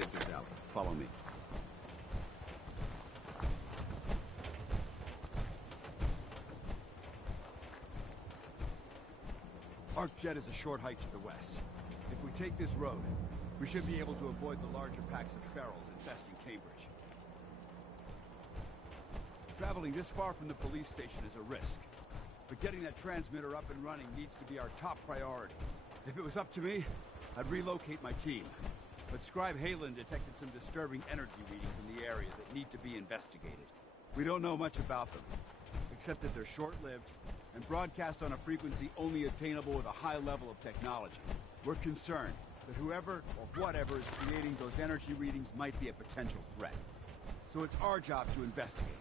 Thinker's Alley. Follow me. Arcjet is a short hike to the west. If we take this road, we should be able to avoid the larger packs of ferals infesting Cambridge. Traveling this far from the police station is a risk, but getting that transmitter up and running needs to be our top priority. If it was up to me, I'd relocate my team. But Scribe Halen detected some disturbing energy readings in the area that need to be investigated. We don't know much about them, except that they're short-lived and broadcast on a frequency only attainable with a high level of technology. We're concerned that whoever or whatever is creating those energy readings might be a potential threat. So it's our job to investigate.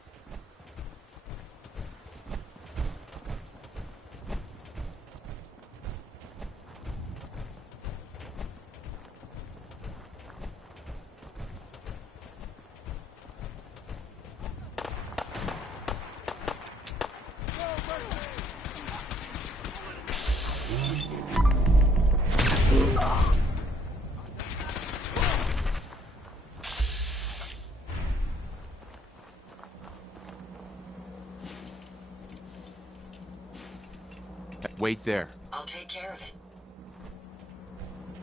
Wait there. I'll take care of it.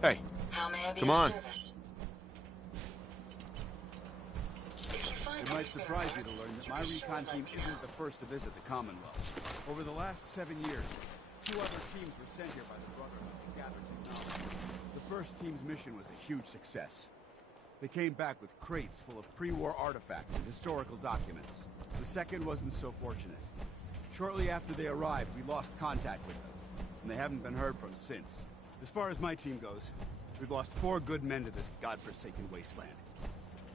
Hey, How may I be come of on. service? If you find It might any surprise spare you to parts, learn that you my be sure to recon let team me isn't know. the first to visit the Commonwealth. Over the last 7 years, 2 other teams were sent here by the Brotherhood to gather technology. The first team's mission was a huge success. They came back with crates full of pre-war artifacts and historical documents. The second wasn't so fortunate. Shortly after they arrived, we lost contact with them, and they haven't been heard from since. As far as my team goes, we've lost 4 good men to this godforsaken wasteland.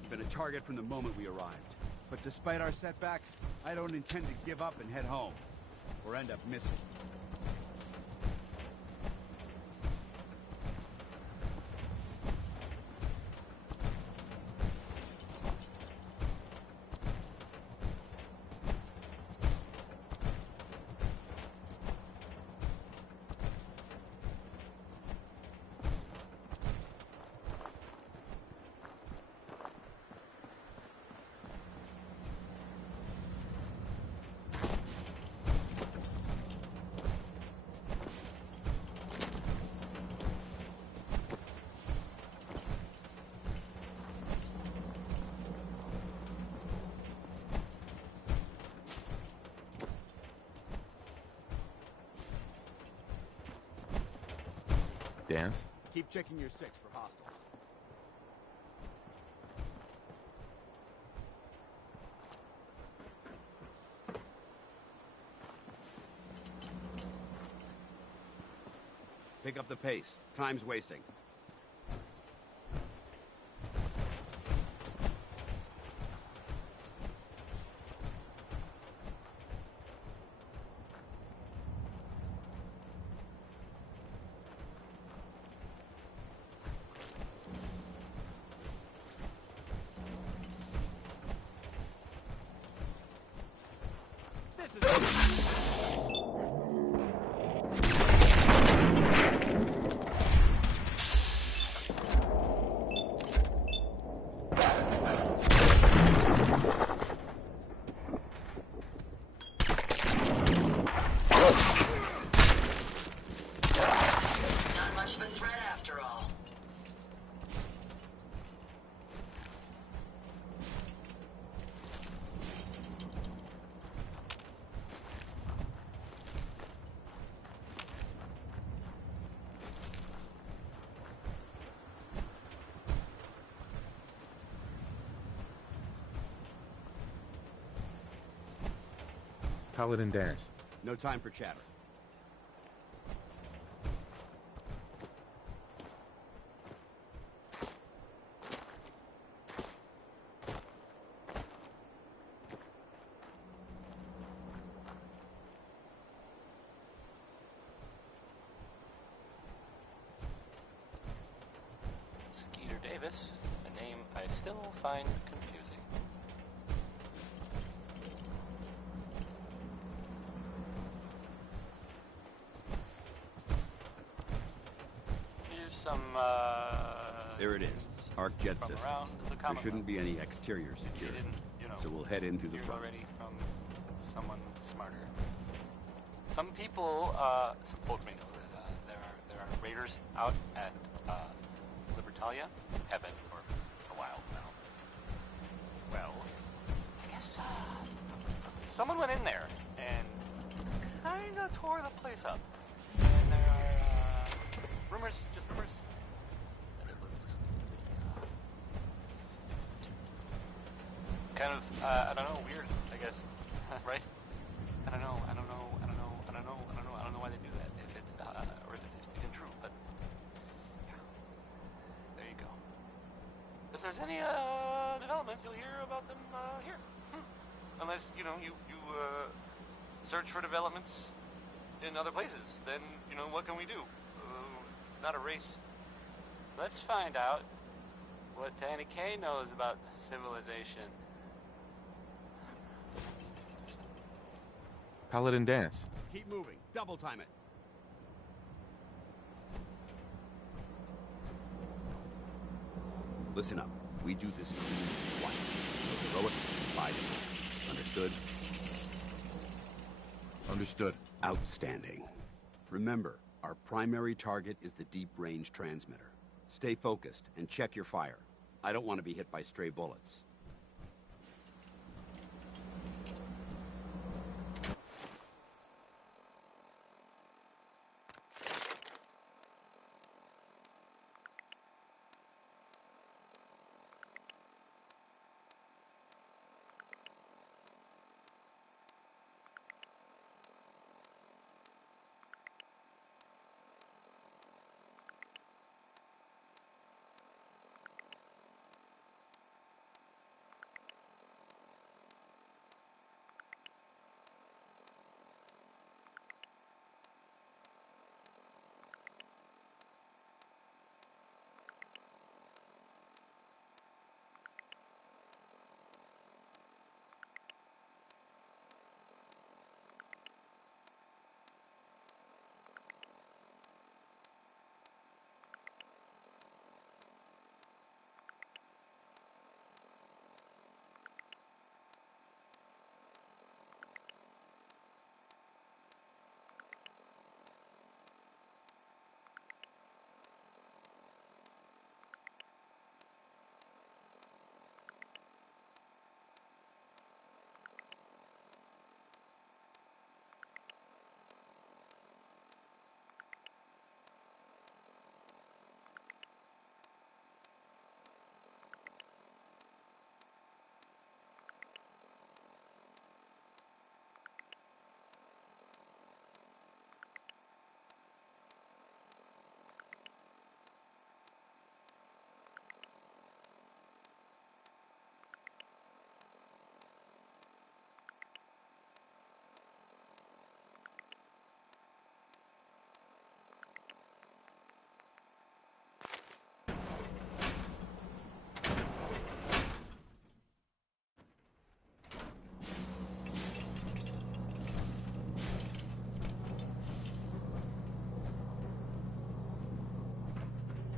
We've been a target from the moment we arrived. But despite our setbacks, I don't intend to give up and head home, or end up missing. Dance? Keep checking your 6 for hostiles. Pick up the pace. Time's wasting. This is Not much of a threat after all. Paladin Dance. no time for chatter. Skeeter Davis, a name I still find confusing. Here's some, There it is. Arc jet from system. around the There Commonwealth. shouldn't be any exterior They security. didn't, you know, So we'll head in through the hear front. already from someone smarter. Some people, some folks may know that there are raiders out at Libertalia. Have been for a while now. Well, I guess someone went in there and kind of tore the place up. And there are rumors, just rumors, that it was kind of, I don't know, weird, I guess, right? I don't know why they do that, if it's, or if it's even true, but, yeah, there you go. If there's any, developments, you'll hear about them, here. Unless, you know, you search for developments in other places, then, you know, what can we do? It's not a race. Let's find out what Danny Kaye knows about civilization. Paladin Dance. Keep moving. Double time it. Listen up. We do this quiet. No heroics, fighting. Understood? Understood. Outstanding. Remember, our primary target is the deep-range transmitter. Stay focused and check your fire. I don't want to be hit by stray bullets.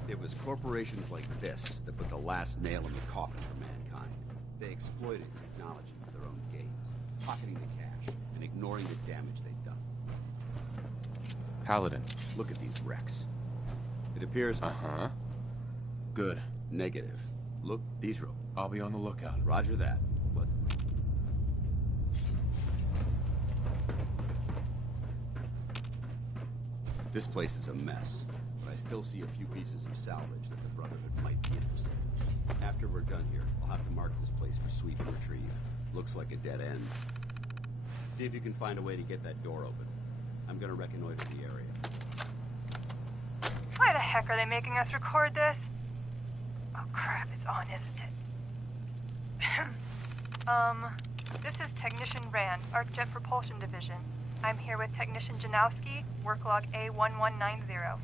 It was corporations like this that put the last nail in the coffin for mankind. They exploited technology for their own gains, pocketing the cash and ignoring the damage they'd done. Paladin. Look at these wrecks. It appears... Uh-huh. Good. Negative. Look, these roads. I'll be on the lookout. Roger that. What? This place is a mess, but I still see a few pieces of salvage that the Brotherhood might be interested in. After we're done here, I'll have to mark this place for sweep and retrieve. Looks like a dead end. See if you can find a way to get that door open. I'm gonna reconnoiter the area. Why the heck are they making us record this? Oh crap, it's on, isn't it? This is Technician Rand, ArcJet Propulsion Division. I'm here with Technician Janowski, work log A1190.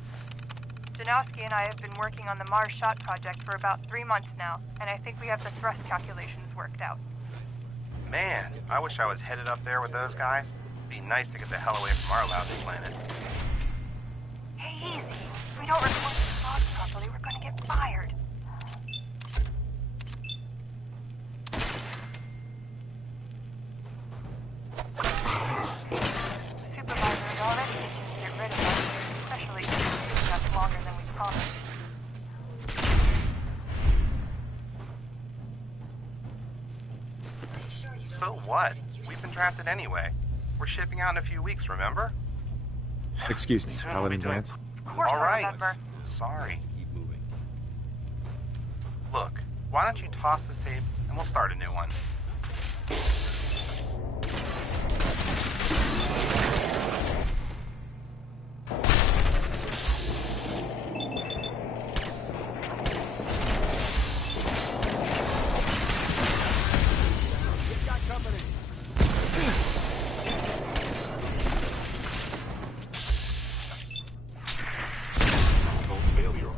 Janowski and I have been working on the Mars Shot project for about 3 months now, and I think we have the thrust calculations worked out. Man, I wish I was headed up there with those guys. Be nice to get the hell away from our lousy planet. Hey, easy. If we don't record the logs properly, we're gonna get fired. So what? We've been drafted anyway. We're shipping out in a few weeks, remember? Excuse me, Soon we'll Paladin be doing- Dance? Of course All I right. remember. Sorry. Keep moving. Look, why don't you toss this tape and we'll start a new one. We've got company. Control failure.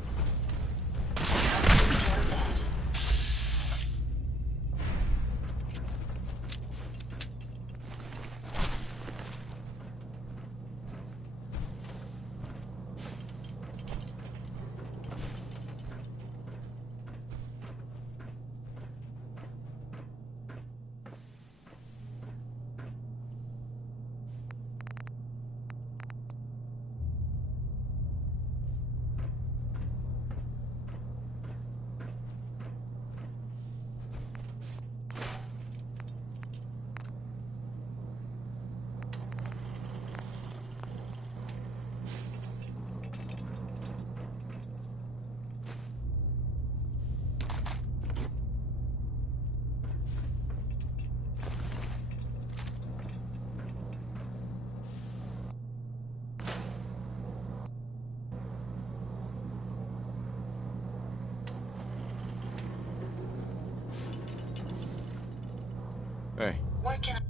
Hey, What can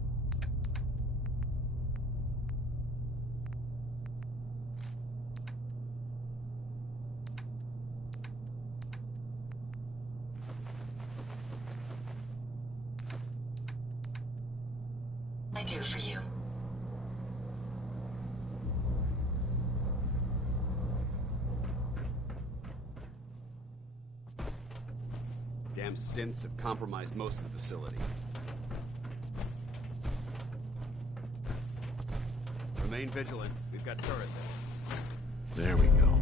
I do for you? Damn synths have compromised most of the facility. Remain vigilant. We've got turrets ahead. there we go.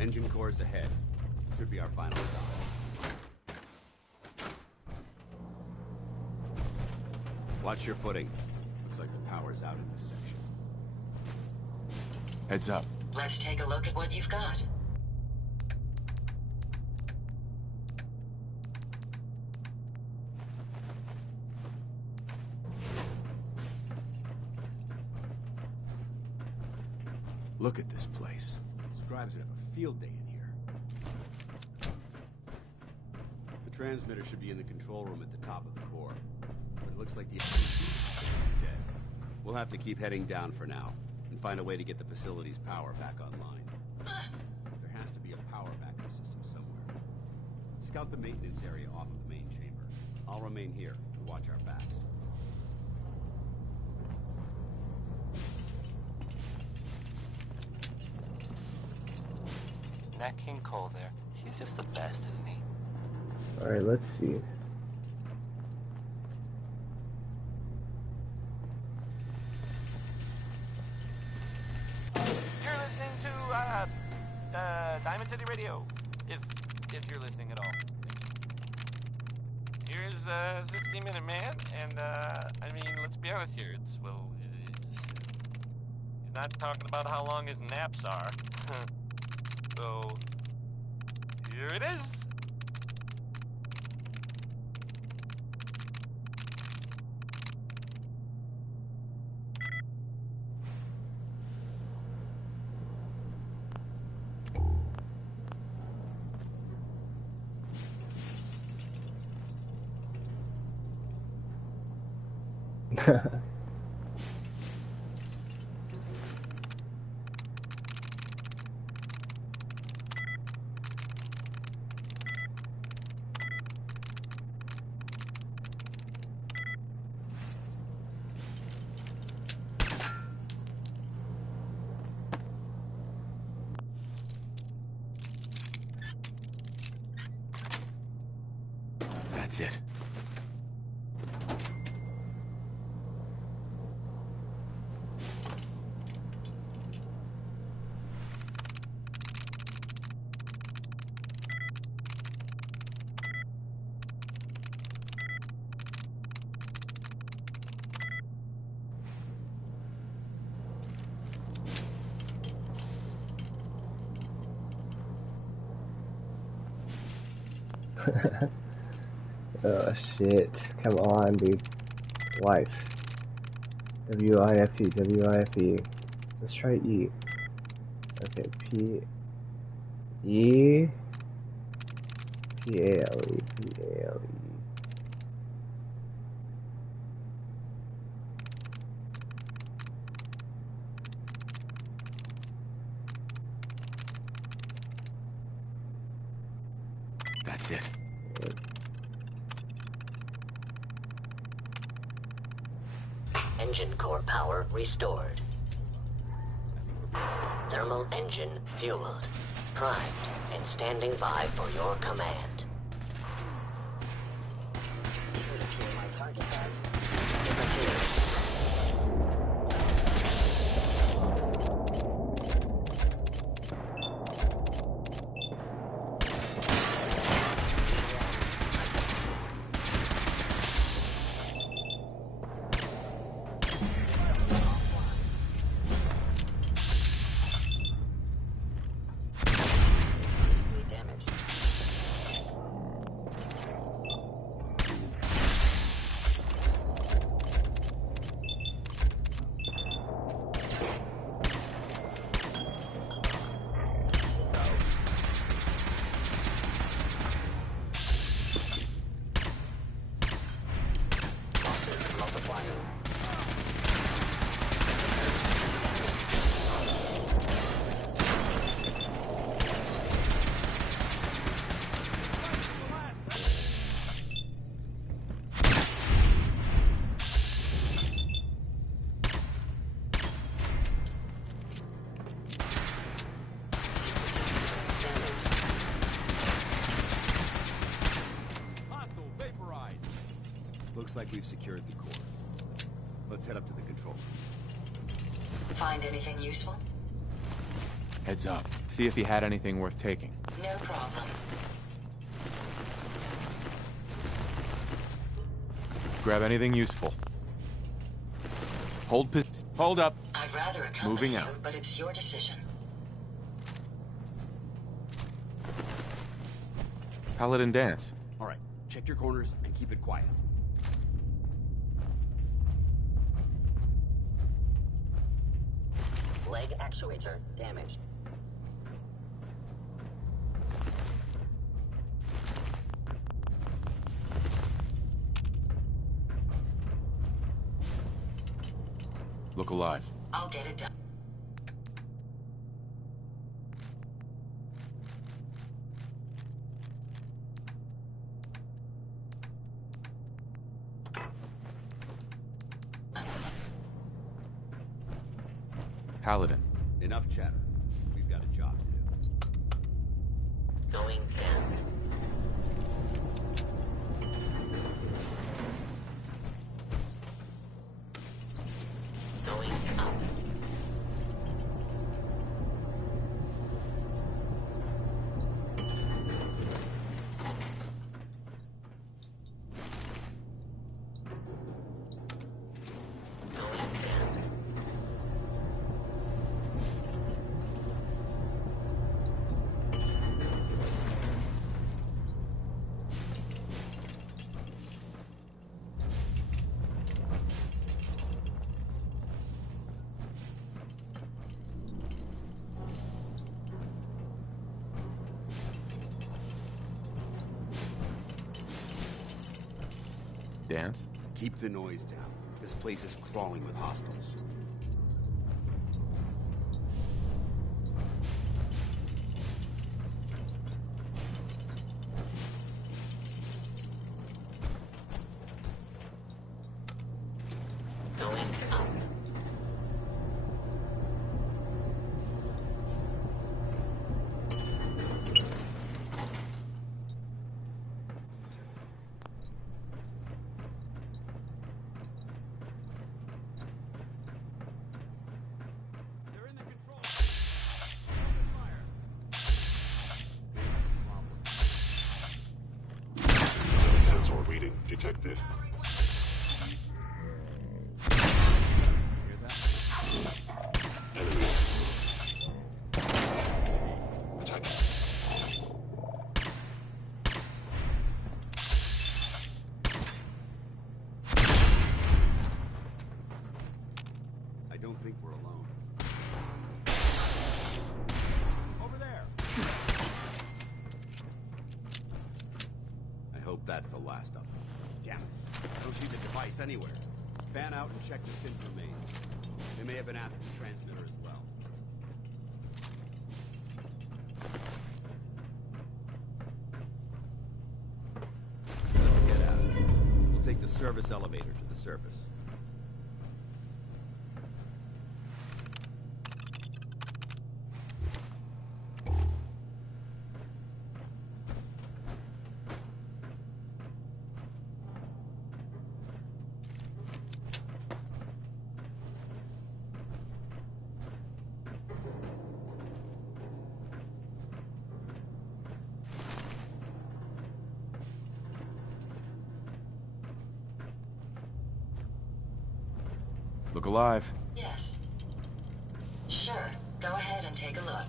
Engine cores ahead. Should be our final stop. Watch your footing. Looks like the power's out in this section. Heads up. Let's take a look at what you've got. Look at this place. Scribes would have a field day in here. The transmitter should be in the control room at the top of the core. But it looks like the is dead. We'll have to keep heading down for now, and find a way to get the facility's power back online. There has to be a power backup system somewhere. Scout the maintenance area off of the main chamber. I'll remain here to watch our backs. Nat King Cole there. He's just the best, isn't he? Alright, let's see. You're listening to Diamond City Radio, if you're listening at all. Here's 60-Minute Man, and I mean, let's be honest here. He's not talking about how long his naps are. So here it is. That's it. Oh shit. Come on, dude. Wife. W-I-F-E, W-I-F-E. Let's try E. Okay, P-E... P-A-L-E, P-A-L-E. That's it. Engine core power restored. Thermal engine fueled. Primed and standing by for your command. My target has disappeared. Looks like we've secured the core. Let's head up to the control room. Find anything useful? Heads up. See if he had anything worth taking. No problem. Grab anything useful. Hold up. I'd rather accompany Moving you, out. but it's your decision. Paladin dance. All right, check your corners and keep it quiet. Leg actuator damaged. Look alive. I'll get it done. Paladin. Enough chatter. We've got a job to do. Going down. Going up. Going down. Dance? Keep the noise down. This place is crawling with hostiles. Going up. detected. Hear that? Enemy. Attacking. I don't think we're alone. Over there! I hope that's the last of them. Damn it. I don't see the device anywhere. Fan out and check the synth remains. They may have been after the transmitter as well. Let's get out. We'll take the service elevator to the surface. Look alive. Yes. Sure. Go ahead and take a look.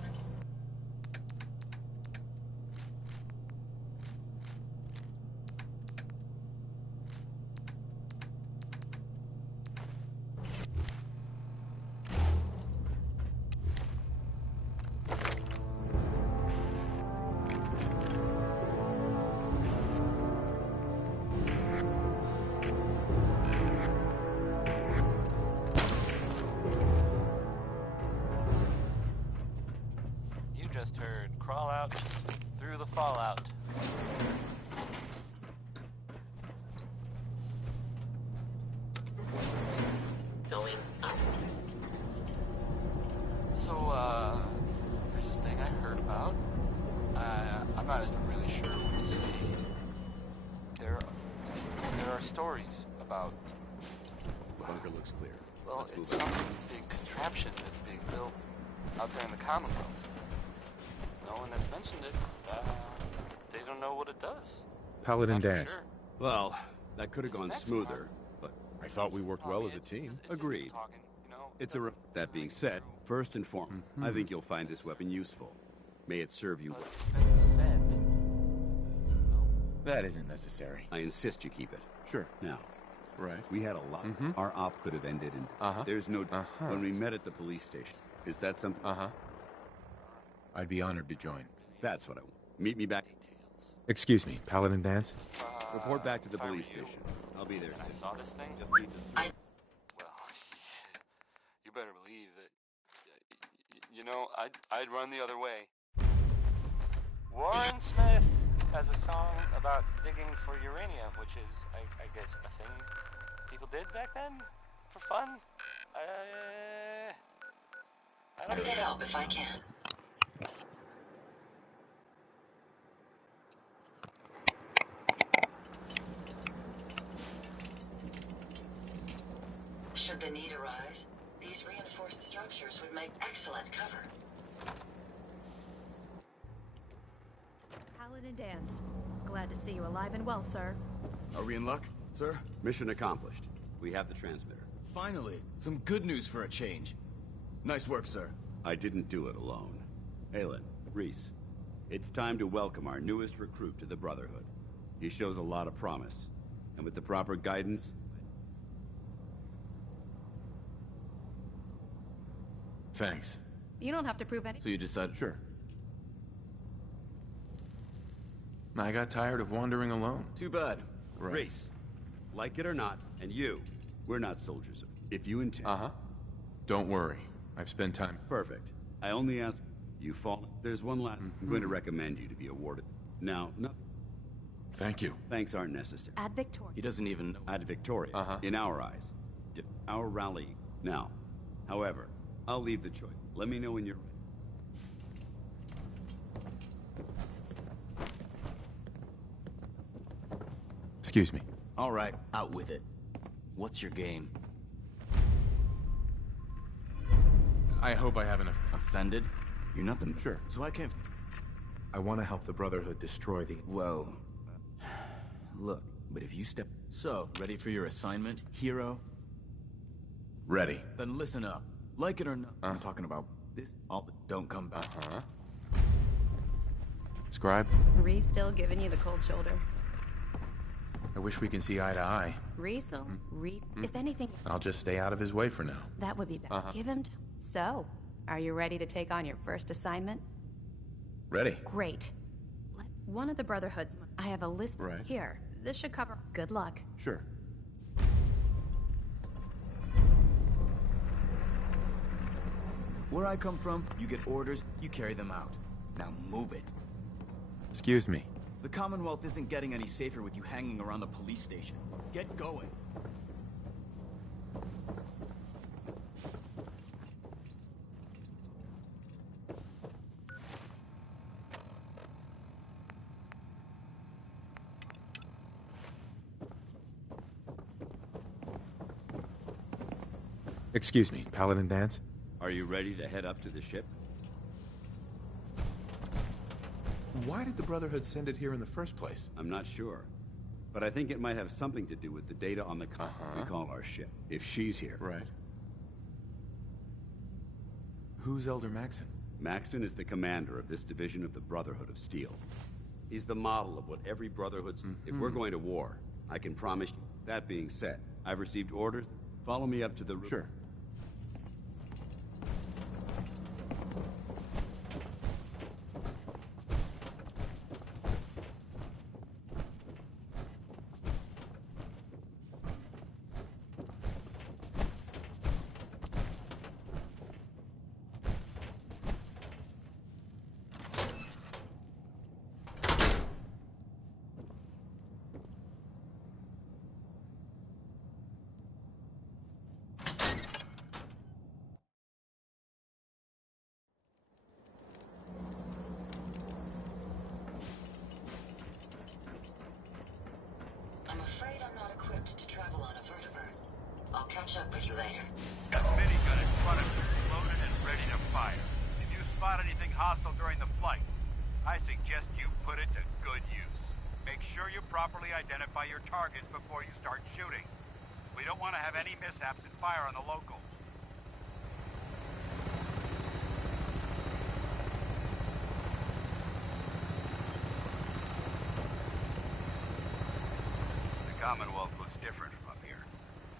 You just heard crawl out through the fallout. Going up. So, there's this thing I heard about. I'm not even really sure what to say. There are stories about, The bunker looks clear. well, Let's it's move some out. big contraption that's being built out there in the Commonwealth. No one that's mentioned it, they don't know what it does. Paladin Not for Dance. sure. Well, that could have This gone next smoother, but I thought we worked I well mean, as a it's team. just Agreed. talking, you know, it's a... doesn't That being really said, true. first and foremost, I think you'll find this weapon useful. May it serve you But well. that said, well, That isn't necessary. I insist you keep it. Sure. Now, Right. we had a lot. Mhm. Our op could have ended in... Uh-huh. There's no... Uh-huh. When we met at the police station, is that something... Uh-huh. I'd be honored to join. That's what I want. Meet me back... Excuse me, Paladin Dance? Report back to the if I were police you, station. I'll be there and I soon. saw this thing, Just need to... well, you better believe that, you know, I'd run the other way. Warren Smith has a song about digging for uranium, which is, I guess, a thing people did back then for fun. I Happy don't to know. help if I can. Should the need arise, these reinforced structures would make excellent cover. Paladin Dance. Glad to see you alive and well, sir. Are we in luck, sir? Mission accomplished. We have the transmitter. Finally, some good news for a change. Nice work, sir. I didn't do it alone. Aylin, Reese, it's time to welcome our newest recruit to the Brotherhood. He shows a lot of promise. And with the proper guidance... Thanks. You don't have to prove any. So you decided... Sure. I got tired of wandering alone. Too bad. Right. Reese, like it or not, and you, we're not soldiers of... If you intend... Uh-huh. Don't worry. I've spent time... Perfect. I only ask... You fall... There's one last... I'm going to recommend you to be awarded. Now, no... Thank you. Thanks aren't necessary. Ad Victoria. He doesn't even know. Ad Victoria, Uh-huh. in our eyes. Our rally. Now, however, I'll leave the choice. Let me know when you're ready. Excuse me. All right, out with it. What's your game? I hope I haven't... Offended? You're nothing. Sure. So I can't... I want to help the Brotherhood destroy the... Well... Look, But if you step... So, ready for your assignment, hero? Ready. Then listen up. Like it or not, I'm talking about this. All don't come back. Scribe, Reese still giving you the cold shoulder. I wish we can see eye to eye. Reese, if anything, I'll just stay out of his way for now. that would be better. Give him So, are you ready to take on your first assignment? Ready. Great. One of the Brotherhoods. I have a list here. This should cover. Good luck. Sure. Where I come from, you get orders, you carry them out. Now move it. Excuse me. The Commonwealth isn't getting any safer with you hanging around the police station. Get going. Excuse me, Paladin Dance? Are you ready to head up to the ship? Why did the Brotherhood send it here in the first place? I'm not sure. But I think it might have something to do with the data on the we call our ship. If she's here. Right. Who's Elder Maxon? Maxon is the commander of this division of the Brotherhood of Steel. He's the model of what every Brotherhood's... If we're going to war, I can promise you. That being said, I've received orders. Follow me up to the... Sure. I'm afraid I'm not equipped to travel on a vertibird. I'll catch up with you later. Got minigun in front of you, loaded and ready to fire. If you spot anything hostile during the flight, I suggest you put it to good use. Make sure you properly identify your targets before you start shooting. We don't want to have any mishaps and fire on the locals. The Commonwealth looks different from up here,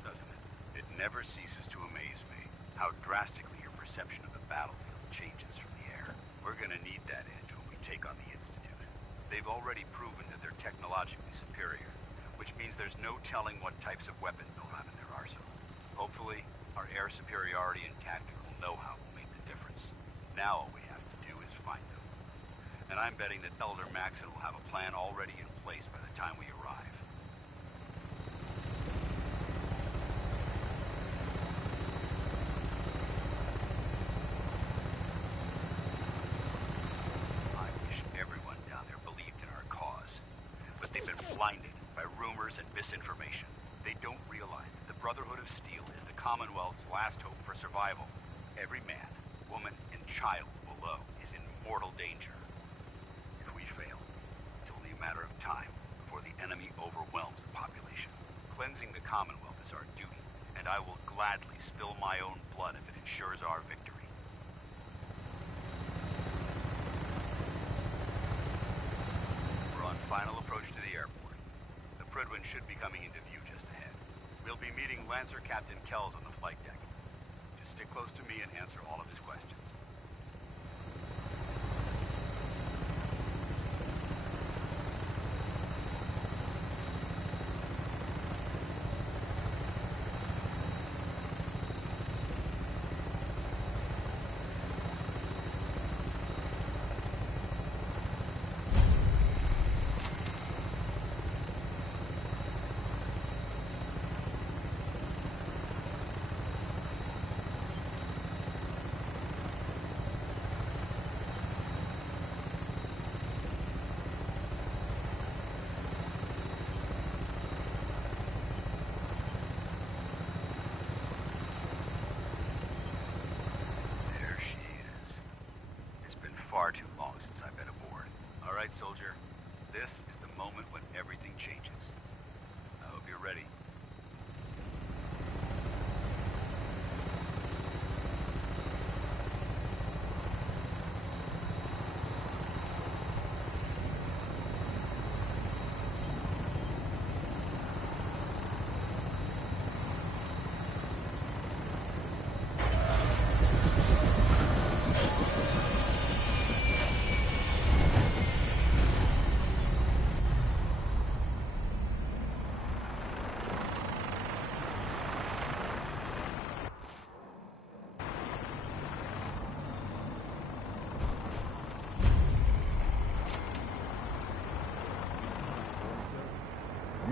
doesn't it? It never ceases to amaze me how drastically your perception of the battlefield changes from the air. We're gonna need that edge when we take on the Institute. They've already proven that they're technologically superior, which means there's no telling what types of weapons they'll have in their arsenal. Hopefully, our air superiority and tactical know-how will make the difference. Now all we have to do is find them. And I'm betting that Elder Maxon will have a plan already in place by the time we arrive. I wish everyone down there believed in our cause. But they've been blinded by rumors and misinformation. They don't realize that the Brotherhood of Steel is the Commonwealth's last hope for survival. Every man, woman, and child below is in mortal danger. If we fail, it's only a matter of time before the enemy overwhelms the population. Cleansing the Commonwealth is our duty, and I will gladly spill my own blood if it ensures our victory. We're on final approach to the airport. The Prydwen should be coming into view just ahead. We'll be meeting Lancer Captain Kells on the flight deck. Just stick close to me and answer all of his questions.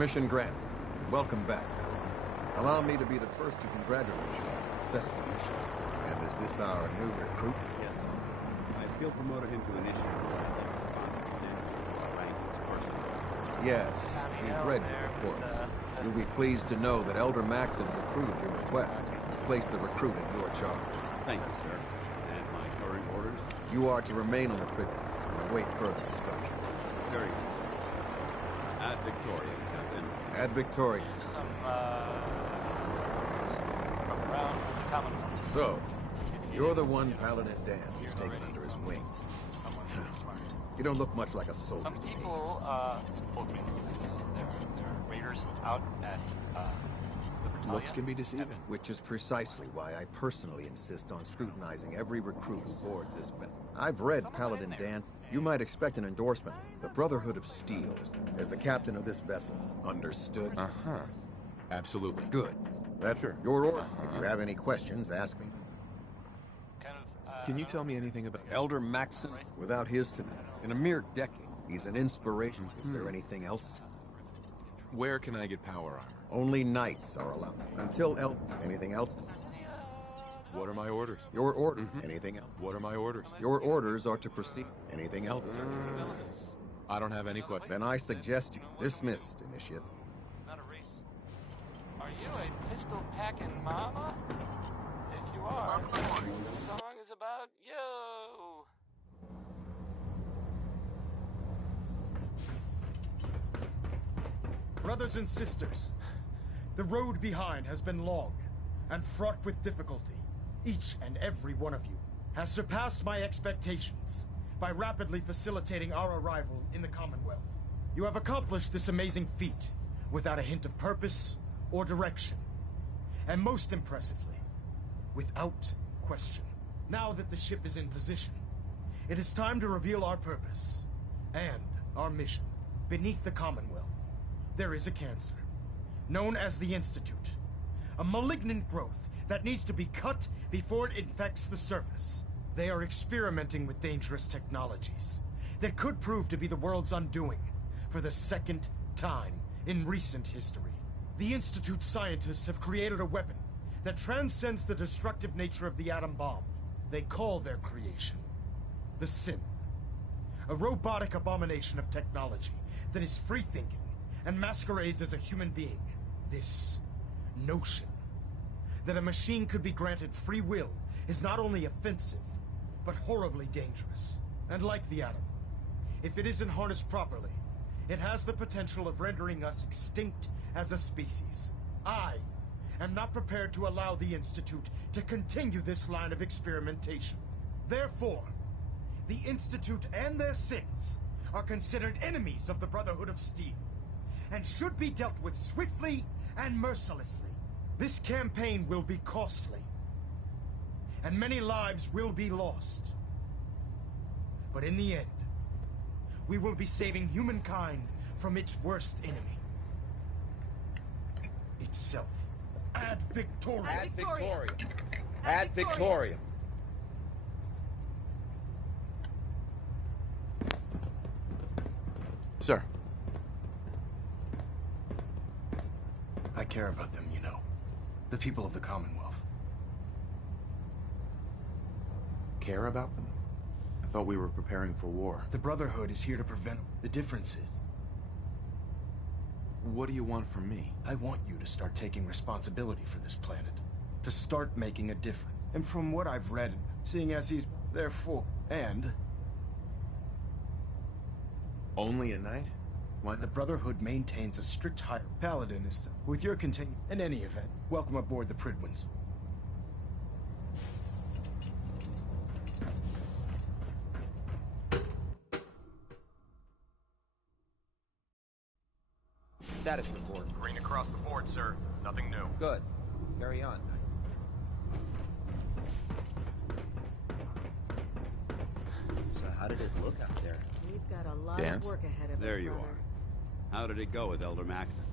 Mission granted. Welcome back, Paladin. Allow me to be the first to congratulate you on a successful mission. And is this our new recruit? Yes, sir. I feel promoted him to initiate, but I'd like to sponsor his entry into our rankings personally. Yes, we've read your reports. You'll be pleased to know that Elder Maxon's approved your request to place the recruit in your charge. Thank you, sir. And my current orders? You are to remain on the Pridwen and await further instructions. Very good, sir. Ad Victoriam, Captain. Ad Victoriam. Some, from around the Commonwealth. So, you're the one Paladin Danse has taken under his wing. Someone really smart. You don't look much like a soldier. Some people, spoke to me. There are raiders out at, Libertalia. Looks can be deceiving. Which is precisely why I personally insist on scrutinizing every recruit who boards this vessel. I've read Paladin Danse. You might expect an endorsement. The Brotherhood of Steel as the captain of this vessel. Understood? Uh-huh. Absolutely. Good. That's your order. If you have any questions, ask me. Kind of, Can you tell me anything about Elder Maxon? Without his in a mere decade, he's an inspiration. Is there anything else? Where can I get power armor? Only knights are allowed. Until anything else? What are my orders? Your order. Anything else? What are my orders? Your orders are to proceed. Anything else? I don't have any questions. Then I suggest you dismissed, Initiate. It's not a race. Are you a pistol-packing mama? If you are, the song is about you. Brothers and sisters, the road behind has been long and fraught with difficulty. Each and every one of you has surpassed my expectations by rapidly facilitating our arrival in the Commonwealth. You have accomplished this amazing feat without a hint of purpose or direction. And most impressively, without question. Now that the ship is in position, it is time to reveal our purpose and our mission. Beneath the Commonwealth, there is a cancer, known as the Institute. A malignant growth that needs to be cut before it infects the surface. They are experimenting with dangerous technologies that could prove to be the world's undoing for the second time in recent history. The Institute scientists have created a weapon that transcends the destructive nature of the atom bomb. They call their creation the Synth, a robotic abomination of technology that is free-thinking and masquerades as a human being. This notion that a machine could be granted free will is not only offensive, but horribly dangerous. And like the atom, if it isn't harnessed properly, it has the potential of rendering us extinct as a species. I am not prepared to allow the Institute to continue this line of experimentation. Therefore, the Institute and their synths are considered enemies of the Brotherhood of Steel, and should be dealt with swiftly and mercilessly. This campaign will be costly, and many lives will be lost. But in the end, we will be saving humankind from its worst enemy. Itself. Ad Victoriam. Ad Victoriam. Ad Victoriam. Sir. I care about them, you know. The people of the Commonwealth. Care about them? I thought we were preparing for war. The Brotherhood is here to prevent the differences. What do you want from me? I want you to start taking responsibility for this planet. To start making a difference. And from what I've read, seeing as he's therefore, and... Only a knight? Why, the Brotherhood maintains a strict hierarchy. Paladin is... With your continue... In any event, welcome aboard the Prydwens. Status report. Green across the board, sir. Nothing new. Good. Carry on. So how did it look out there? We've got a lot Danse? of work ahead of us, There you brother. are. How did it go with Elder Maxon?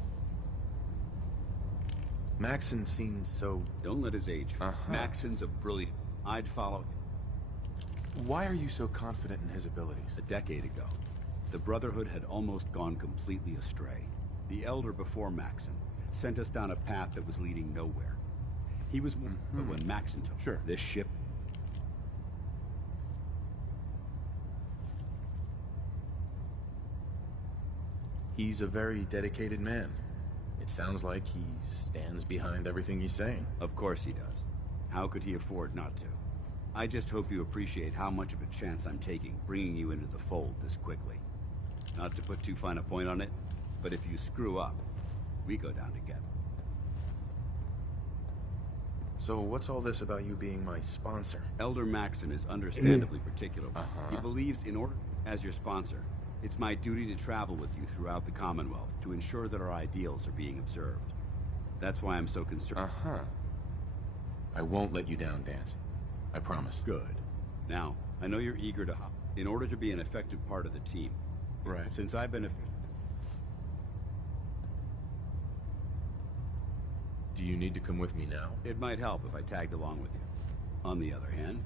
Maxon seems so... Don't let his age. Maxon's a brilliant... I'd follow him. Why are you so confident in his abilities? A decade ago, the Brotherhood had almost gone completely astray. The Elder before Maxon sent us down a path that was leading nowhere. He was one, but when Maxon took this ship... He's a very dedicated man. It sounds like he stands behind everything he's saying. Of course he does. How could he afford not to? I just hope you appreciate how much of a chance I'm taking, bringing you into the fold this quickly. Not to put too fine a point on it, but if you screw up, we go down together. So what's all this about you being my sponsor? Elder Maxon is understandably particular. He believes in order, as your sponsor, it's my duty to travel with you throughout the Commonwealth to ensure that our ideals are being observed. That's why I'm so concerned. I won't let you down, Danse. I promise. Good. Now, I know you're eager to hop. In order to be an effective part of the team. Right. Since I've been Do you need to come with me now? It might help if I tagged along with you. On the other hand,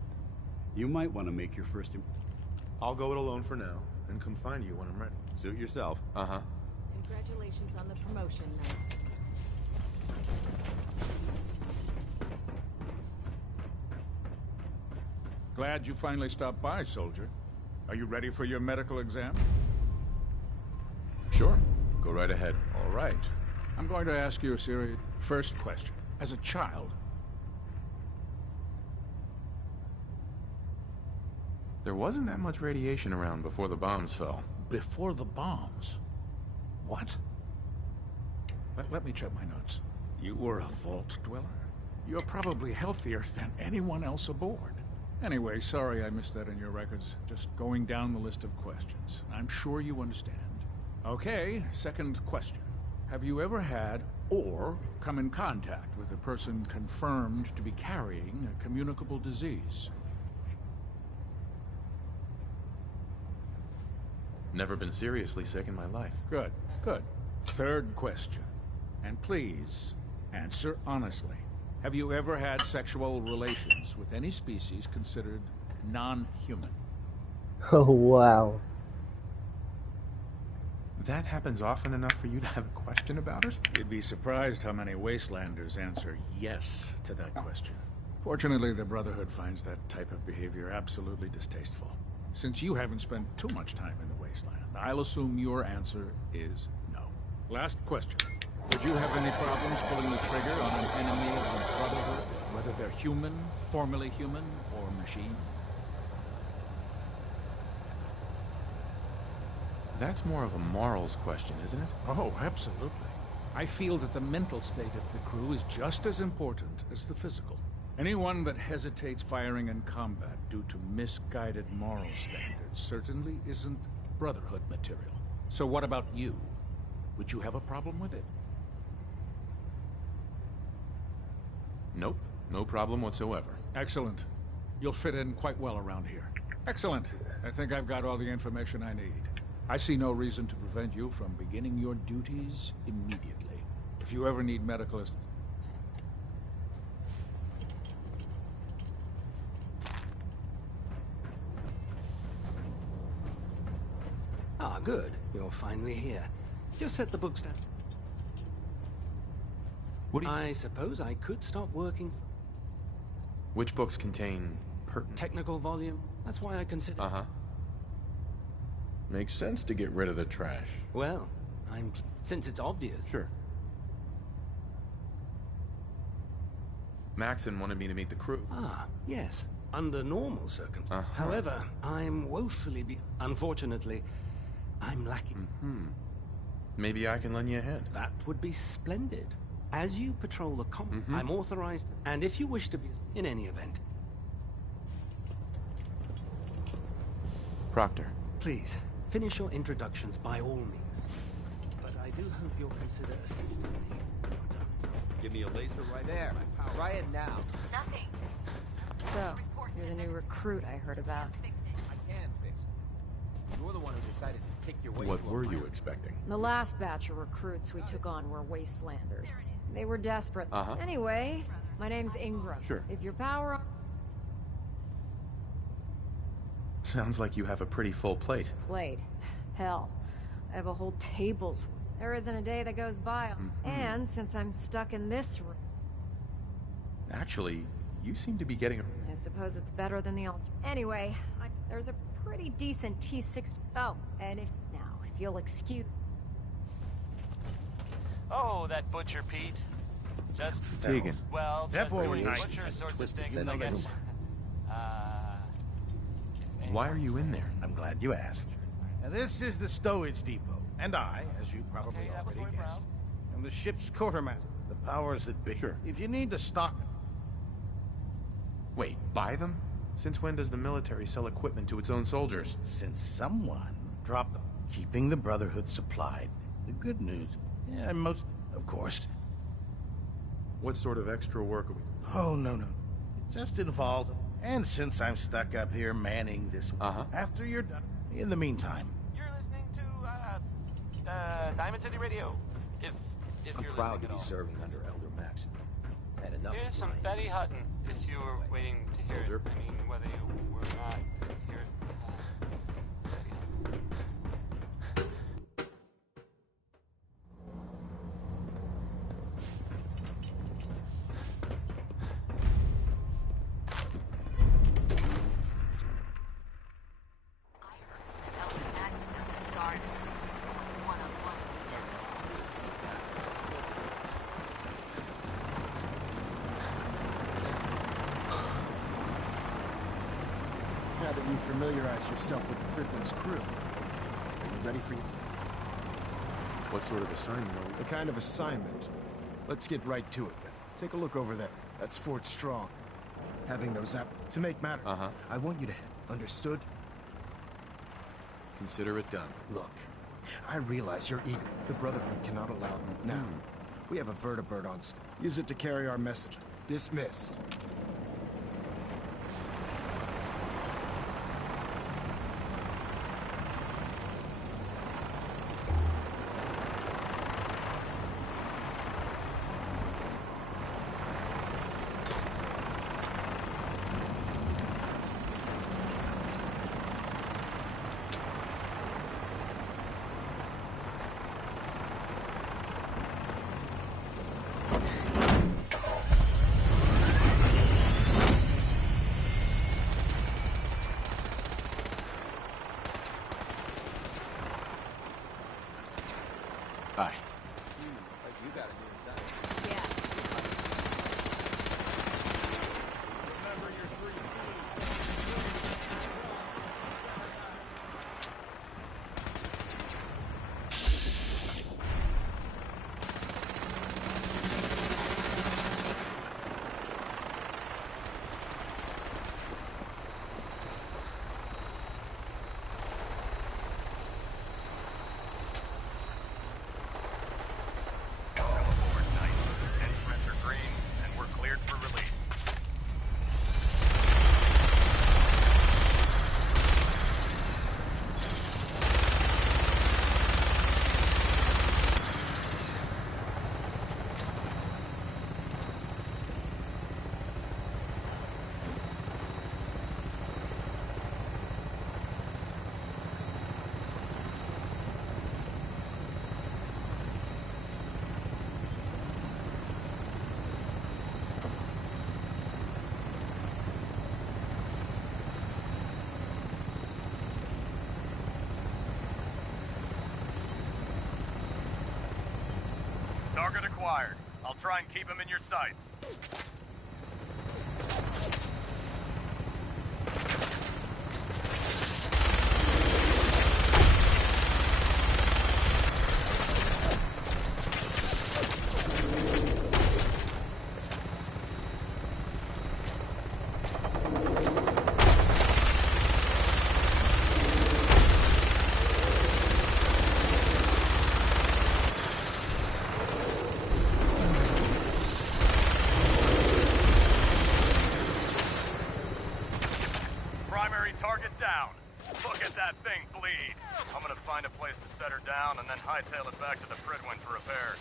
you might want to make your first I'll go it alone for now, and come find you when I'm ready. Suit yourself. Congratulations on the promotion, Knight. Glad you finally stopped by, soldier. Are you ready for your medical exam? Sure. Go right ahead. All right. I'm going to ask you a serious first question. As a child... There wasn't that much radiation around before the bombs fell. Before the bombs? What? Let me check my notes. You were a vault dweller? You're probably healthier than anyone else aboard. Anyway, sorry I missed that in your records. Just going down the list of questions. I'm sure you understand. Okay, second question. Have you ever had or come in contact with a person confirmed to be carrying a communicable disease? Never been seriously sick in my life. Good, good. Third question. And please, answer honestly. Have you ever had sexual relations with any species considered non-human? Oh, wow. That happens often enough for you to have a question about it? You'd be surprised how many Wastelanders answer yes to that question. Fortunately, the Brotherhood finds that type of behavior absolutely distasteful. Since you haven't spent too much time in the Wasteland, I'll assume your answer is no. Last question. Would you have any problems pulling the trigger on an enemy of the Brotherhood, whether they're human, formerly human, or machine? That's more of a morals question, isn't it? Oh, absolutely. I feel that the mental state of the crew is just as important as the physical. Anyone that hesitates firing in combat due to misguided moral standards certainly isn't Brotherhood material. So what about you? Would you have a problem with it? Nope. No problem whatsoever. Excellent. You'll fit in quite well around here. Excellent. I think I've got all the information I need. I see no reason to prevent you from beginning your duties immediately. If you ever need medical assistance... Ah, good. You're finally here. Just set the books down. What do you... I suppose I could stop working. Which books contain pertinent... Technical volume? That's why I consider... Makes sense to get rid of the trash. Well, since it's obvious... Sure. Maxon wanted me to meet the crew. Ah, yes. Under normal circumstances. However, I'm woefully Unfortunately, I'm lacking. Maybe I can lend you a hand. That would be splendid. As you patrol the I'm authorized, and if you wish to be, in any event. Proctor. Please, finish your introductions by all means. But I do hope you'll consider assisting me. Give me a laser right there. Try it now. Nothing. So, you're the new recruit I heard about. I can fix it. You're the one who decided to kick your way. What were you expecting? The last batch of recruits we took on were Wastelanders. They were desperate. Anyways, my name's Ingram. Sure. If your power... Sounds like you have a pretty full plate. Plate. Hell, I have a whole table's... There isn't a day that goes by. And since I'm stuck in this room... Actually, you seem to be getting... I suppose it's better than the altar. Anyway, there's a pretty decent T-60... Oh, and if you'll excuse... Oh, that Butcher Pete. Just... Tegan. Well, Step just forward, doing Knight. Butcher sorts of Twisted things, sense I of guess. Why are you in there? I'm glad you asked. Now, this is the stowage depot, and I, as you probably already guessed, am the ship's quartermaster. The powers that be. Sure. If you need to stock... Wait, buy them? Since when does the military sell equipment to its own soldiers? Since someone dropped them, keeping the Brotherhood supplied. The good news, and most, of course... What sort of extra work are we... Oh, no. It just involves... And since I'm stuck up here manning this... After you're done... In the meantime... You're listening to, Diamond City Radio. If I'm you're proud to listening be at all. serving under Elder Maxon. Had enough Here's of some lying. Betty Hutton, if you were waiting to hear it. I mean, whether you were not hear it. Betty Hutton. Elder Maxon and his guard is one-on-one with the devil. Now that you've familiarized yourself with the Pridman's crew, are you ready for... What sort of assignment are we... The kind of assignment. Let's get right to it, then. Take a look over there. That's Fort Strong. Having those to make matters, I want you to head. Understood? Consider it done. Look, I realize you're eager. The Brotherhood cannot allow them now. We have a vertibird on use it to carry our message. Dismissed. Bye. You gotta do something. Yeah. Remember your 3 C's. Instruments are green, and we're cleared for release. Target acquired. I'll try and keep him in your sights. Primary target down. Look at that thing bleed. I'm gonna find a place to set her down and then hightail it back to the Pridwin for repairs.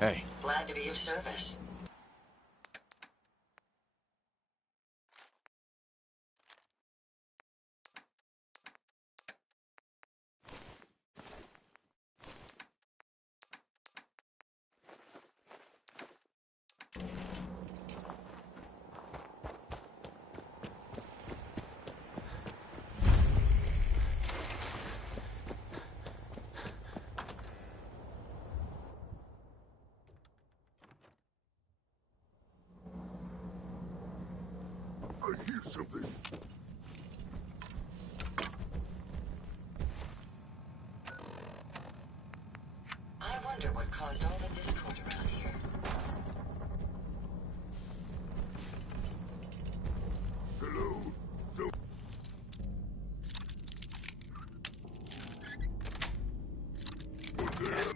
Hey. Glad to be of service. I hear something. I wonder what caused all the discord around here. Hello? So... Yes.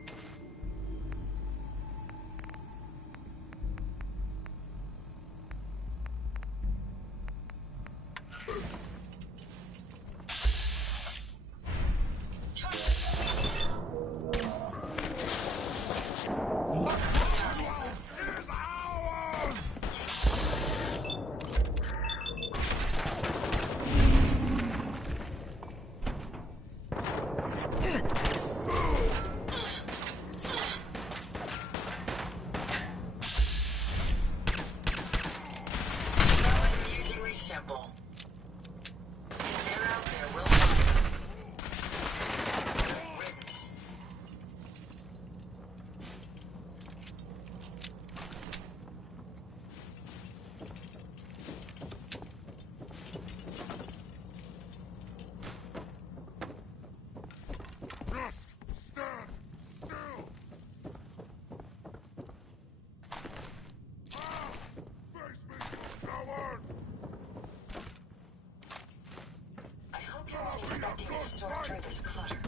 Expecting me to sort through this clutter.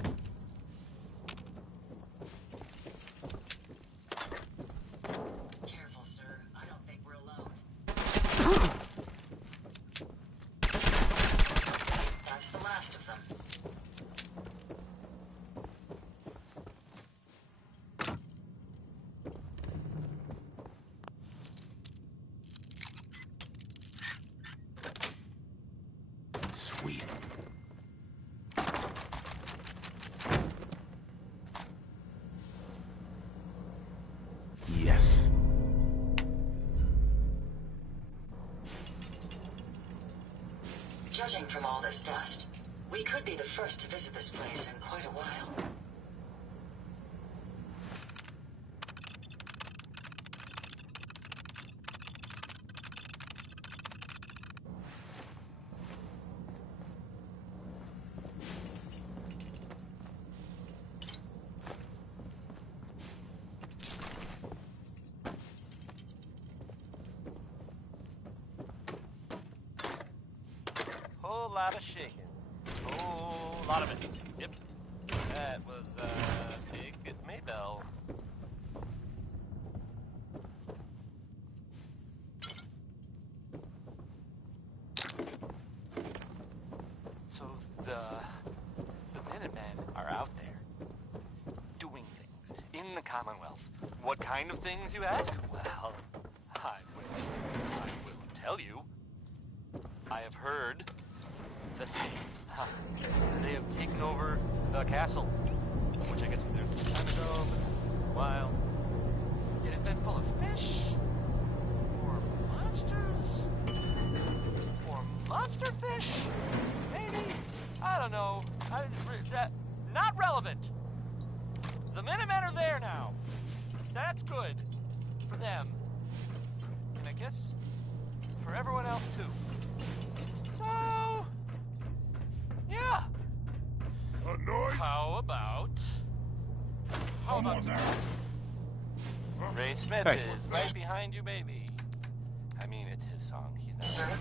Careful, sir. I don't think we're alone. That's the last of them. Sweet. Yes. Judging from all this dust, we could be the first to visit this place in quite a while. Whole lot of shaking. Whole lot of it. Yep. That was, Big Maybell. So the Minutemen are out there doing things in the Commonwealth. What kind of things, you ask? Well, I will tell you. I have heard that they have taken over the castle, which I guess was there some time ago, but a while. It had been full of fish, or monsters, or monster fish, maybe. I don't know. Not relevant. The Minutemen are there now. That's good for them, and I guess for everyone else too. So, yeah. How about Ray Smith is right behind you, baby. I mean, it's his song. He's not right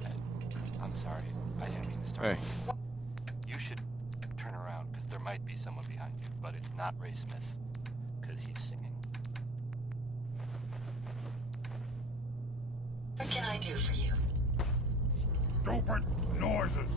behind you. I'm sorry. I didn't mean to start. Hey. You should turn around, because there might be someone behind you, but it's not Ray Smith, because he's singing. What can I do for you? Stupid noises!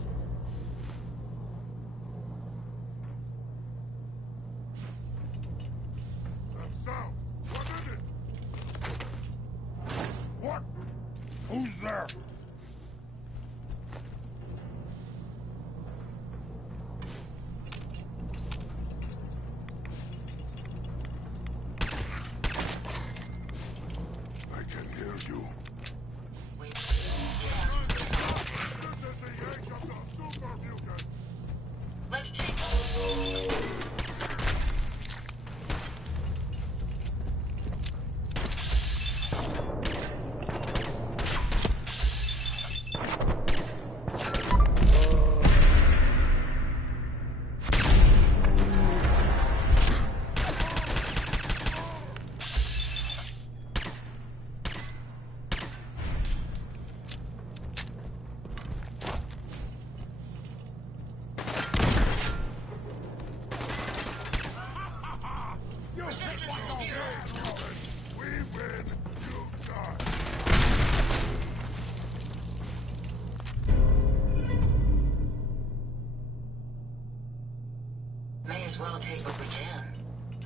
May as well take what we can.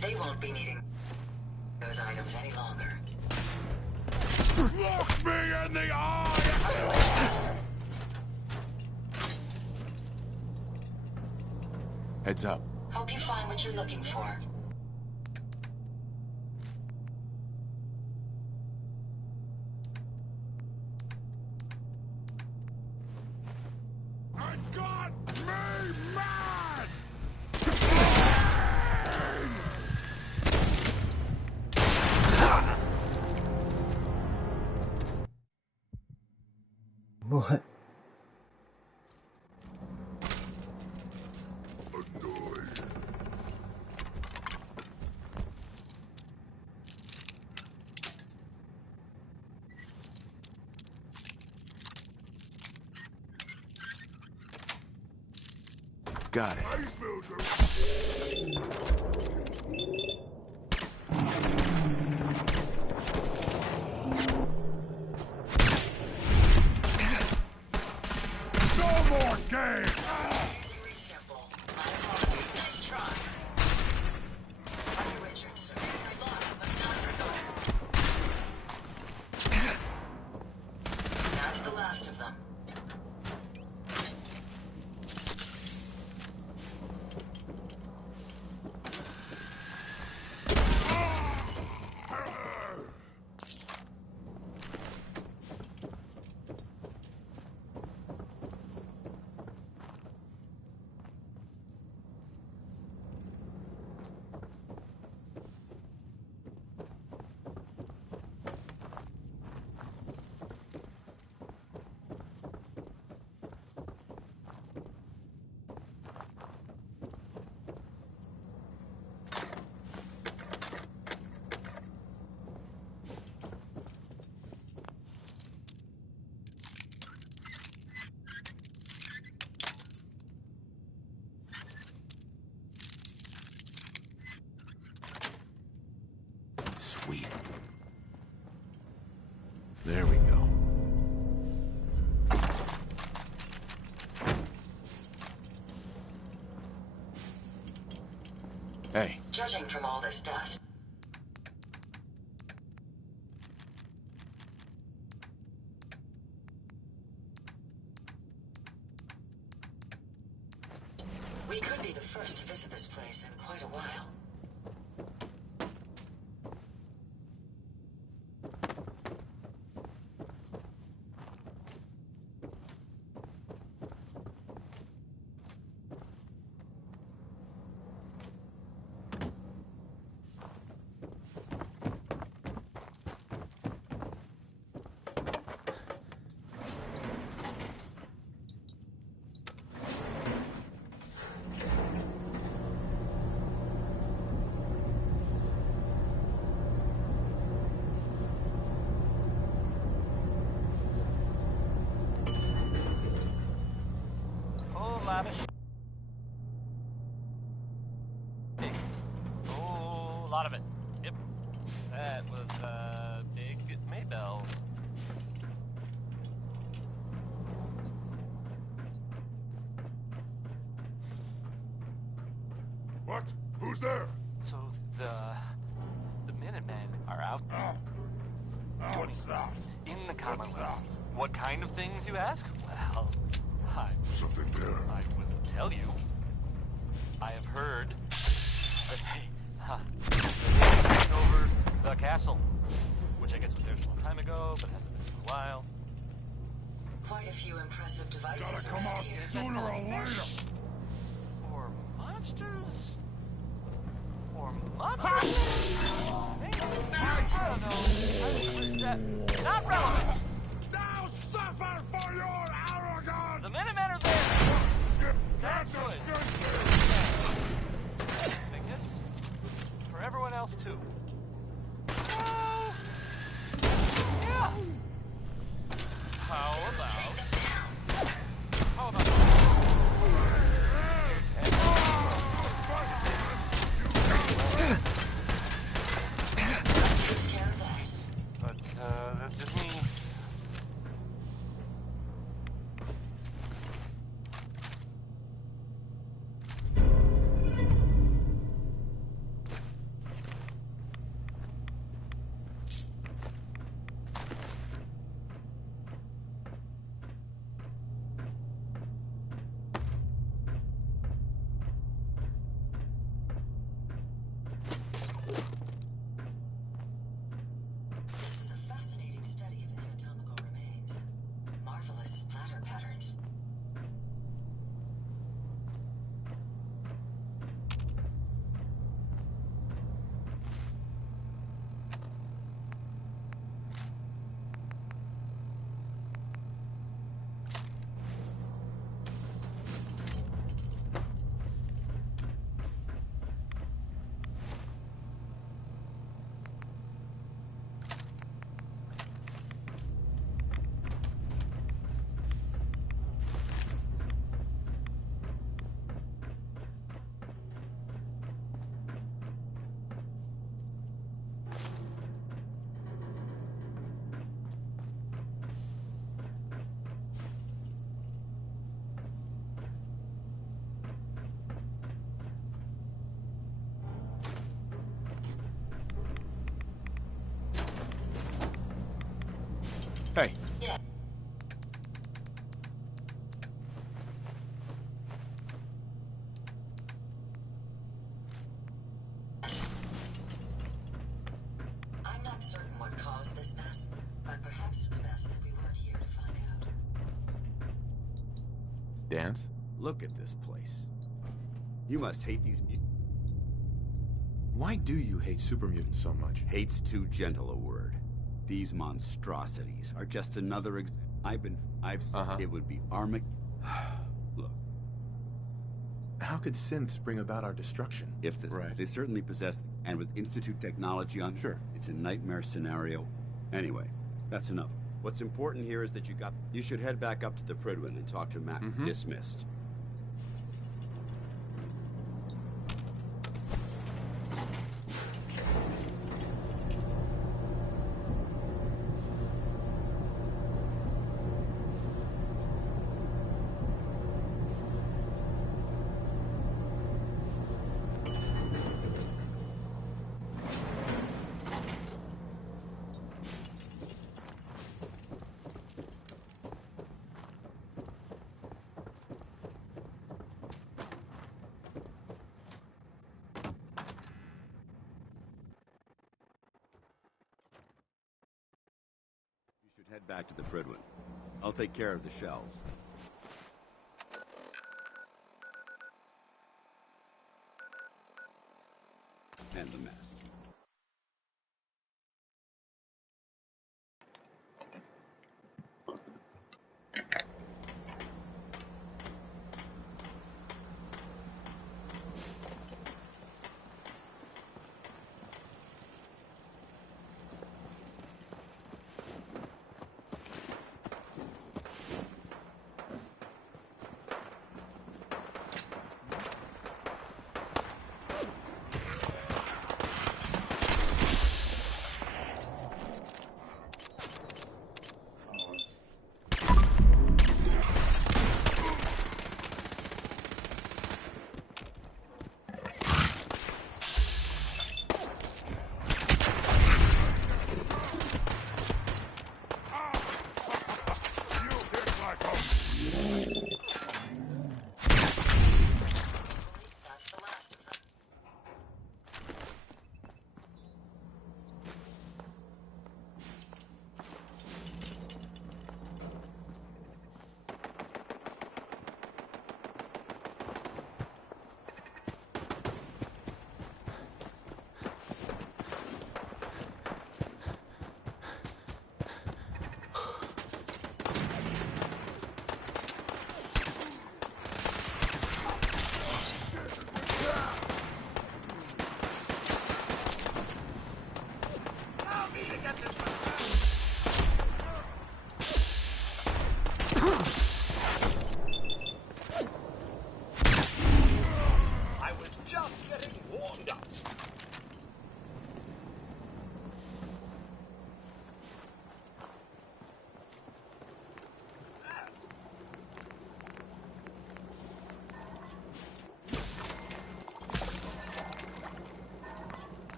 They won't be needing those items any longer. Look me in the eye! Heads up. Hope you find what you're looking for. I got me mad! What? Got it. No more games! Amazingly simple. My apologies. Nice try. Are you Richard, sir? I lost, but not forgotten. That's the last of them. Sweet. There we go. Hey. Judging from all this dust, we could be the first to visit this place in quite a while. Lavish. Big. Oh, a lot of it. Yep. That was big Maybell. What? Who's there? So the Minutemen are out there. Doing What's that? in the Commonwealth. What kind of things, you ask? Well, Something there. I will tell you. I have heard that they've taken over the castle, which I guess was theirs a long time ago, but hasn't been for a while. Quite a few impressive devices Gotta come around out here. sooner or later. Or monsters? Or monsters? Maybe. I don't know. Not relevant. Now suffer for your arrogance! The Minutemen are there. Skip, That's good. I guess for everyone else too. Yeah. How about but that's just me. Hey. Yeah. I'm not certain what caused this mess, but perhaps it's best that we weren't here to find out. Dance? Look at this place. You must hate these mutants. Why do you hate super mutants so much? Hate's too gentle a word. These monstrosities are just another example. I've said it would be Armageddon. Look. How could synths bring about our destruction? If this, they certainly possess, and with Institute technology on, sure, it's a nightmare scenario. Anyway, that's enough. What's important here is that you should head back up to the Prydwen and talk to Mac. Dismissed. Head back to the Prydwen. I'll take care of the shells. And the mess.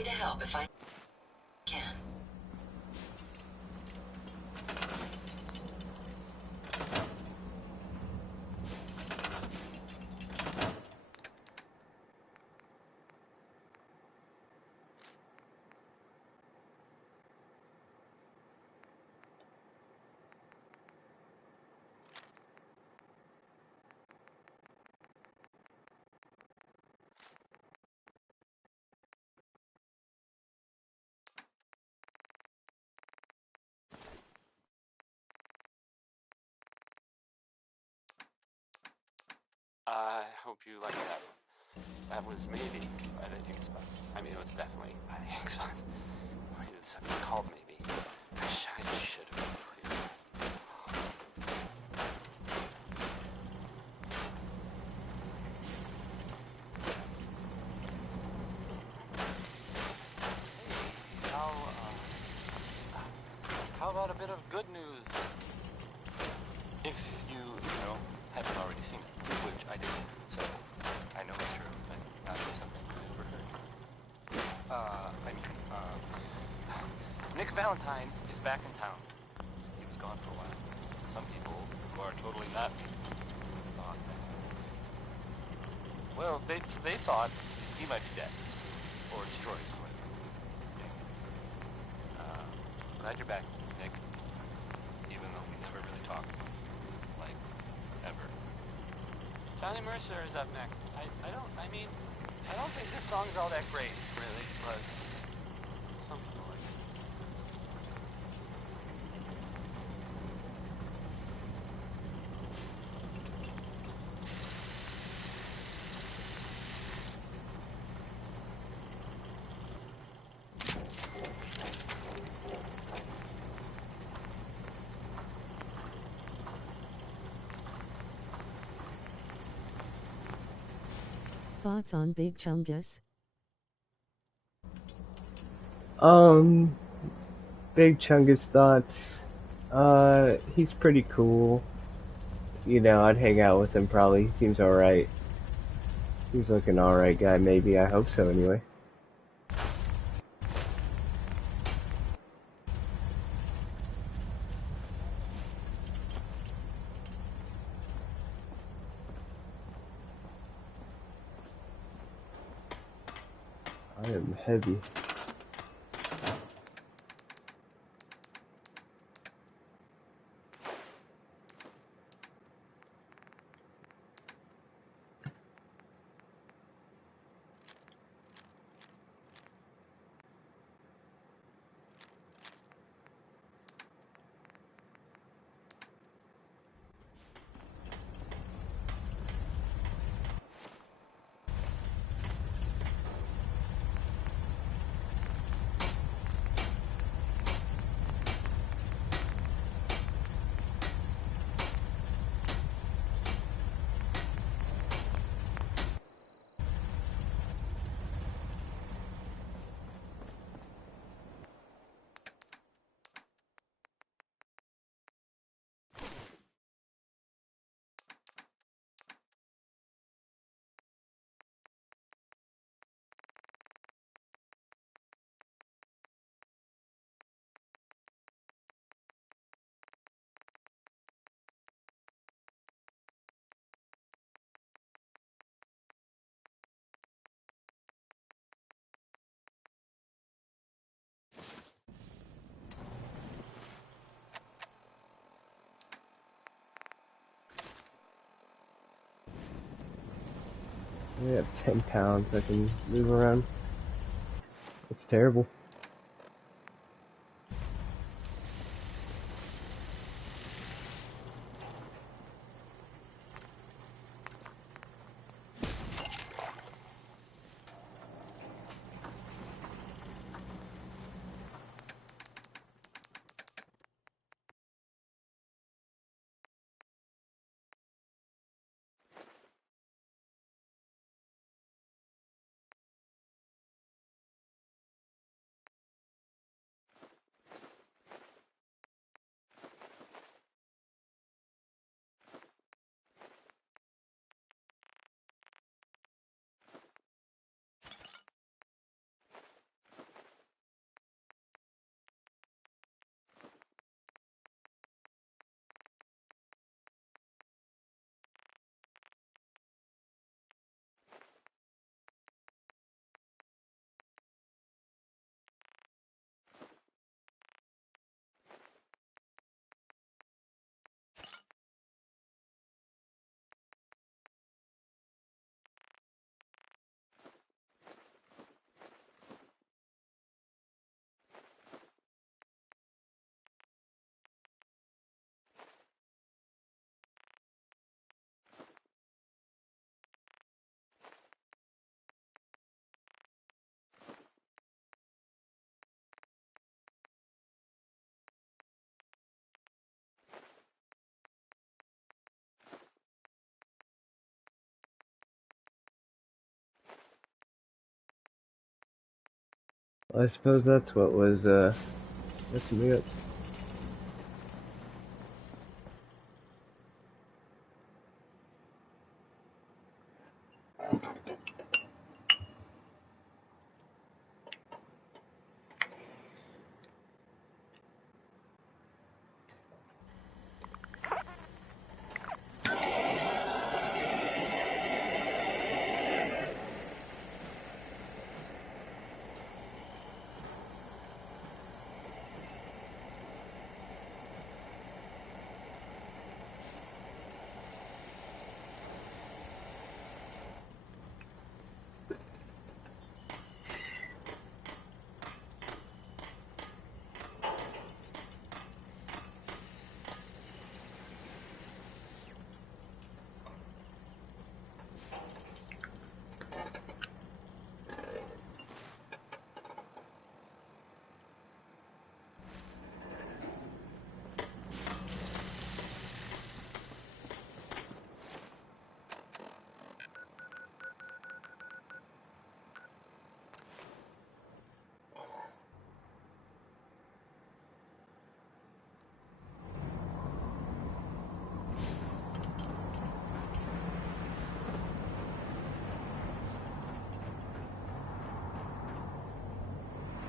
happy to help if I can. I hope you like that. That was maybe at a Xbox. I mean, it was definitely at a Xbox. It's called maybe. I should have been clear. Hey, how about a bit of good news? If you haven't already seen it, which I did, so I know it's true, but not something I overheard. Nick Valentine is back in town. He was gone for a while. Some people who are totally not me thought that. Well, they thought he might be dead or destroyed. Glad you're back, Nick. Even though we never really talked. Like, ever. Johnny Mercer is up next. I don't think this song's all that great, really, but some people like it. Thoughts on Big Chungus? Big Chungus thoughts. He's pretty cool. You know, I'd hang out with him probably. He seems alright. Seems like an alright guy, maybe. I hope so, anyway. I am heavy. I have 10 pounds I can move around. It's terrible. I suppose that's what was, messing me up.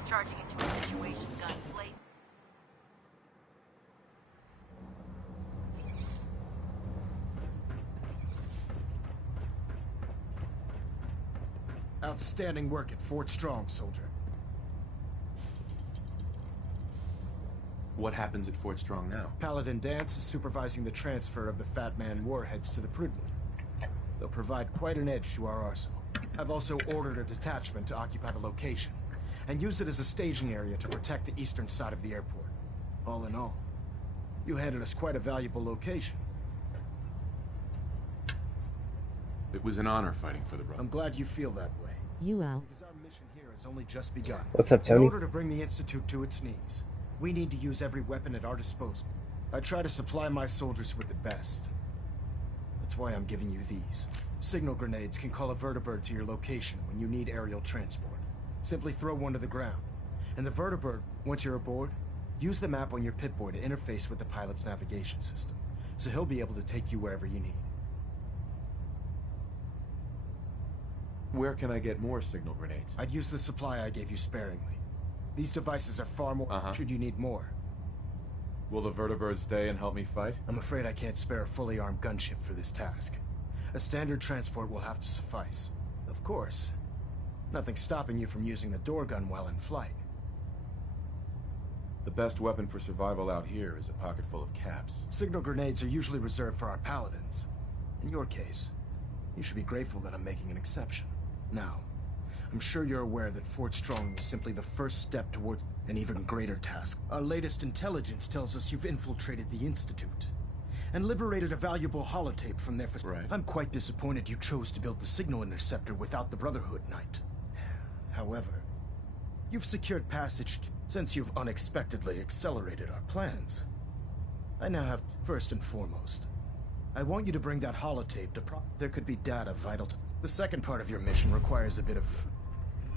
Charging into a situation, guns blazing. Outstanding work at Fort Strong, soldier. What happens at Fort Strong now? Paladin Danse is supervising the transfer of the Fat Man warheads to the Prydwen. They'll provide quite an edge to our arsenal. I've also ordered a detachment to occupy the location and use it as a staging area to protect the eastern side of the airport. All in all, you handed us quite a valuable location. It was an honor fighting for the brother. I'm glad you feel that way. You out. Because our mission here has only just begun. What's up, Tony? In order to bring the Institute to its knees, we need to use every weapon at our disposal. I try to supply my soldiers with the best. That's why I'm giving you these. Signal grenades can call a vertibird to your location when you need aerial transport. Simply throw one to the ground. And the vertibird, once you're aboard, use the map on your Pip-Boy to interface with the pilot's navigation system, so he'll be able to take you wherever you need. Where can I get more signal grenades? I'd use the supply I gave you sparingly. These devices are far more should you need more. Will the vertibird stay and help me fight? I'm afraid I can't spare a fully armed gunship for this task. A standard transport will have to suffice. Of course, nothing stopping you from using the door gun while in flight. The best weapon for survival out here is a pocket full of caps. Signal grenades are usually reserved for our paladins. In your case, you should be grateful that I'm making an exception. Now, I'm sure you're aware that Fort Strong was simply the first step towards an even greater task. Our latest intelligence tells us you've infiltrated the Institute and liberated a valuable holotape from their facility. I'm quite disappointed you chose to build the signal interceptor without the Brotherhood Knight. However, you've secured passage since you've unexpectedly accelerated our plans. I now have, first and foremost, I want you to bring that holotape to there could be data vital to... The second part of your mission requires a bit of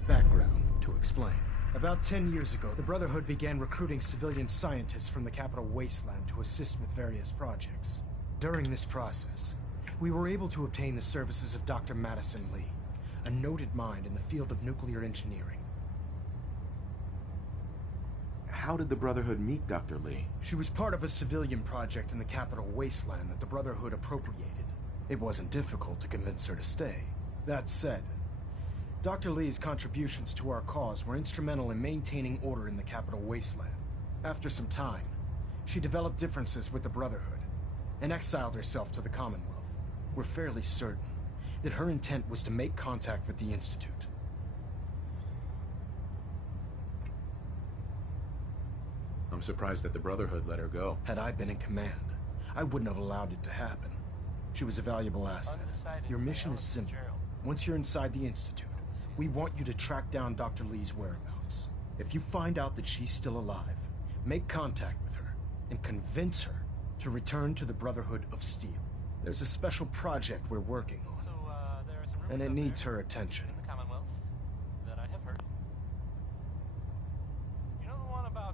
background to explain. About 10 years ago, the Brotherhood began recruiting civilian scientists from the capital wasteland to assist with various projects. During this process, we were able to obtain the services of Dr. Madison Lee, a noted mind in the field of nuclear engineering. How did the Brotherhood meet Dr. Lee? She was part of a civilian project in the capital wasteland that the Brotherhood appropriated. It wasn't difficult to convince her to stay. That said, Dr. Lee's contributions to our cause were instrumental in maintaining order in the capital wasteland. After some time, she developed differences with the Brotherhood and exiled herself to the Commonwealth. We're fairly certain that her intent was to make contact with the Institute. I'm surprised that the Brotherhood let her go. Had I been in command, I wouldn't have allowed it to happen. She was a valuable asset. Your mission is simple. Once you're inside the Institute, we want you to track down Dr. Lee's whereabouts. If you find out that she's still alive, make contact with her and convince her to return to the Brotherhood of Steel. There's a special project we're working on, and it needs her attention. Commonwealth that I have heard.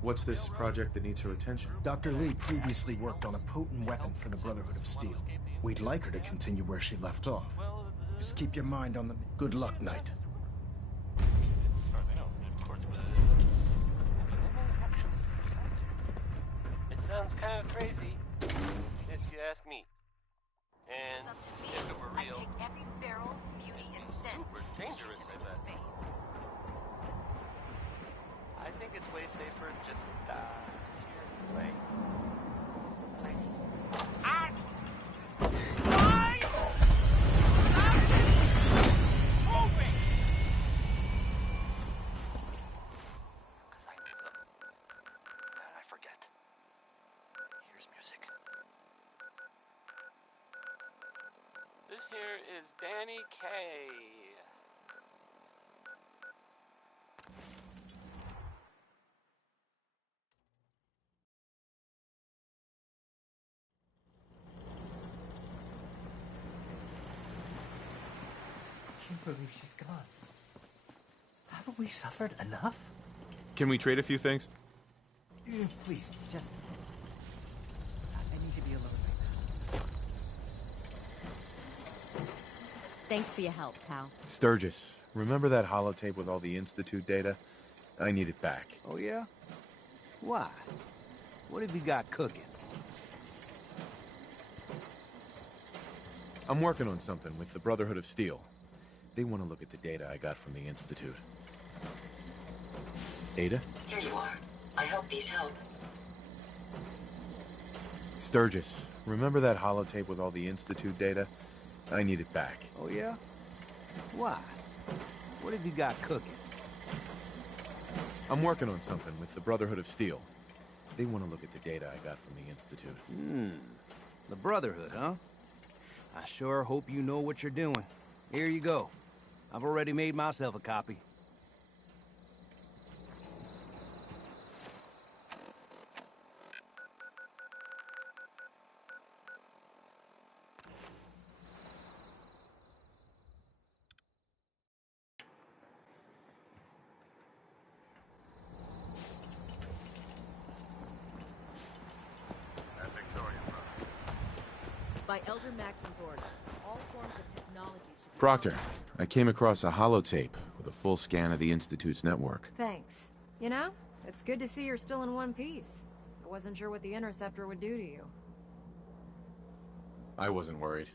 What's this project that needs her attention? Dr. Lee previously worked on a potent weapon for the Brotherhood of Steel. We'd like her to continue where she left off. Just keep your mind on the... Good luck, Knight. It sounds kind of crazy, if you ask me. And if it were real, take every barrel, beauty, and scent. super dangerous, I bet. I think it's way safer just sit here and play. Play these. Because I knew them. And I forget. Here's music. This here is Danny Kaye. I can't believe she's gone. Haven't we suffered enough? Can we trade a few things? Please, just... I need to be alone right now. Thanks for your help, pal. Sturgis, remember that holotape with all the Institute data? I need it back. Oh, yeah? Why? What have you got cooking? I'm working on something with the Brotherhood of Steel. They want to look at the data I got from the Institute. Ada? Here you are. I hope these help. Sturgis, remember that holotape with all the Institute data? I need it back. Oh, yeah? Why? What have you got cooking? I'm working on something with the Brotherhood of Steel. They want to look at the data I got from the Institute. The Brotherhood, huh? I sure hope you know what you're doing. Here you go. I've already made myself a copy. By Elder Maxim's orders, all forms of technology should be... Proctor, I came across a holotape with a full scan of the Institute's network. Thanks. You know, it's good to see you're still in one piece. I wasn't sure what the Interceptor would do to you. I wasn't worried.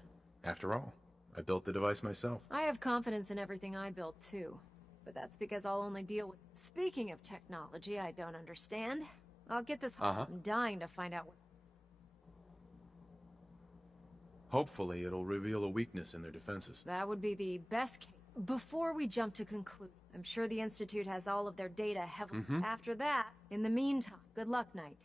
After all, I built the device myself. I have confidence in everything I built, too. But that's because I'll only deal with... Speaking of technology I don't understand, I'll get this... I'm dying to find out what... Hopefully, it'll reveal a weakness in their defenses. That would be the best case. Before we jump to conclude, I'm sure the Institute has all of their data heavily. After that, in the meantime, good luck, Knight.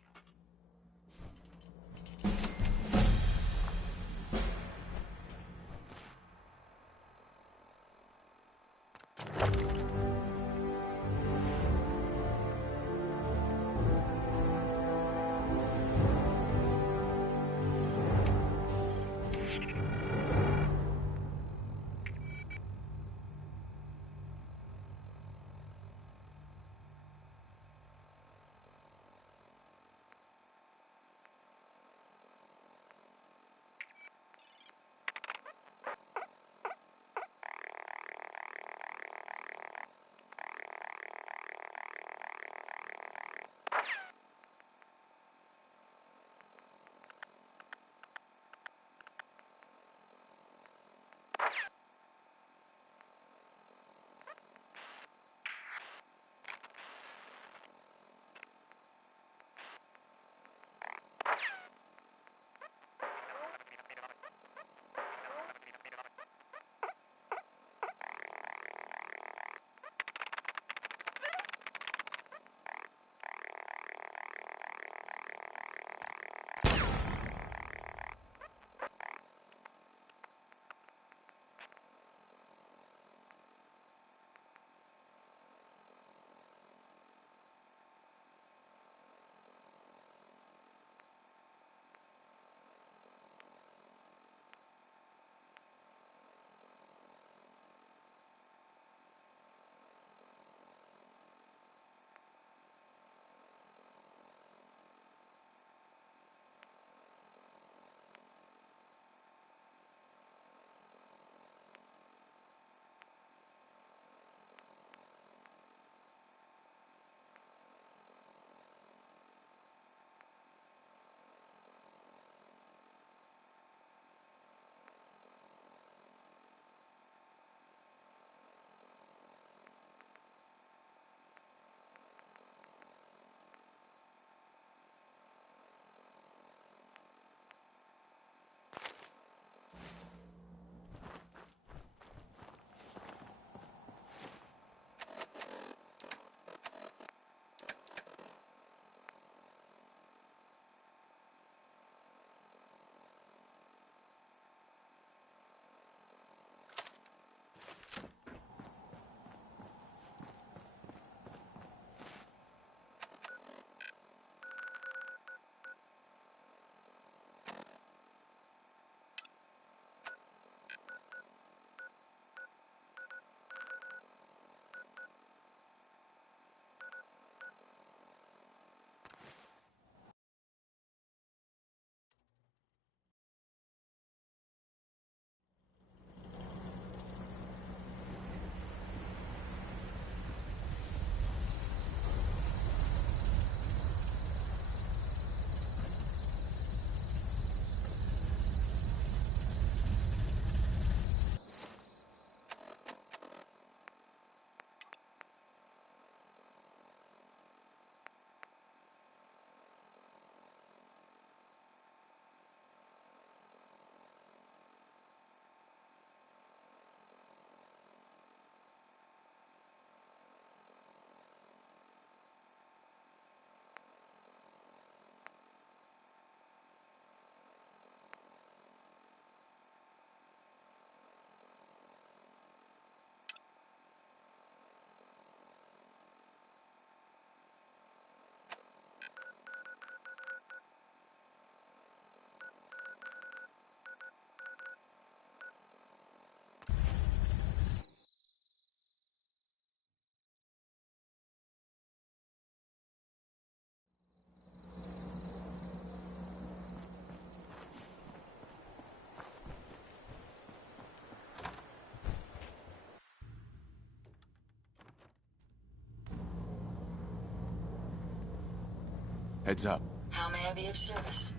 Heads up. How may I be of service?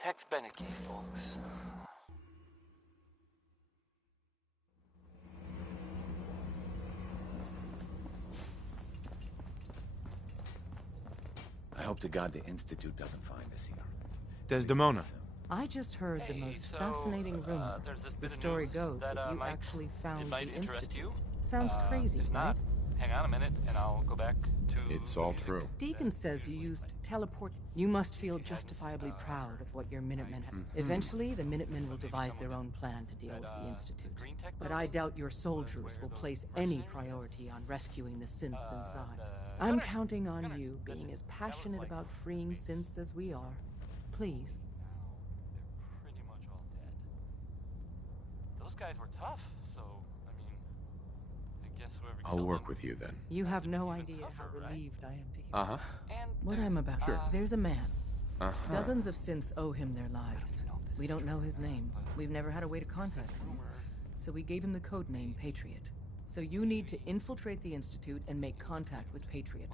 Tex Beneke, folks. I hope to God the Institute doesn't find us here. Desdemona. I just heard the most fascinating rumor. The story goes that you actually found the Institute. Sounds crazy, if not, hang on a minute, and I'll go back to... It's all true. Deacon says you used teleport. You must feel justifiably proud of what your Minutemen have. Eventually, the Minutemen will devise their own plan to deal with the Institute. But I doubt your soldiers will place any priority on rescuing the synths inside. I'm counting on you being as passionate about freeing synths as we are. Please. Pretty much all dead. Those guys were tough, so, I mean, I guess whoever I'll work with you then. You have no idea how relieved I am to hear. Uh-huh. What I'm about. Sure. There's a man. Uh-huh. Dozens of synths owe him their lives. We don't know his name. We've never had a way to contact him. So we gave him the code name Patriot. So you need to infiltrate the Institute and make contact with Patriot.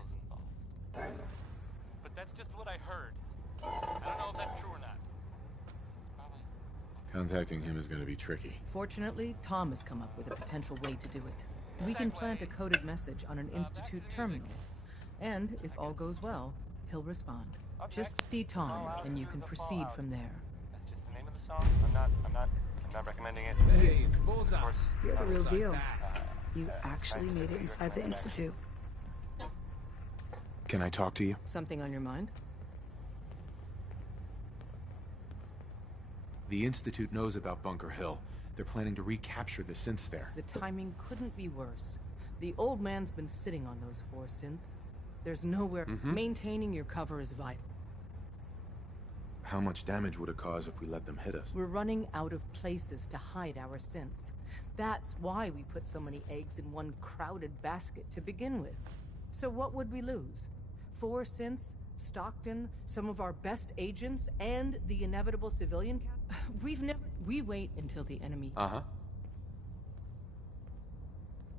But that's just what I heard. I don't know if that's true or not. Contacting him is going to be tricky. Fortunately, Tom has come up with a potential way to do it. We can plant a coded message on an Institute terminal. And, if all goes well, he'll respond. Just see Tom, and you can proceed from there. That's just the name of the song. I'm not recommending it. Hey, it's Bullseye. You're the real deal. You actually made it inside the Institute. Can I talk to you? Something on your mind? The Institute knows about Bunker Hill. They're planning to recapture the synths there. The timing couldn't be worse. The old man's been sitting on those 4 synths. There's nowhere. Maintaining your cover is vital. How much damage would it cause if we let them hit us? We're running out of places to hide our synths. That's why we put so many eggs in one crowded basket to begin with. So what would we lose? 4 synths, Stockton, some of our best agents, and the inevitable civilian cap? We wait until the enemy... Uh-huh.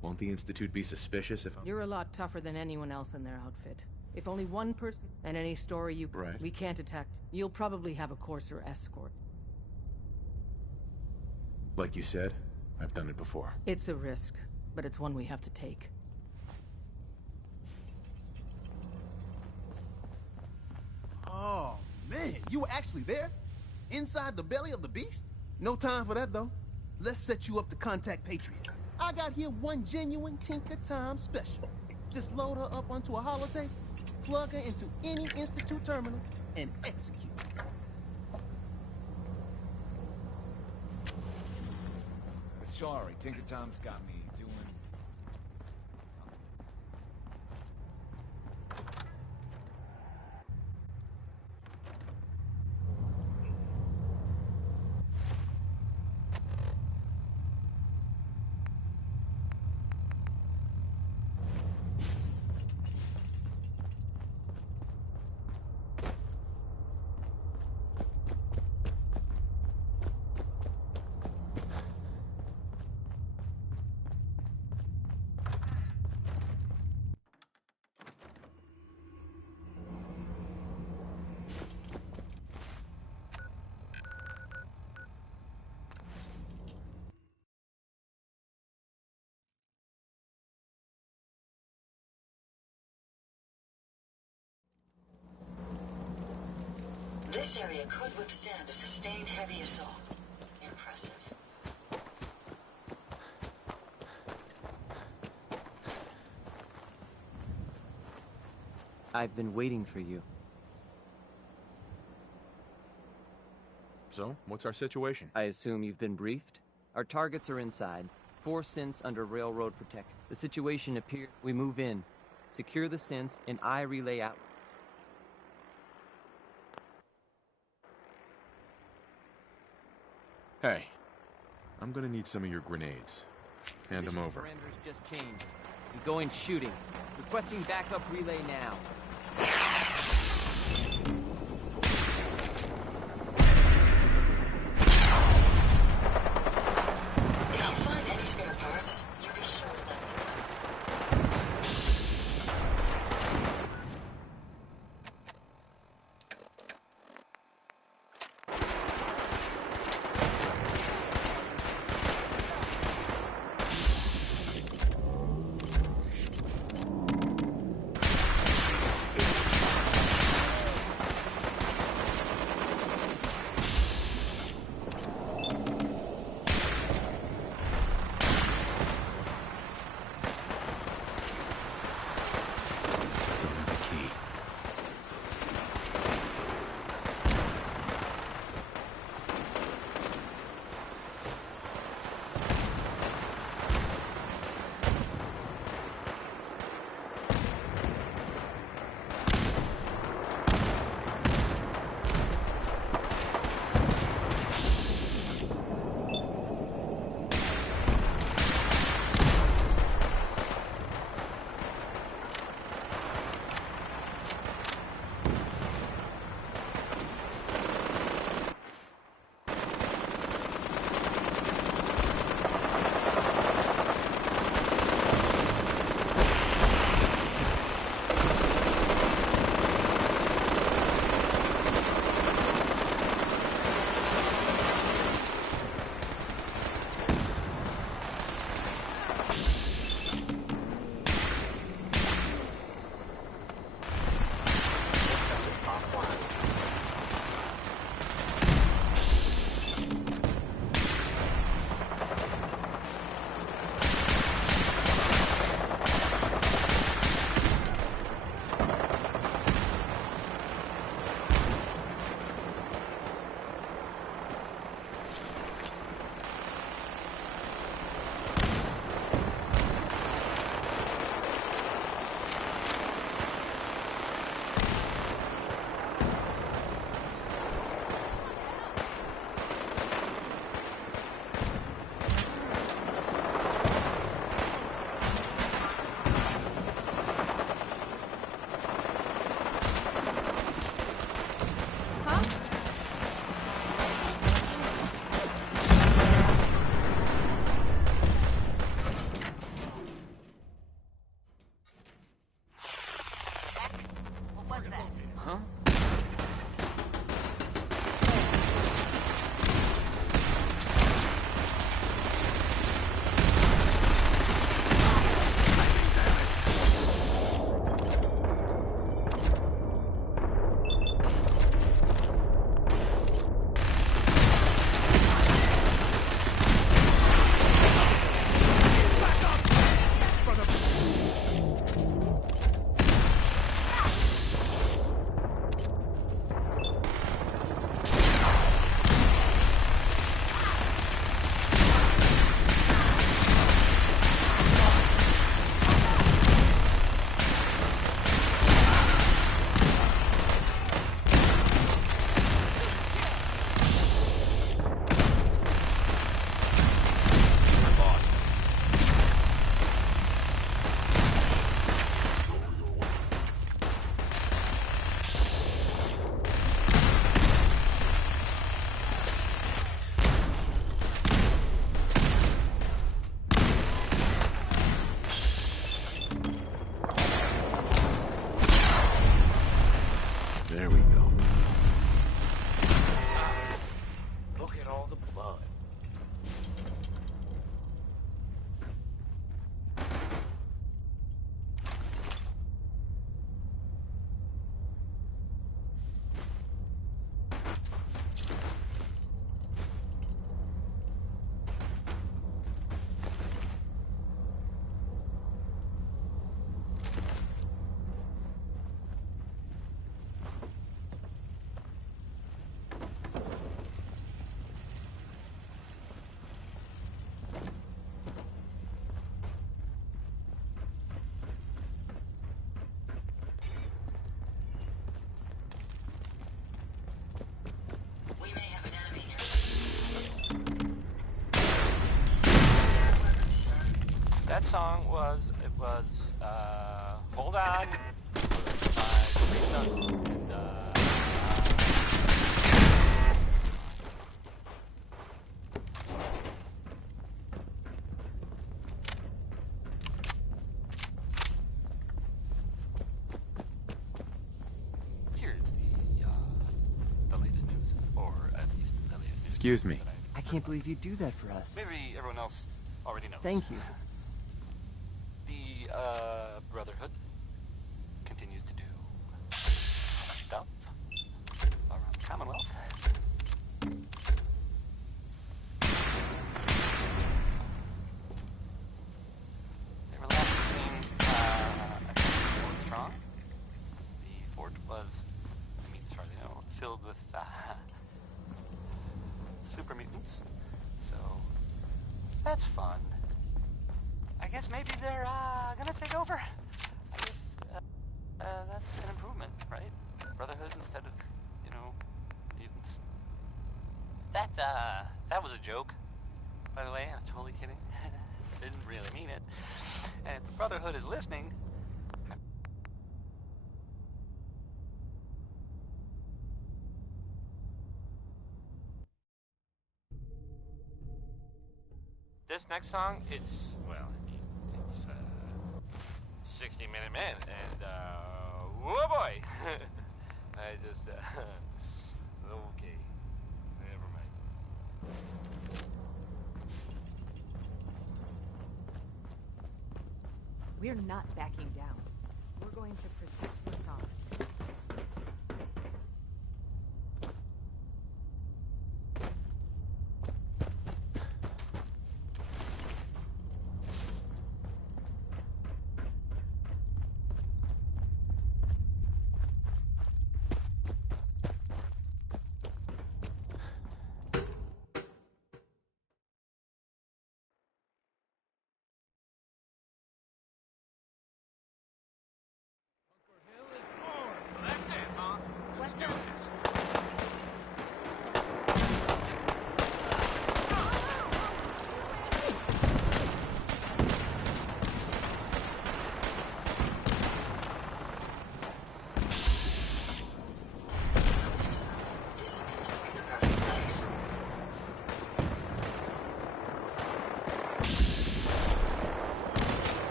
Won't the Institute be suspicious if... You're a lot tougher than anyone else in their outfit. If only one person, and any story you... Right. We can't detect. You'll probably have a coarser escort. Like you said, I've done it before. It's a risk, but it's one we have to take. Oh, man, you were actually there? Inside the belly of the beast? No time for that, though. Let's set you up to contact Patriot. I got here one genuine Tinker Time special. Just load her up onto a holotape, plug her into any Institute terminal, and execute. Sorry, Tinker Tom's got me doing... This area could withstand a sustained heavy assault. Impressive. I've been waiting for you. So, what's our situation? I assume you've been briefed? Our targets are inside. 4 synths under railroad protection. The situation appears... We move in. Secure the synths, and I relay out. Hey, I'm gonna need some of your grenades. Hand them over. Parameters just changed. You're going shooting. Requesting backup relay now. That song was, Hold On by Three Sons. And, here's the latest news, or at least the latest news. Excuse me. I can't believe you do that for us. Maybe everyone else already knows. Thank you. The Brotherhood continues to do stuff around the Commonwealth. They were last seen at Fort Strong. The fort was, as far as I know, filled with super mutants. So that's fun. I guess maybe they're gonna take over. I guess that's an improvement, right? Brotherhood instead of, mutants. That was a joke, by the way. I was totally kidding. Didn't really mean it. And if the Brotherhood is listening, this next song, it's 60 Minute Man, and whoa boy! I just, okay, never mind. We're not backing down. We're going to protect what's ours.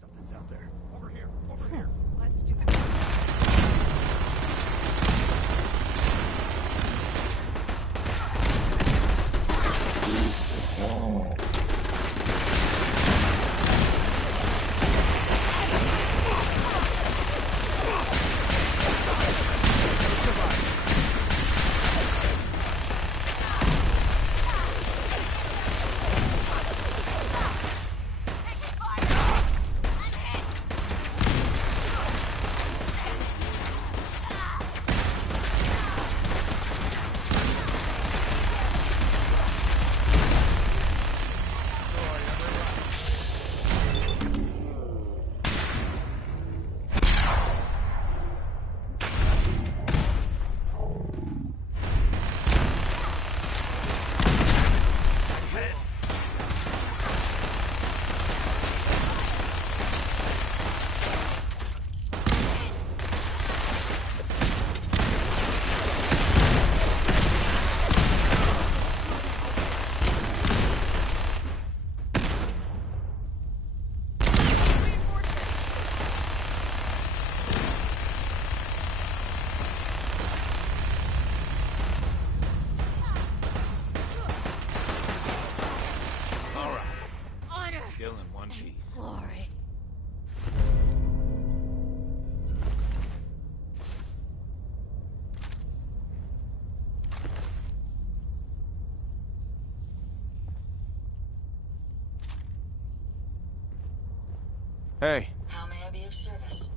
Something's out there. Over here. Over here. Let's do it. still in one piece. Glory. Hey. How may I be of service?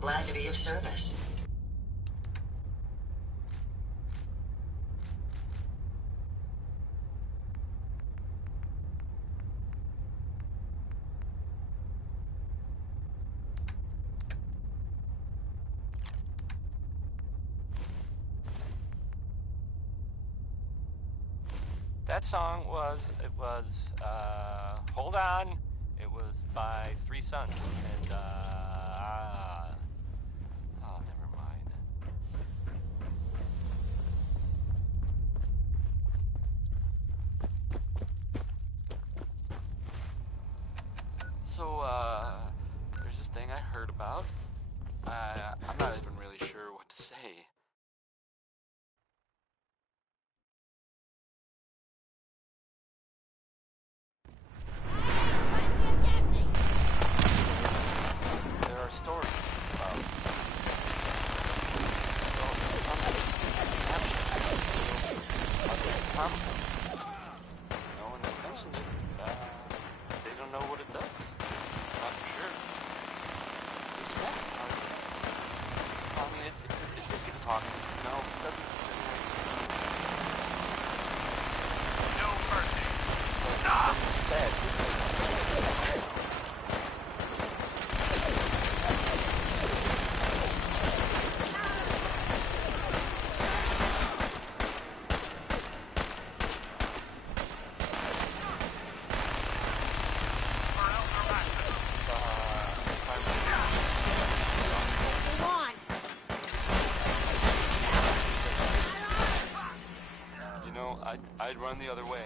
Glad to be of service. That song was, Hold On. It was by Three Sons, and, oh, never mind. So, there's this thing I heard about. I'm not even really sure what to say. There are stories about no one has mentioned it. They don't know what it does. Not for sure. This next part, I mean, it's just people talking. No, it doesn't. No mercy. But instead, I'd run the other way.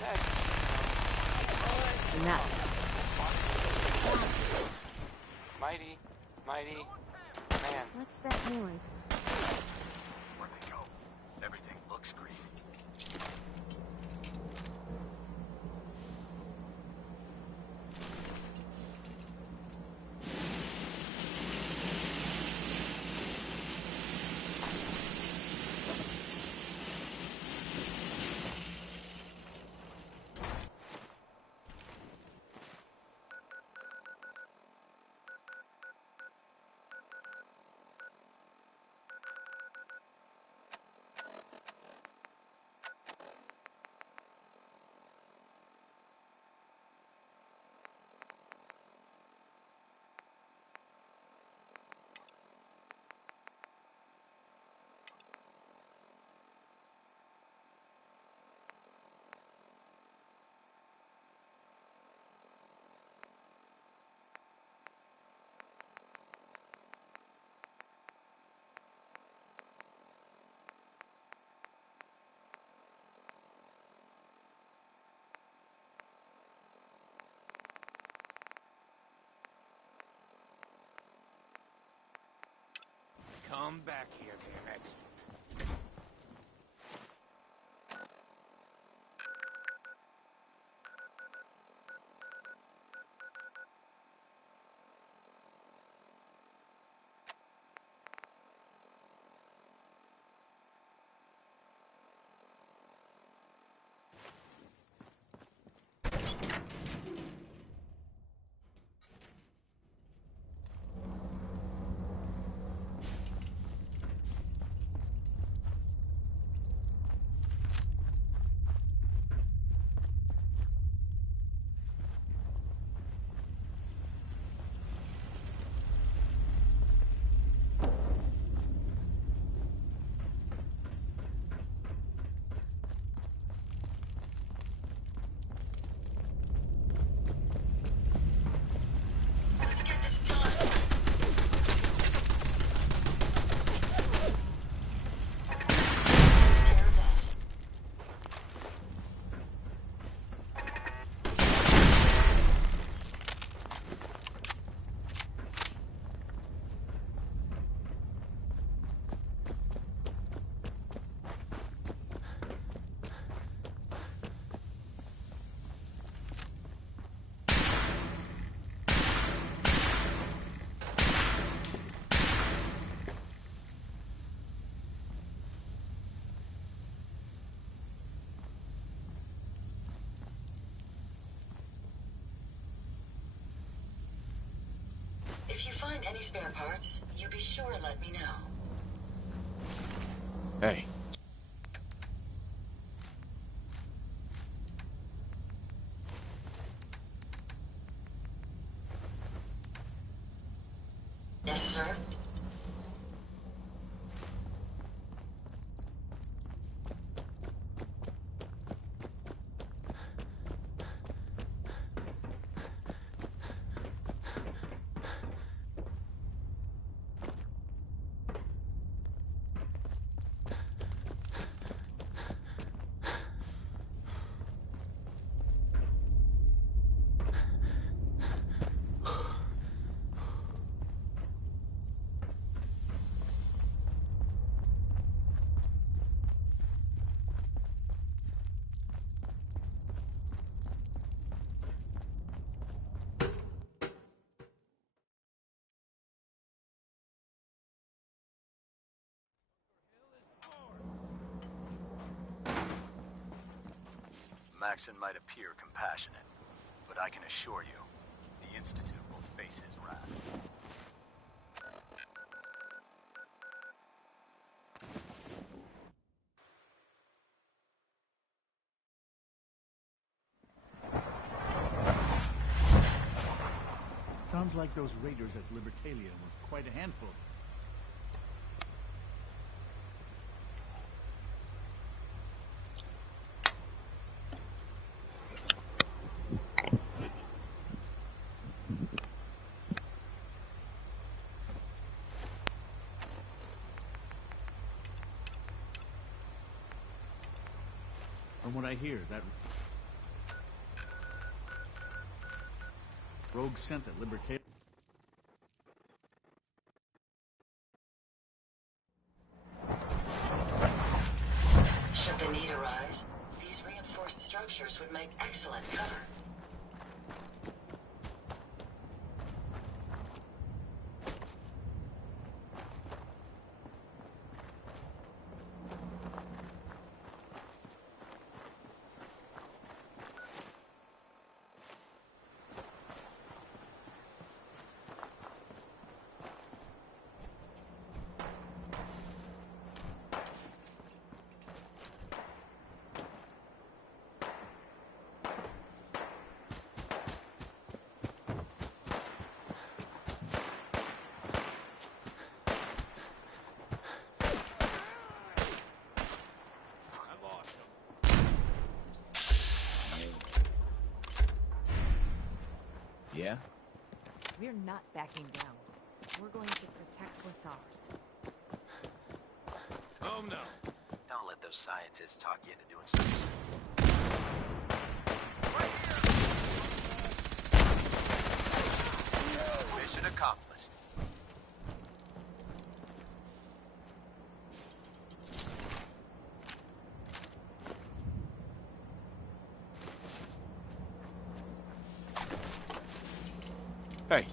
Next. And that. Mighty man. What's that noise? Where'd they go? Everything looks green. Come back here, damn it. If you find any spare parts, you be sure to let me know. Hey. Yes, sir. Maxon might appear compassionate, but I can assure you, the Institute will face his wrath. Sounds like those raiders at Libertalia were quite a handful. From what I hear, that rogue sent at Libertalia. Should the need arise, these reinforced structures would make excellent cover. Yeah? We're not backing down. We're going to protect what's ours. Oh no. Don't let those scientists talk you into doing something. Mission accomplished. Hey.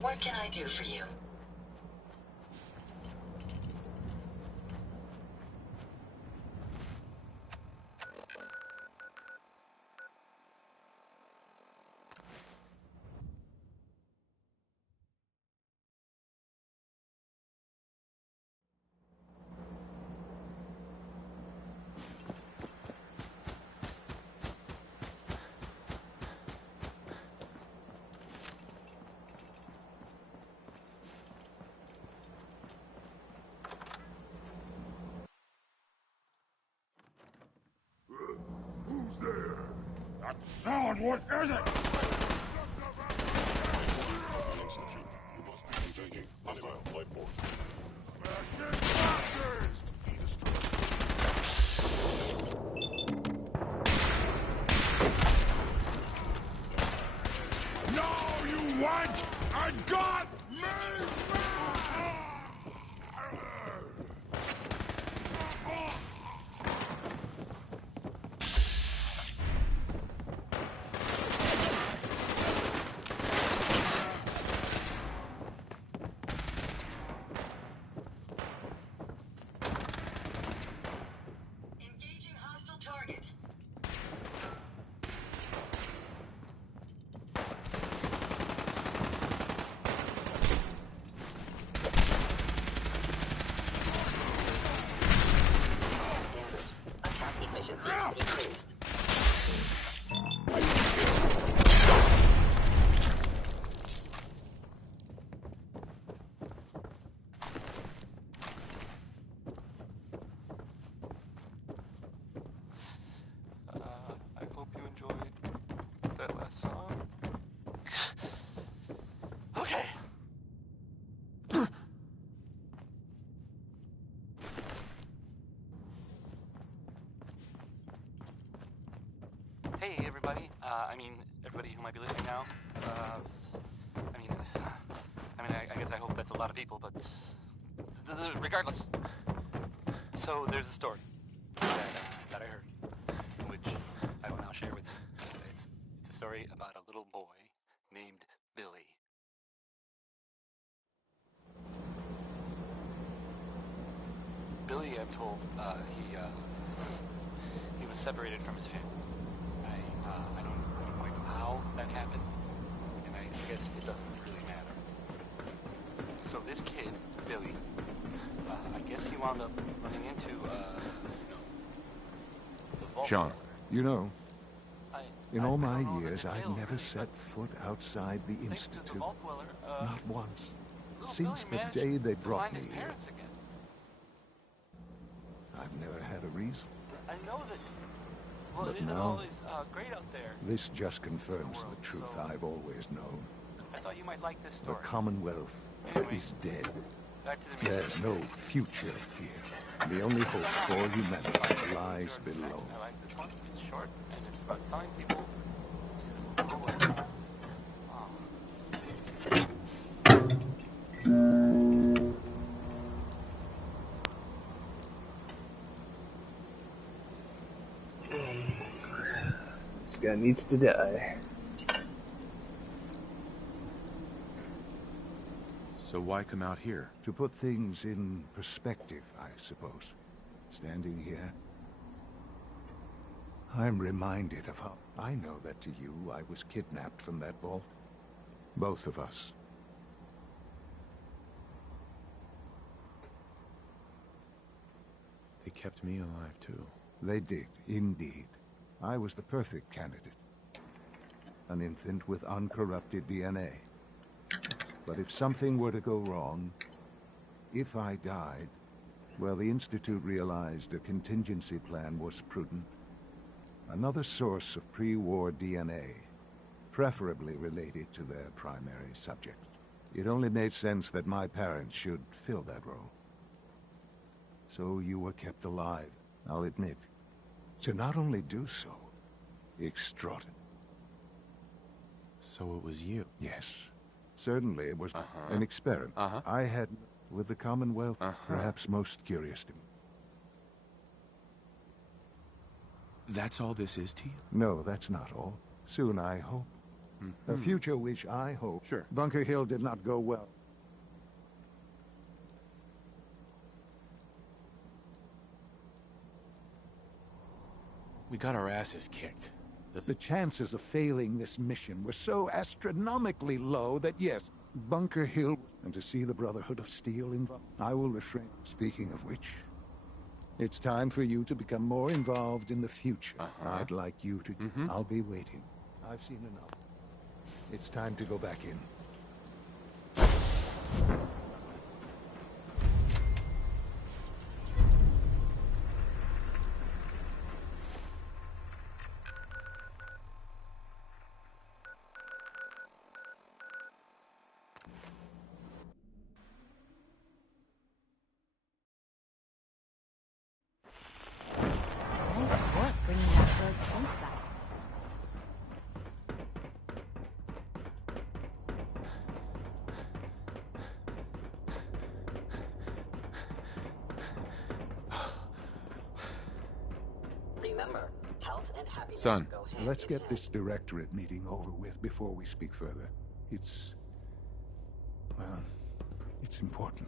What can I do for you? Who's there? That sound, what is it? Engaging hostile life force. No, you want? I got me! everybody. Everybody who might be listening now. I guess I hope that's a lot of people, but regardless. So there's a story that I heard, which I will now share with you. It's a story about a little boy named Billy. Billy, I'm told, he was separated from his family. I don't quite know how that happened, and I guess it doesn't really matter. So this kid, Billy, I guess he wound up running into, the vault. Sean, you know, in all my years, I've never set foot outside the Institute. Not once. Since the day they brought me here. I've never had a reason. I know that. Well, But it isn't now, always great out there. This just confirms the truth I've always known. I thought you might like this The story. Commonwealth is dead. Back to the There's no future here. The only hope for humanity lies below. I like this one. It's short, and it's about telling people. This guy needs to die. So why come out here? To put things in perspective, I suppose. Standing here, I'm reminded of how... I know that to you, I was kidnapped from that vault. Both of us. They kept me alive, too. They did, indeed. I was the perfect candidate. An infant with uncorrupted DNA. But if something were to go wrong, if I died, well, the Institute realized a contingency plan was prudent. Another source of pre-war DNA, preferably related to their primary subject. It only made sense that my parents should fill that role. So you were kept alive, I'll admit. To not only do so, extraordinary. So it was you? Yes. Certainly it was an experiment. I had, with the Commonwealth, perhaps most curious to me. That's all this is to you? No, that's not all. Soon, I hope. A future which I hope. Sure. Bunker Hill did not go well. We got our asses kicked. The chances of failing this mission were so astronomically low that yes, Bunker Hill, and to see the Brotherhood of Steel involved, I will refrain. Speaking of which, it's time for you to become more involved in the future. I'd like you to... I'll be waiting. I've seen enough. It's time to go back in. Nice work bringing that rogue synth back. Remember, health and happiness Son. go hand Let's in get hand. this directorate meeting over with before we speak further. It's... well, it's important.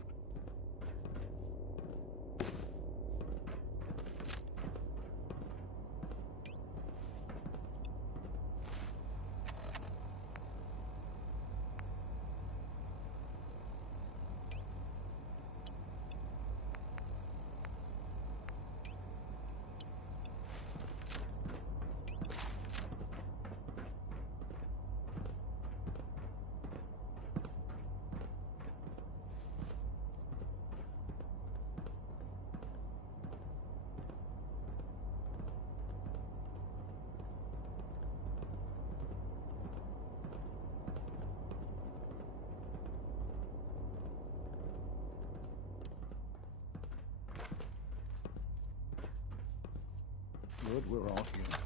Good, we're all here.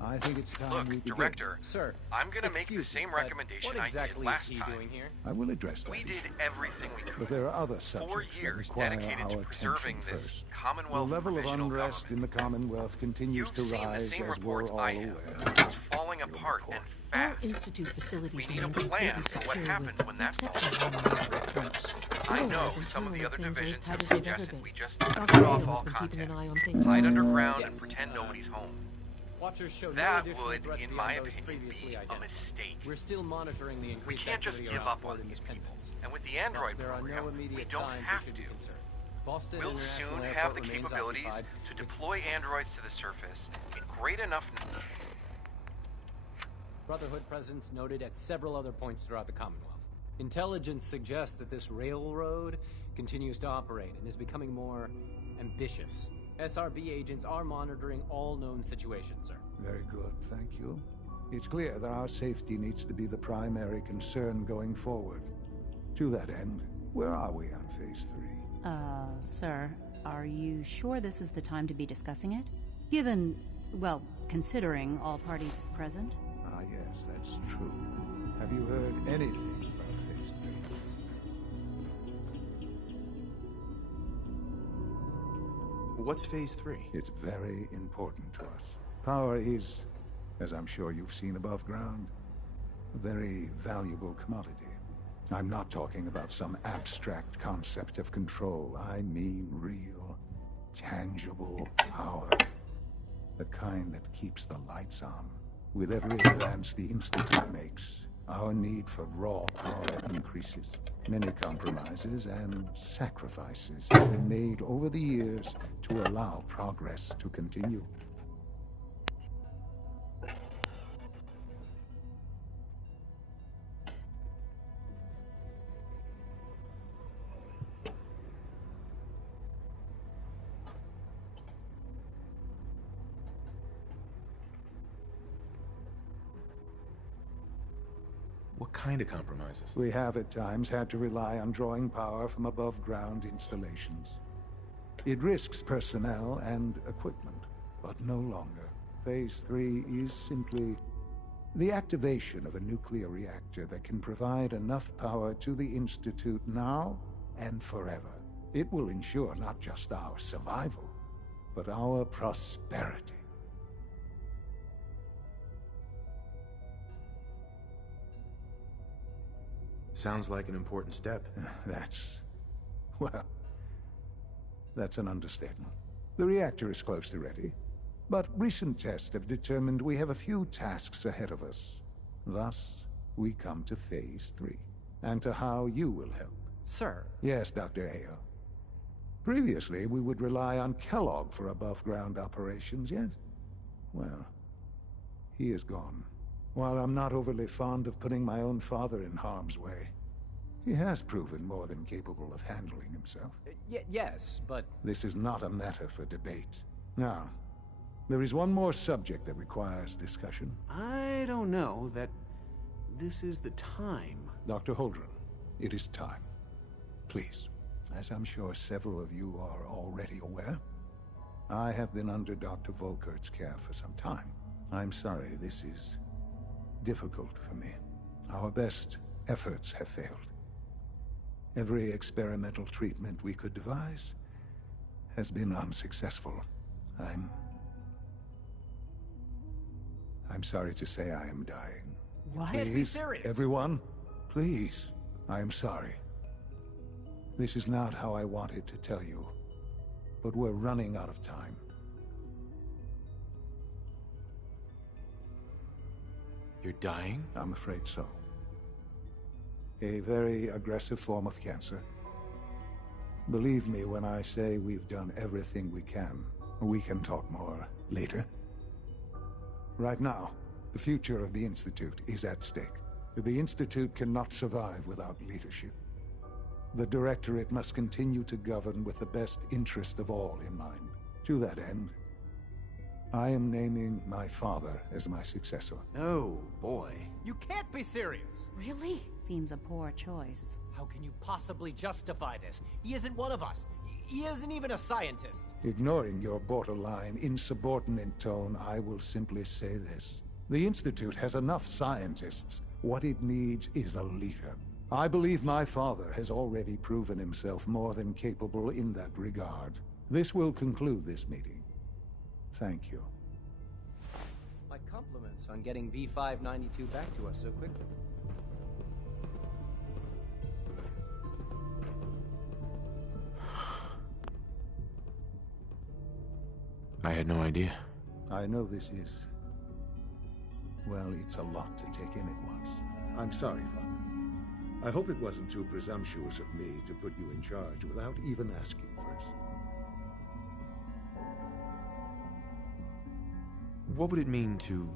I think it's time Look, we begin. Director, Sir, I'm gonna make the same recommendation what exactly I did last is he time. doing here? I will address that We issue. did everything we could. But there are other 4 subjects that years require dedicated our to preserving attention this first. The Commonwealth level of provisional unrest government. in the Commonwealth continues You've to seen the rise, same as we're reports all I have. aware. It's falling apart and Our fast. Institute facilities We need a remain plan completely for what secure happens with when that falls exceptional harmonic approach. I know Otherwise, some of the internally other things are as divisions tight have as they've ever suggested been. we just Dr. cut off Ayo all has been keeping an contact. eye on things Hide too, so- underground Yes. and pretend nobody's home. Watchers show no That additional would, threat in beyond my those opinion, previously be a identified. mistake. We're still monitoring the We increased can't just activity give around up on Ford these people. Independence. And with the Android There are program, no we immediate don't signs have we should to. be concerned. Boston We'll International soon Airport have the remains capabilities occupied. to deploy androids to the surface in great enough. Brotherhood presence noted at several other points throughout the Commonwealth. Intelligence suggests that this railroad continues to operate and is becoming more ambitious. SRB agents are monitoring all known situations, sir. Very good, thank you. It's clear that our safety needs to be the primary concern going forward. To that end, where are we on Phase 3? Sir, are you sure this is the time to be discussing it? Given, well, considering all parties present? Ah, yes, that's true. Have you heard anything about Phase 3? What's Phase 3? It's very important to us. Power is, as I'm sure you've seen above ground, a very valuable commodity. I'm not talking about some abstract concept of control. I mean real, tangible power. The kind that keeps the lights on. With every advance the Institute makes, our need for raw power increases. Many compromises and sacrifices have been made over the years to allow progress to continue. What kind of compromises? We have at times had to rely on drawing power from above-ground installations. It risks personnel and equipment, but no longer. Phase 3 is simply the activation of a nuclear reactor that can provide enough power to the Institute now and forever. It will ensure not just our survival, but our prosperity. Sounds like an important step. Well, that's an understatement. The reactor is close to ready, but recent tests have determined we have a few tasks ahead of us. Thus, we come to Phase 3, and to how you will help. Sir? Yes, Dr. Ayo. Previously, we would rely on Kellogg for above-ground operations, yes? Well, he is gone. While I'm not overly fond of putting my own father in harm's way, he has proven more than capable of handling himself. Yes, but... This is not a matter for debate. Now, there is one more subject that requires discussion. I don't know that this is the time. Dr. Holdren, it is time. Please, as I'm sure several of you are already aware, I have been under Dr. Volkert's care for some time. I'm sorry this is difficult for me. Our best efforts have failed. Every experimental treatment we could devise has been unsuccessful. I'm sorry to say I am dying. What? Please, be serious. Everyone, please, I am sorry. This is not how I wanted to tell you, but we're running out of time. You're dying? I'm afraid so. A very aggressive form of cancer. Believe me when I say we've done everything we can. We can talk more later. Right now, the future of the Institute is at stake. The Institute cannot survive without leadership. The Directorate must continue to govern with the best interest of all in mind. To that end, I am naming my father as my successor. Oh, boy. You can't be serious! Really? Seems a poor choice. How can you possibly justify this? He isn't one of us. He isn't even a scientist. Ignoring your borderline insubordinate tone, I will simply say this. The Institute has enough scientists. What it needs is a leader. I believe my father has already proven himself more than capable in that regard. This will conclude this meeting. Thank you. My compliments on getting B592 back to us so quickly. I had no idea. I know this is... well, it's a lot to take in at once. I'm sorry, Father. I hope it wasn't too presumptuous of me to put you in charge without even asking first. What would it mean to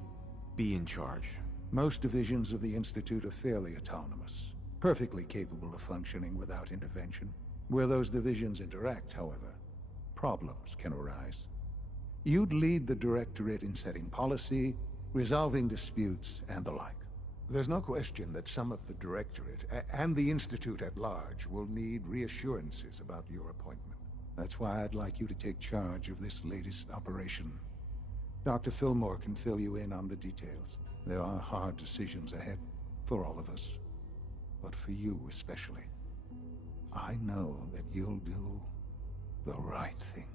be in charge? Most divisions of the Institute are fairly autonomous, perfectly capable of functioning without intervention. Where those divisions interact, however, problems can arise. You'd lead the Directorate in setting policy, resolving disputes, and the like. There's no question that some of the Directorate and the Institute at large will need reassurances about your appointment. That's why I'd like you to take charge of this latest operation. Dr. Fillmore can fill you in on the details. There are hard decisions ahead, for all of us. But for you especially. I know that you'll do the right thing.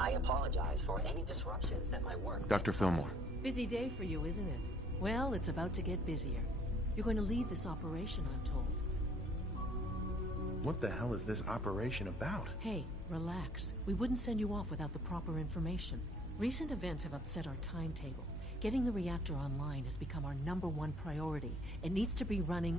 I apologize for any disruptions that my work... Dr. Fillmore. Busy day for you, isn't it? Well, it's about to get busier. You're going to lead this operation, I'm told. What the hell is this operation about? Hey, relax. We wouldn't send you off without the proper information. Recent events have upset our timetable. Getting the reactor online has become our #1 priority. It needs to be running,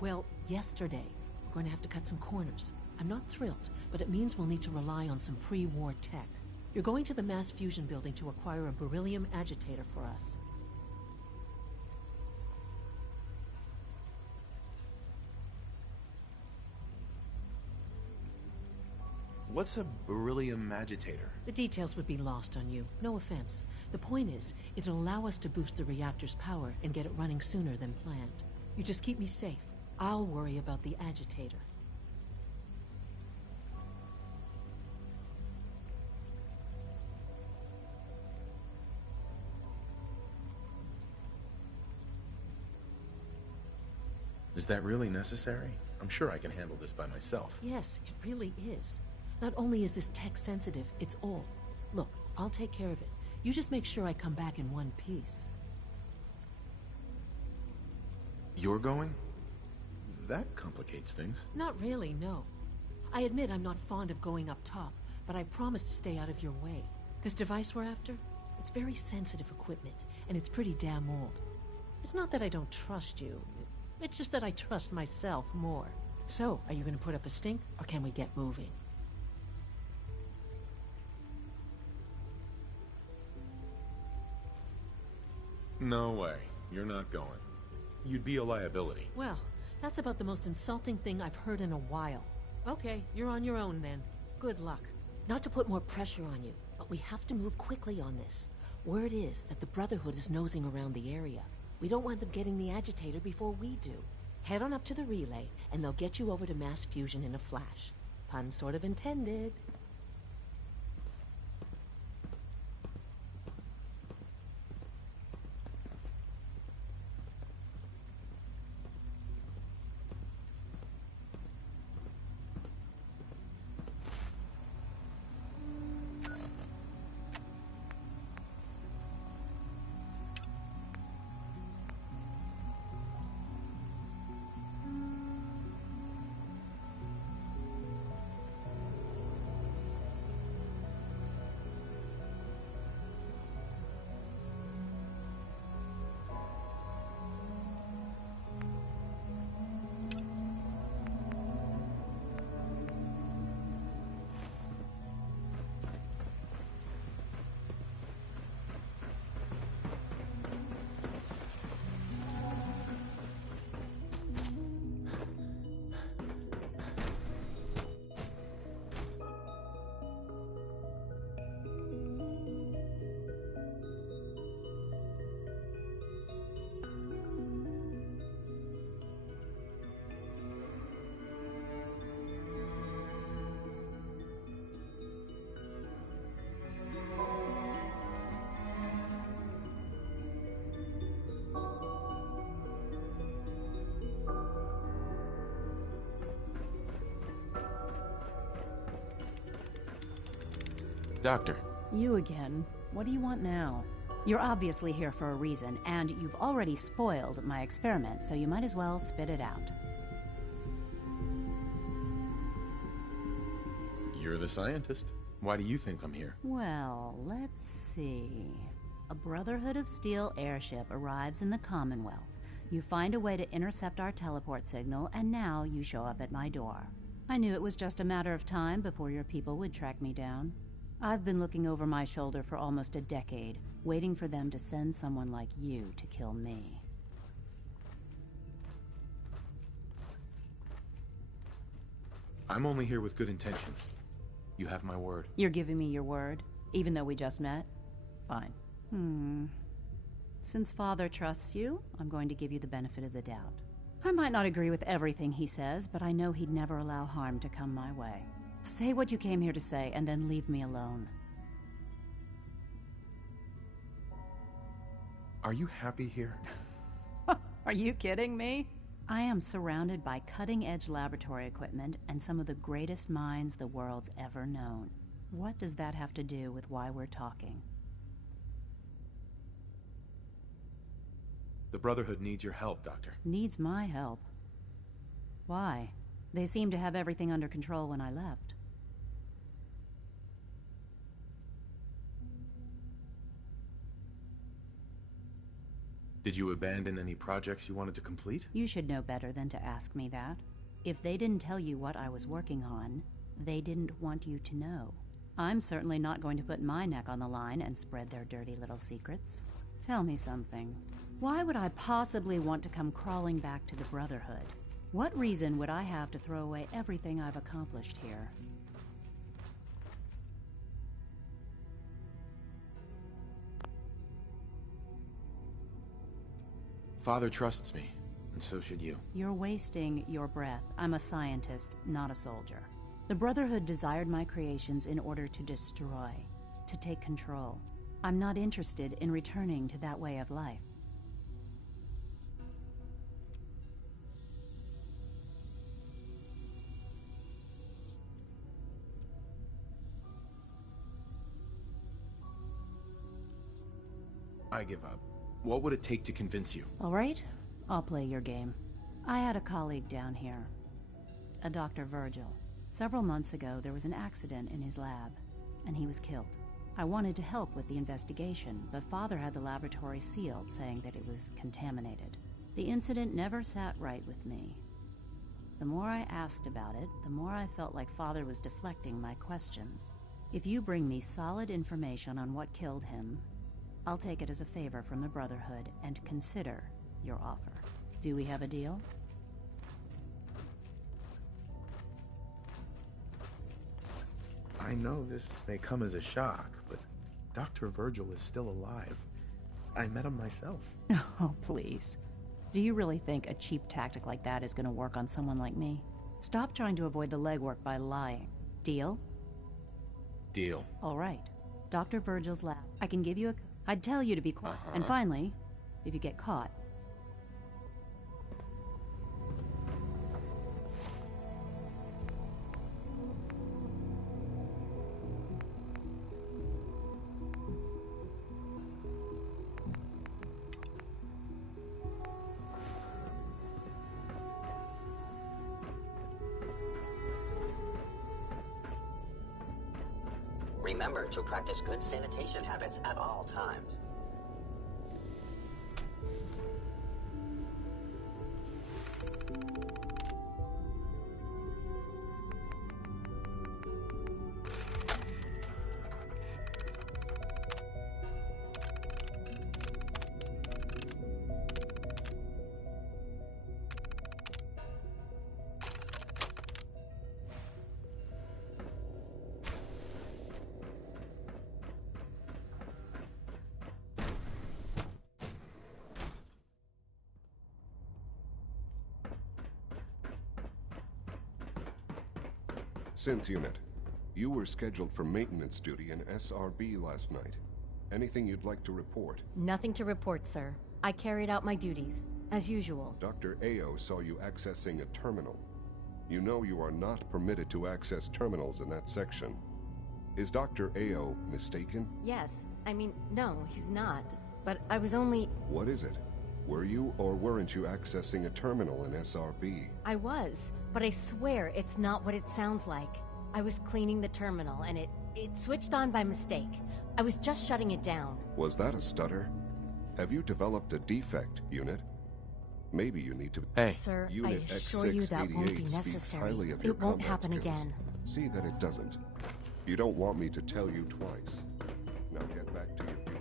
well, yesterday. We're going to have to cut some corners. I'm not thrilled, but it means we'll need to rely on some pre-war tech. You're going to the Mass Fusion building to acquire a beryllium agitator for us. What's a beryllium agitator? The details would be lost on you. No offense. The point is, it'll allow us to boost the reactor's power and get it running sooner than planned. You just keep me safe. I'll worry about the agitator. Is that really necessary? I'm sure I can handle this by myself. Yes, it really is. Not only is this tech sensitive, it's old. Look, I'll take care of it. You just make sure I come back in one piece. You're going? That complicates things. Not really, no. I admit I'm not fond of going up top, but I promise to stay out of your way. This device we're after? It's very sensitive equipment, and it's pretty damn old. It's not that I don't trust you. It's just that I trust myself more. So, are you going to put up a stink, or can we get moving? No way. You're not going. You'd be a liability. Well, that's about the most insulting thing I've heard in a while. Okay, you're on your own then. Good luck. Not to put more pressure on you, but we have to move quickly on this. Word is that the Brotherhood is nosing around the area. We don't want them getting the agitator before we do. Head on up to the relay, and they'll get you over to Mass Fusion in a flash. Pun sort of intended. Doctor. You again. What do you want now? You're obviously here for a reason, and you've already spoiled my experiment, so you might as well spit it out. You're the scientist. Why do you think I'm here? Well, let's see. A Brotherhood of Steel airship arrives in the Commonwealth. You find a way to intercept our teleport signal, and now you show up at my door. I knew it was just a matter of time before your people would track me down. I've been looking over my shoulder for almost a decade, waiting for them to send someone like you to kill me. I'm only here with good intentions. You have my word. You're giving me your word, even though we just met? Fine. Since Father trusts you, I'm going to give you the benefit of the doubt. I might not agree with everything he says, but I know he'd never allow harm to come my way. Say what you came here to say, and then leave me alone. Are you happy here? Are you kidding me? I am surrounded by cutting-edge laboratory equipment and some of the greatest minds the world's ever known. What does that have to do with why we're talking? The Brotherhood needs your help, Doctor. Needs my help? Why? They seemed to have everything under control when I left. Did you abandon any projects you wanted to complete? You should know better than to ask me that. If they didn't tell you what I was working on, they didn't want you to know. I'm certainly not going to put my neck on the line and spread their dirty little secrets. Tell me something. Why would I possibly want to come crawling back to the Brotherhood? What reason would I have to throw away everything I've accomplished here? Father trusts me, and so should you. You're wasting your breath. I'm a scientist, not a soldier. The Brotherhood desired my creations in order to destroy, to take control. I'm not interested in returning to that way of life. I give up. What would it take to convince you? All right, I'll play your game. I had a colleague down here, a Dr. Virgil. Several months ago, there was an accident in his lab, and he was killed. I wanted to help with the investigation, but Father had the laboratory sealed, saying that it was contaminated. The incident never sat right with me. The more I asked about it, the more I felt like Father was deflecting my questions. If you bring me solid information on what killed him, I'll take it as a favor from the Brotherhood and consider your offer. Do we have a deal? I know this may come as a shock, but Dr. Virgil is still alive. I met him myself. Oh, please. Do you really think a cheap tactic like that is going to work on someone like me? Stop trying to avoid the legwork by lying. Deal? Deal. All right. Dr. Virgil's lab. I can give you a... I'd tell you to be quiet. And finally, if you get caught... Remember to practice good sanitation habits at all times. Synth Unit, you were scheduled for maintenance duty in SRB last night. Anything you'd like to report? Nothing to report, sir. I carried out my duties, as usual. Dr. Ao saw you accessing a terminal. You know you are not permitted to access terminals in that section. Is Dr. Ao mistaken? Yes. I mean, no, he's not. But I was only... What is it? Were you or weren't you accessing a terminal in SRB? I was, but I swear it's not what it sounds like. I was cleaning the terminal and it switched on by mistake. I was just shutting it down. Was that a stutter? Have you developed a defect, Unit? Maybe you need to... Hey. Sir, Unit I assure you that won't be X688 speaks necessary. highly of your It won't combat happen skills. again. See that it doesn't. You don't want me to tell you twice. Now get back to your duties.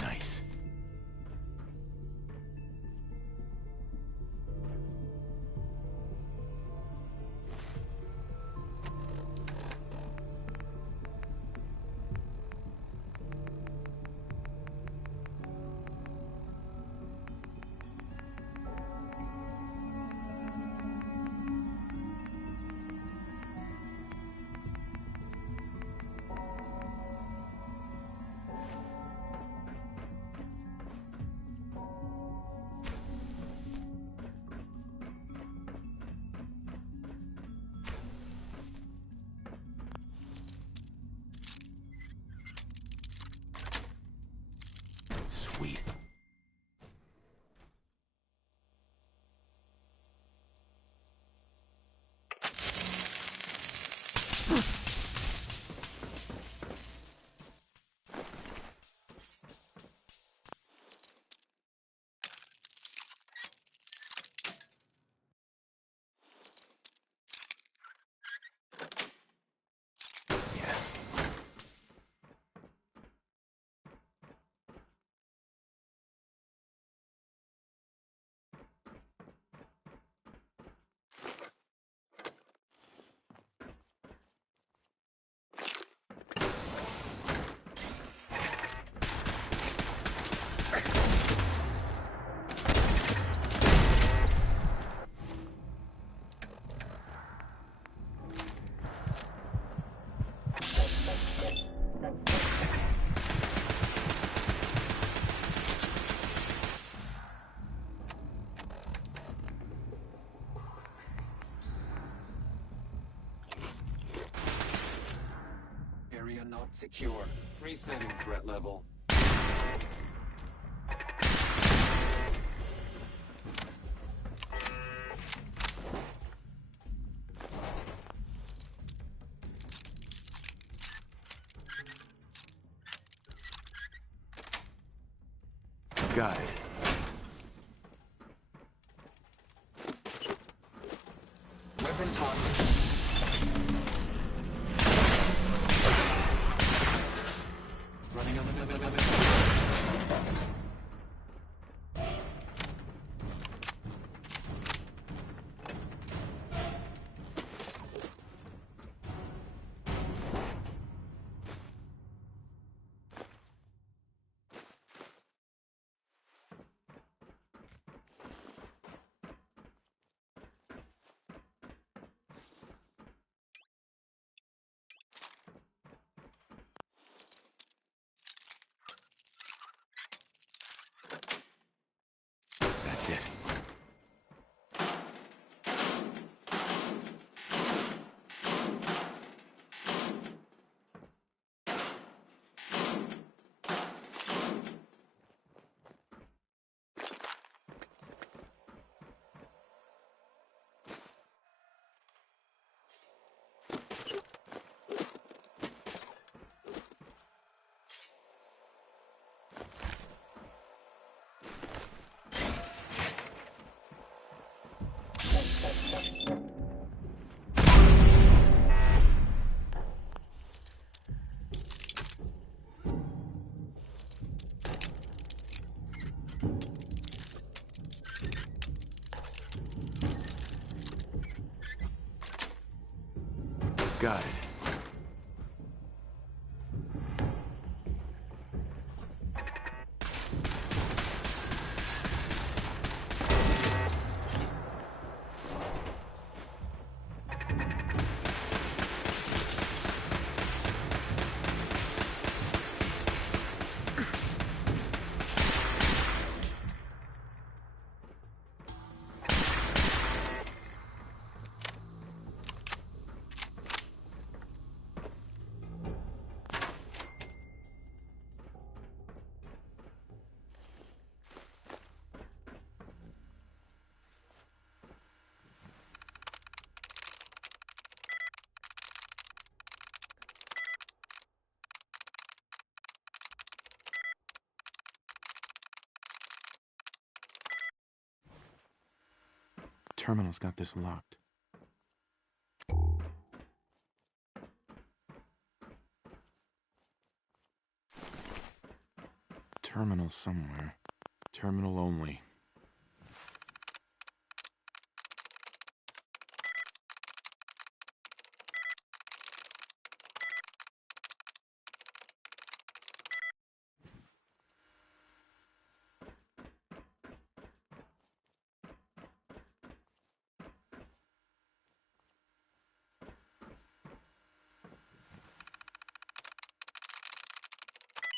Nice. Sweet. Yes. Area not secure. Resetting threat level. Got it. Weapons hot. Running on the Got it. Terminal's got this locked. Terminal somewhere. Terminal only.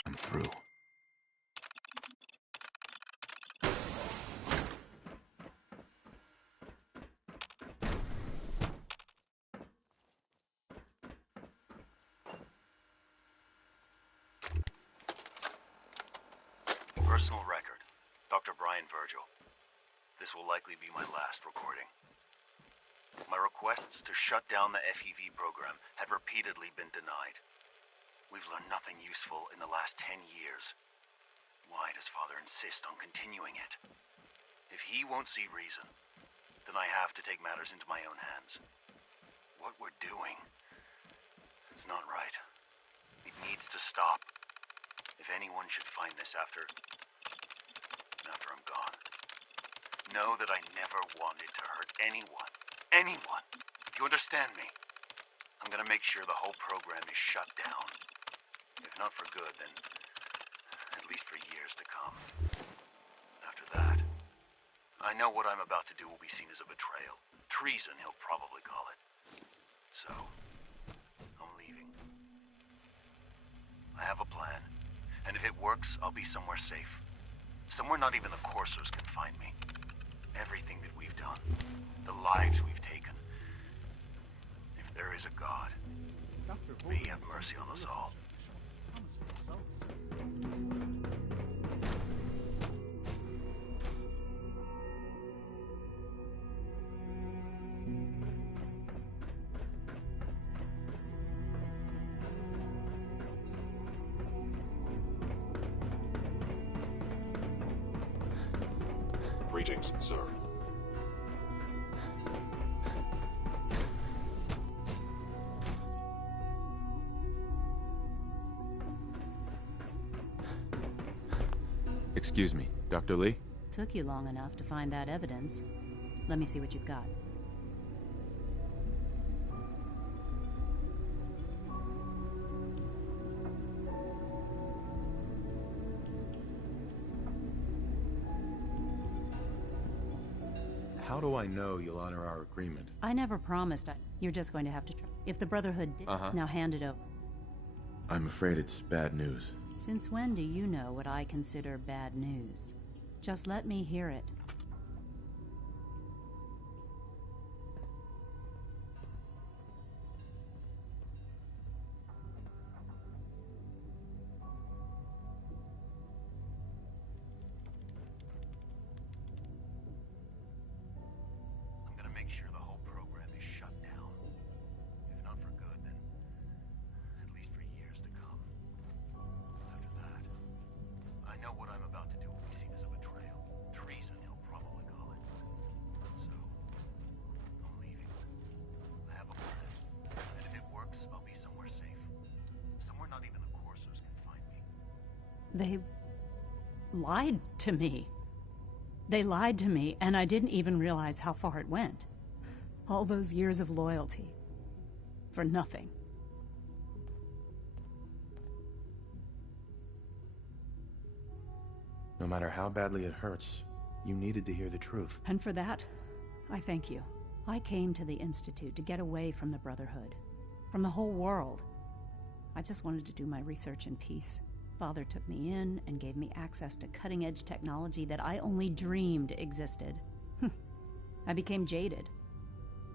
I'm through. Personal record. Dr. Brian Virgil. This will likely be my last recording. My requests to shut down the FEV program had repeatedly been denied. We've learned nothing useful in the last 10 years. Why does Father insist on continuing it? If he won't see reason, then I have to take matters into my own hands. What we're doing, it's not right. It needs to stop. If anyone should find this after I'm gone, know that I never wanted to hurt anyone. Anyone! Do you understand me? I'm gonna make sure the whole program is shut down. If not for good, then at least for years to come. After that, I know what I'm about to do will be seen as a betrayal. Treason, he'll probably call it. So, I'm leaving. I have a plan, and if it works, I'll be somewhere safe. Somewhere not even the Coursers can find me. Everything that we've done, the lives we've taken. If there is a God, may he have mercy on us all. Greetings, sir. Excuse me, Dr. Lee? Took you long enough to find that evidence. Let me see what you've got. How do I know you'll honor our agreement? I never promised. You're just going to have to try. If the Brotherhood did, now hand it over. I'm afraid it's bad news. Since when do you know what I consider bad news? Just let me hear it. They lied to me. They lied to me, and I didn't even realize how far it went. All those years of loyalty. For nothing. No matter how badly it hurts, you needed to hear the truth. And for that, I thank you. I came to the Institute to get away from the Brotherhood. From the whole world. I just wanted to do my research in peace. Father took me in and gave me access to cutting-edge technology that I only dreamed existed. I became jaded.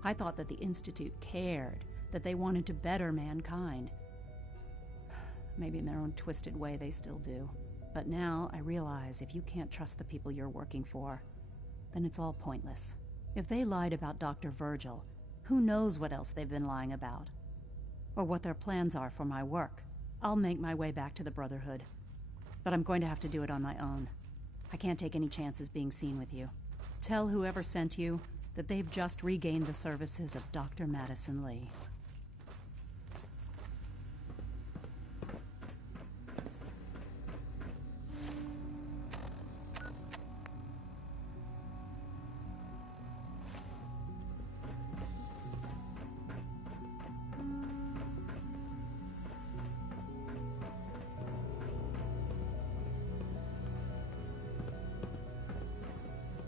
I thought that the Institute cared, that they wanted to better mankind. Maybe in their own twisted way they still do. But now I realize if you can't trust the people you're working for, then it's all pointless. If they lied about Dr. Virgil, who knows what else they've been lying about? Or what their plans are for my work. I'll make my way back to the Brotherhood. But I'm going to have to do it on my own. I can't take any chances being seen with you. Tell whoever sent you that they've just regained the services of Dr. Madison Lee.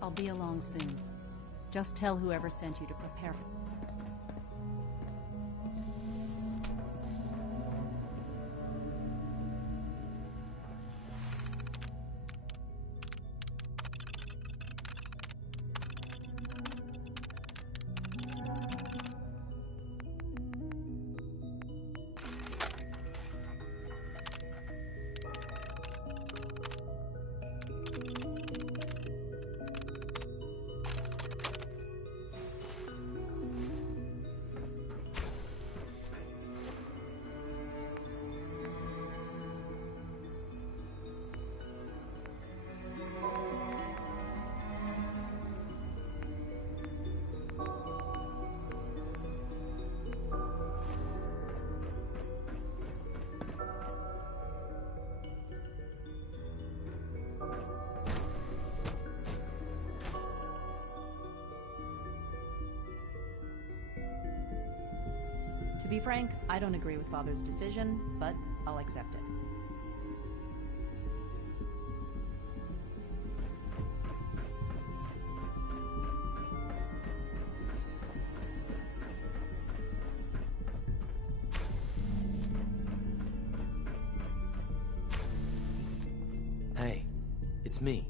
I'll be along soon. Just tell whoever sent you to prepare for... To be frank, I don't agree with Father's decision, but I'll accept it. Hey, it's me.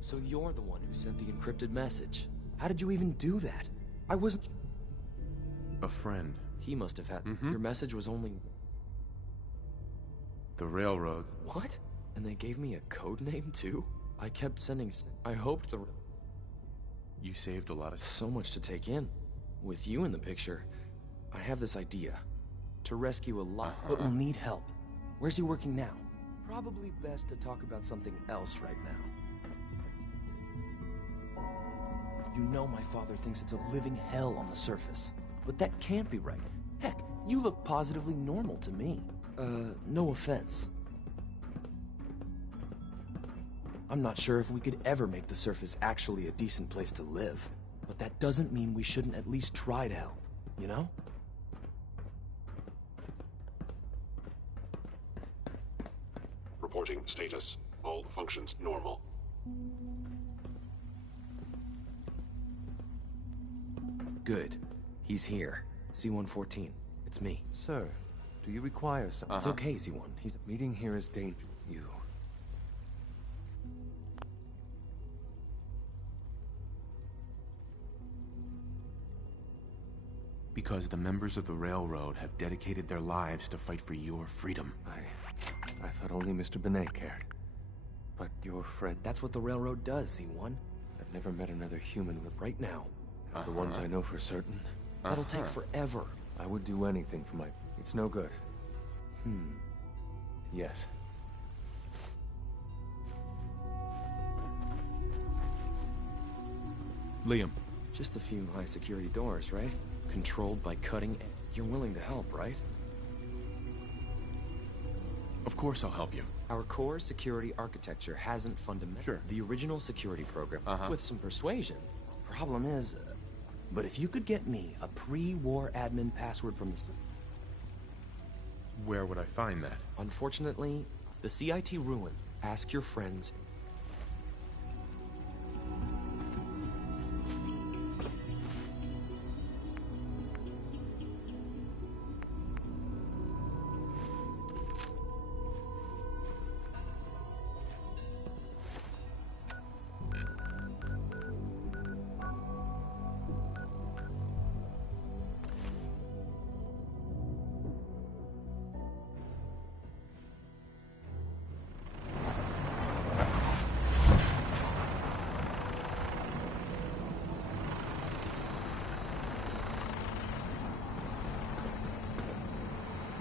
So you're the one who sent the encrypted message. How did you even do that? I wasn't... A friend. He must have had... Your message was only... The railroad. What? And they gave me a code name, too? I kept sending... I hoped the... You saved a lot of... So much to take in. With you in the picture, I have this idea. To rescue a lot... But we'll need help. Where's he working now? Probably best to talk about something else right now. You know my father thinks it's a living hell on the surface. But that can't be right. Heck, you look positively normal to me. No offense. I'm not sure if we could ever make the surface actually a decent place to live. But that doesn't mean we shouldn't at least try to help, you know? Reporting status. All functions normal. Good. He's here. C-114. It's me. Sir, do you require some... It's okay, Z1. He's... Meeting here is dangerous. You. Because the members of the Railroad have dedicated their lives to fight for your freedom. I thought only Mr. Benet cared. But your friend... That's what the Railroad does, Z1. I've never met another human with... Right now. The ones I know for certain. That'll take forever. I would do anything for my... It's no good. Yes. Liam. Just a few high-security doors, right? Controlled by cutting... You're willing to help, right? Of course I'll help you. Our core security architecture hasn't fundamentally... Sure. The original security program, with some persuasion. Problem is, But if you could get me a pre-war admin password from the... Where would I find that? Unfortunately, the CIT ruin. Ask your friends.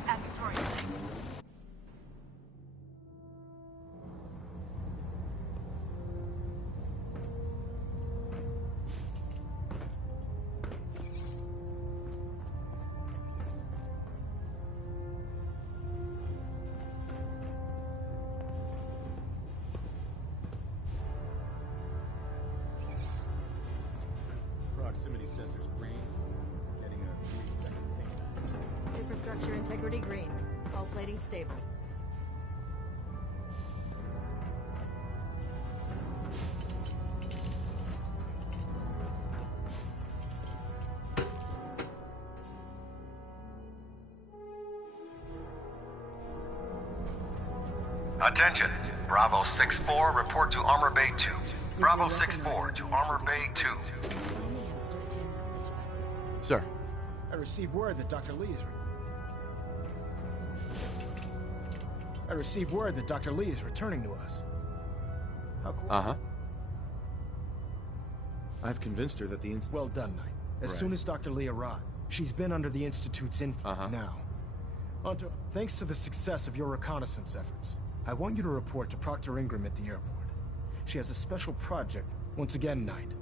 At Victoria. Proximity sensors green. Getting a 3-second ping. Superstructure integrity green. Hull plating stable. Attention. Bravo 6-4, report to Armor Bay 2. Bravo 6-4 to Armor Bay 2. Sir. I received word that Dr. Lee is returning to us. How cool. Uh-huh. I've convinced her that the Well done, Knight. As soon as Dr. Lee arrived, she's been under the Institute's influence now. Thanks to the success of your reconnaissance efforts, I want you to report to Proctor Ingram at the airport. She has a special project. Once again, Knight,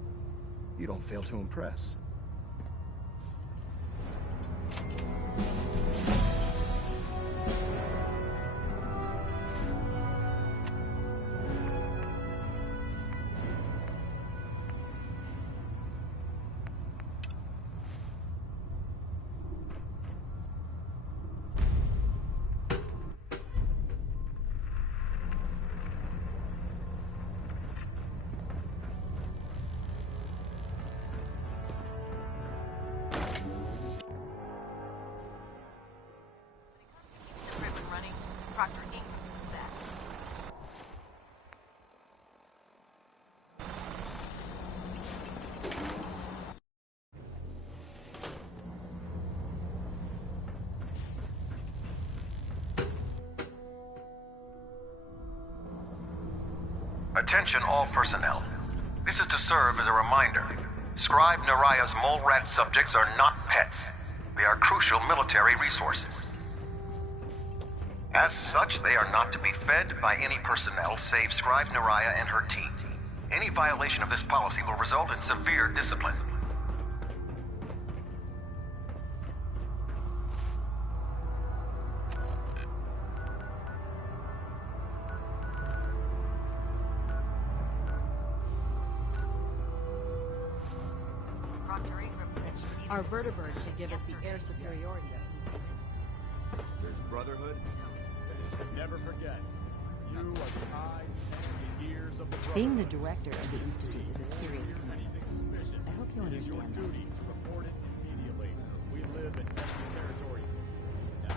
you don't fail to impress. Proctor Ingram's the best. Attention all personnel. This is to serve as a reminder. Scribe Naraya's mole rat subjects are not pets. They are crucial military resources. As such, they are not to be fed by any personnel save Scribe Naraya and her team. Any violation of this policy will result in severe discipline. Our vertibird should give us the air superiority. There's brotherhood. That is, never forget. You are the eyes and the ears of the brotherhood. Being the director of the Institute is a serious commitment. I hope you It is your understand that. duty to report it immediately. We live in enemy territory. Now,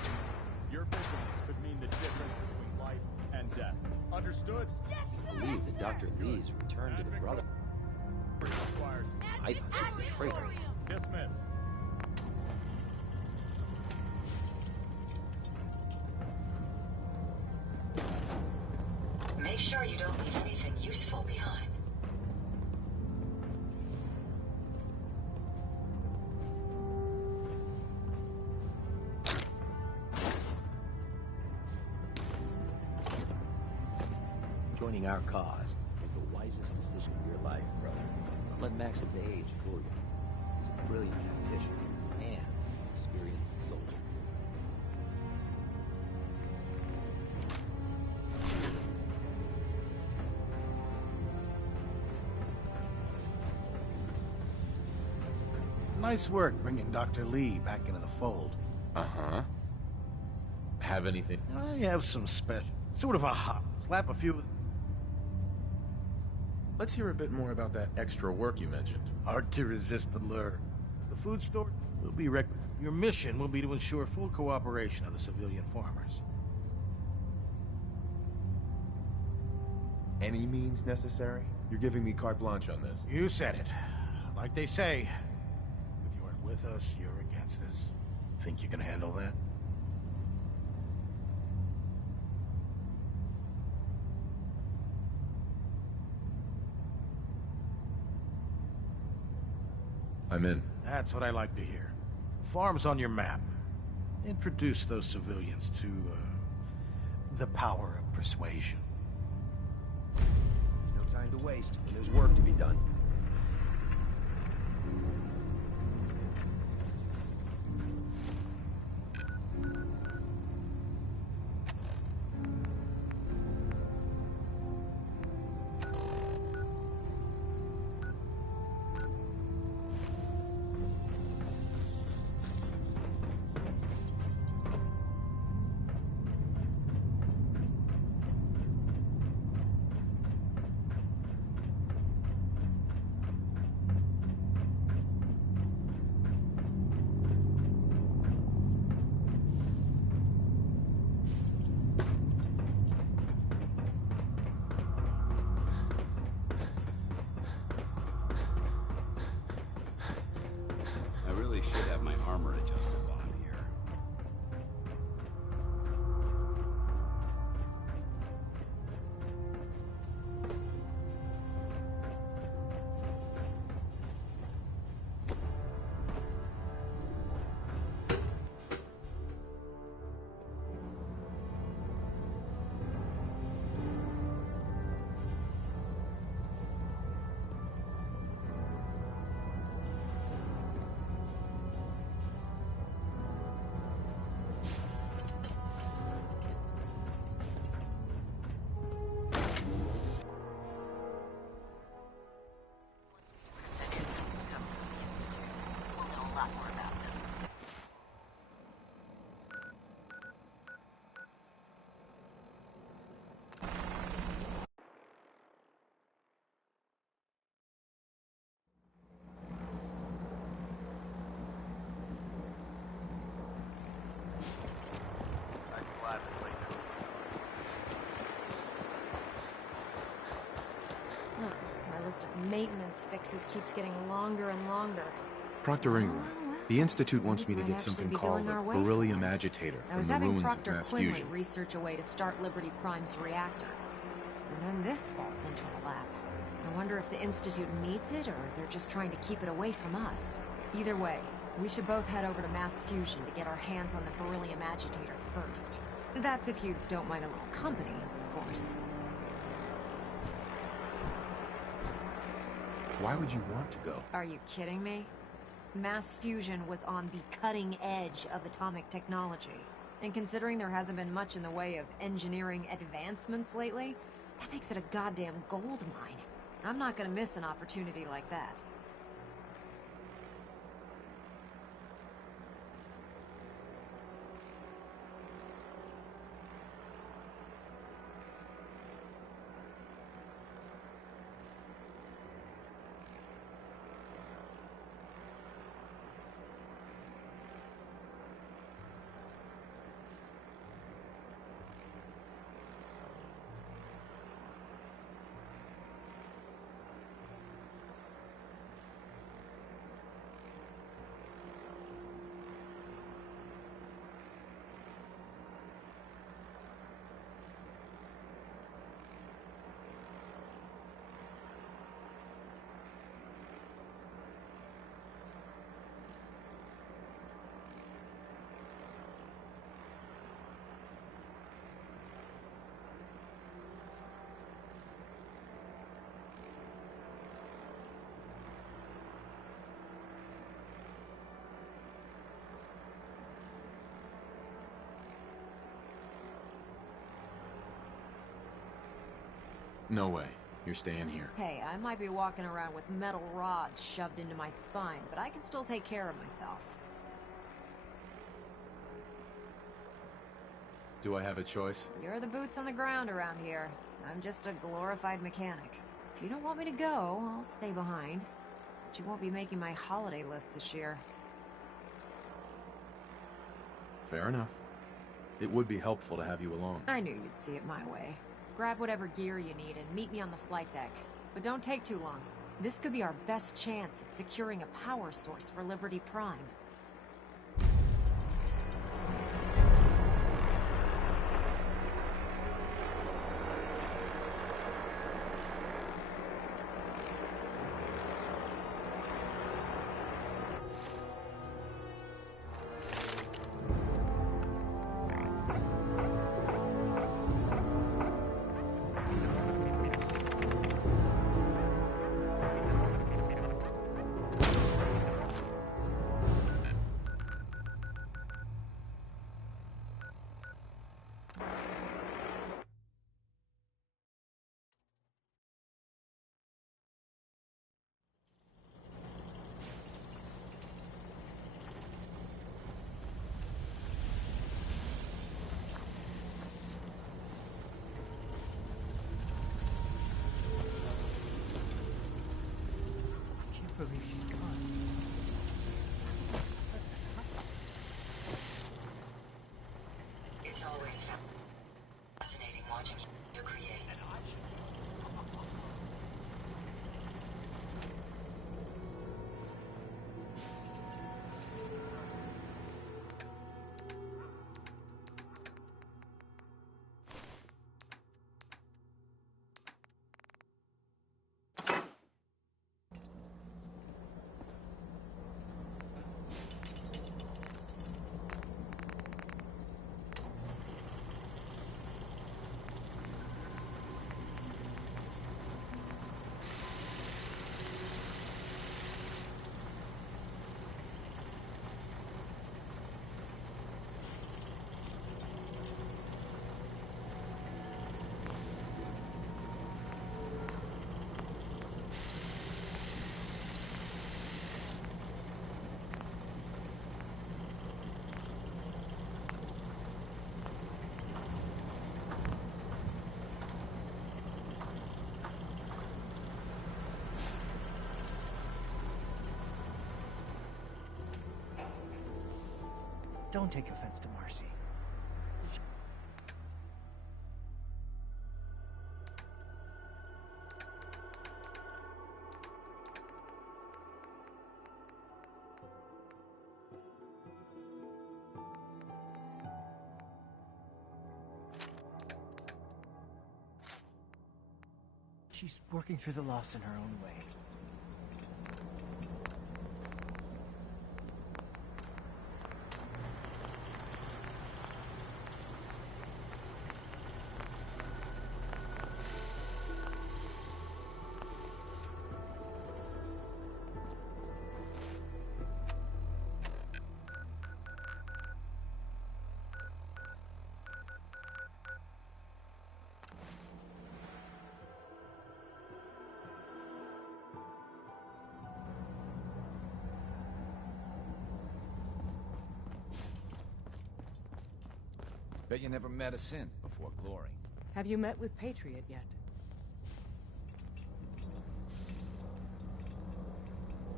your vigilance could mean the difference between life and death. Understood? I believe that Dr. Lee's return to the brother. I thought he was a traitor. Dismissed. Make sure you don't leave anything useful behind. Joining our cause was the wisest decision of your life, brother. Don't let Maxon's age fool you. He's a brilliant tactician and an experienced soldier. Nice work bringing Dr. Lee back into the fold. Uh-huh. Have anything? I have some special... Sort of a hop. Slap a few... Let's hear a bit more about that extra work you mentioned. Hard to resist the lure. The food store will be Your mission will be to ensure full cooperation of the civilian farmers. Any means necessary? You're giving me carte blanche on this. You said it. Like they say, if you aren't with us, you're against us. Think you can handle that? I'm in. That's what I like to hear. The farm's on your map. Introduce those civilians to, the power of persuasion. No time to waste. There's work to be done. I really should have my armor adjustable on here. My list of maintenance fixes keeps getting longer and longer. Proctor Ingram, the Institute wants me to get something called a beryllium agitator I from was the having ruins Proctor of mass Quinlan fusion. research a way to start Liberty Prime's reactor. And then this falls into our lap. I wonder if the Institute needs it, or they're just trying to keep it away from us. Either way, we should both head over to Mass Fusion to get our hands on the beryllium agitator first. That's if you don't mind a little company, of course. Why would you want to go? Are you kidding me? Mass fusion was on the cutting edge of atomic technology. And considering there hasn't been much in the way of engineering advancements lately, that makes it a goddamn gold mine. I'm not gonna miss an opportunity like that. No way. You're staying here. Hey, I might be walking around with metal rods shoved into my spine, but I can still take care of myself. Do I have a choice? You're the boots on the ground around here. I'm just a glorified mechanic. If you don't want me to go, I'll stay behind. But you won't be making my holiday list this year. Fair enough. It would be helpful to have you along. I knew you'd see it my way. Grab whatever gear you need and meet me on the flight deck. But don't take too long. This could be our best chance at securing a power source for Liberty Prime. believe she's gone. It's always fascinating watching you create. Don't take offense to Marcy. She's working through the loss in her own way. Bet you never met a synth before Glory. Have you met with Patriot yet?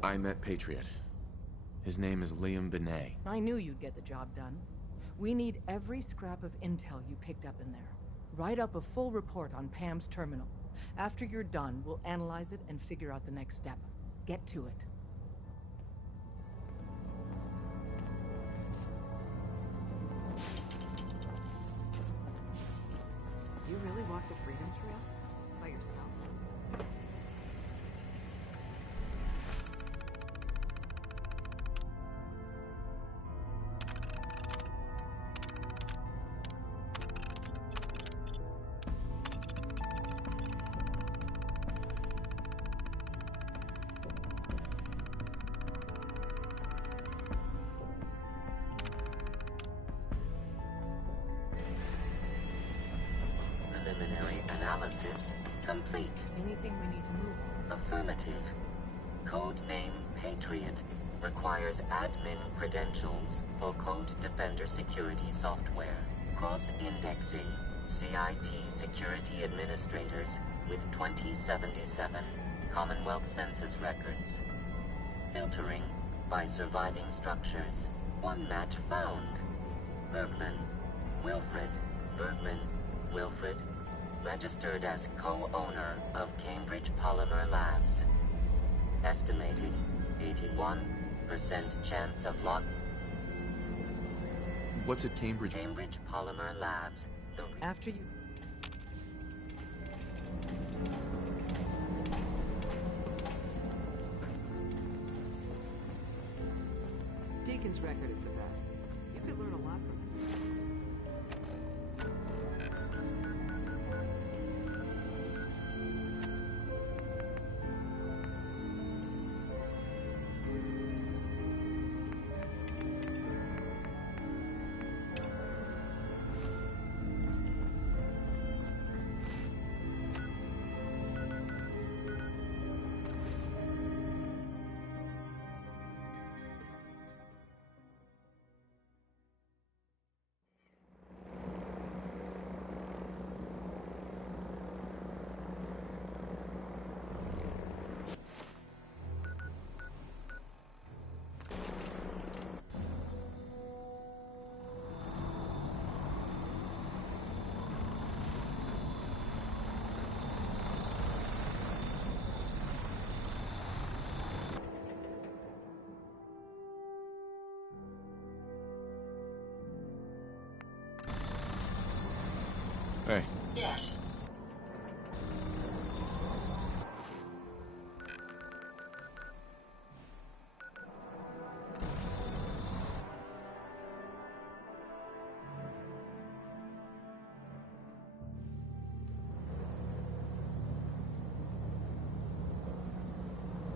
I met Patriot. His name is Liam Benet. I knew you'd get the job done. We need every scrap of intel you picked up in there. Write up a full report on Pam's terminal. After you're done, we'll analyze it and figure out the next step. Get to it. You really walked the Freedom Trail? By yourself? Preliminary analysis Complete. Anything we need to move on? Affirmative. Codename Patriot requires admin credentials for Code Defender security software. Cross-indexing CIT security administrators with 2077 Commonwealth Census records. Filtering by surviving structures. One match found. Bergman. Wilfred. Bergman. Wilfred. Registered as co-owner of Cambridge Polymer Labs. Estimated 81% chance of lock. What's at Cambridge? Cambridge Polymer Labs. After you... Deacon's record is the best. You could learn a lot from it. Hey. Yes.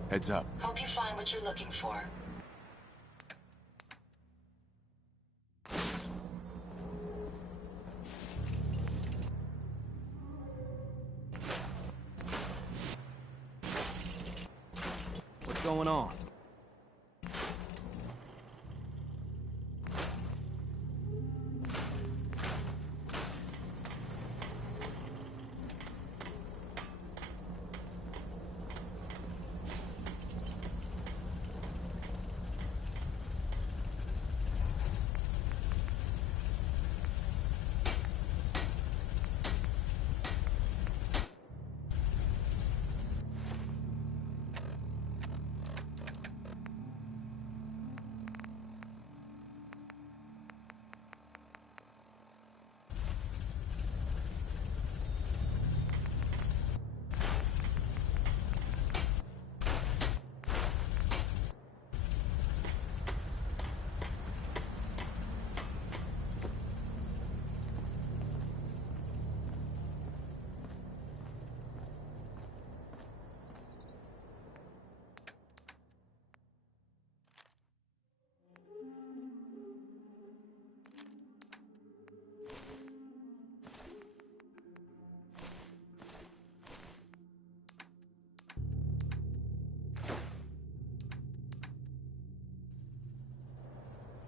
Heads up. Hope you find what you're looking for. What's going on?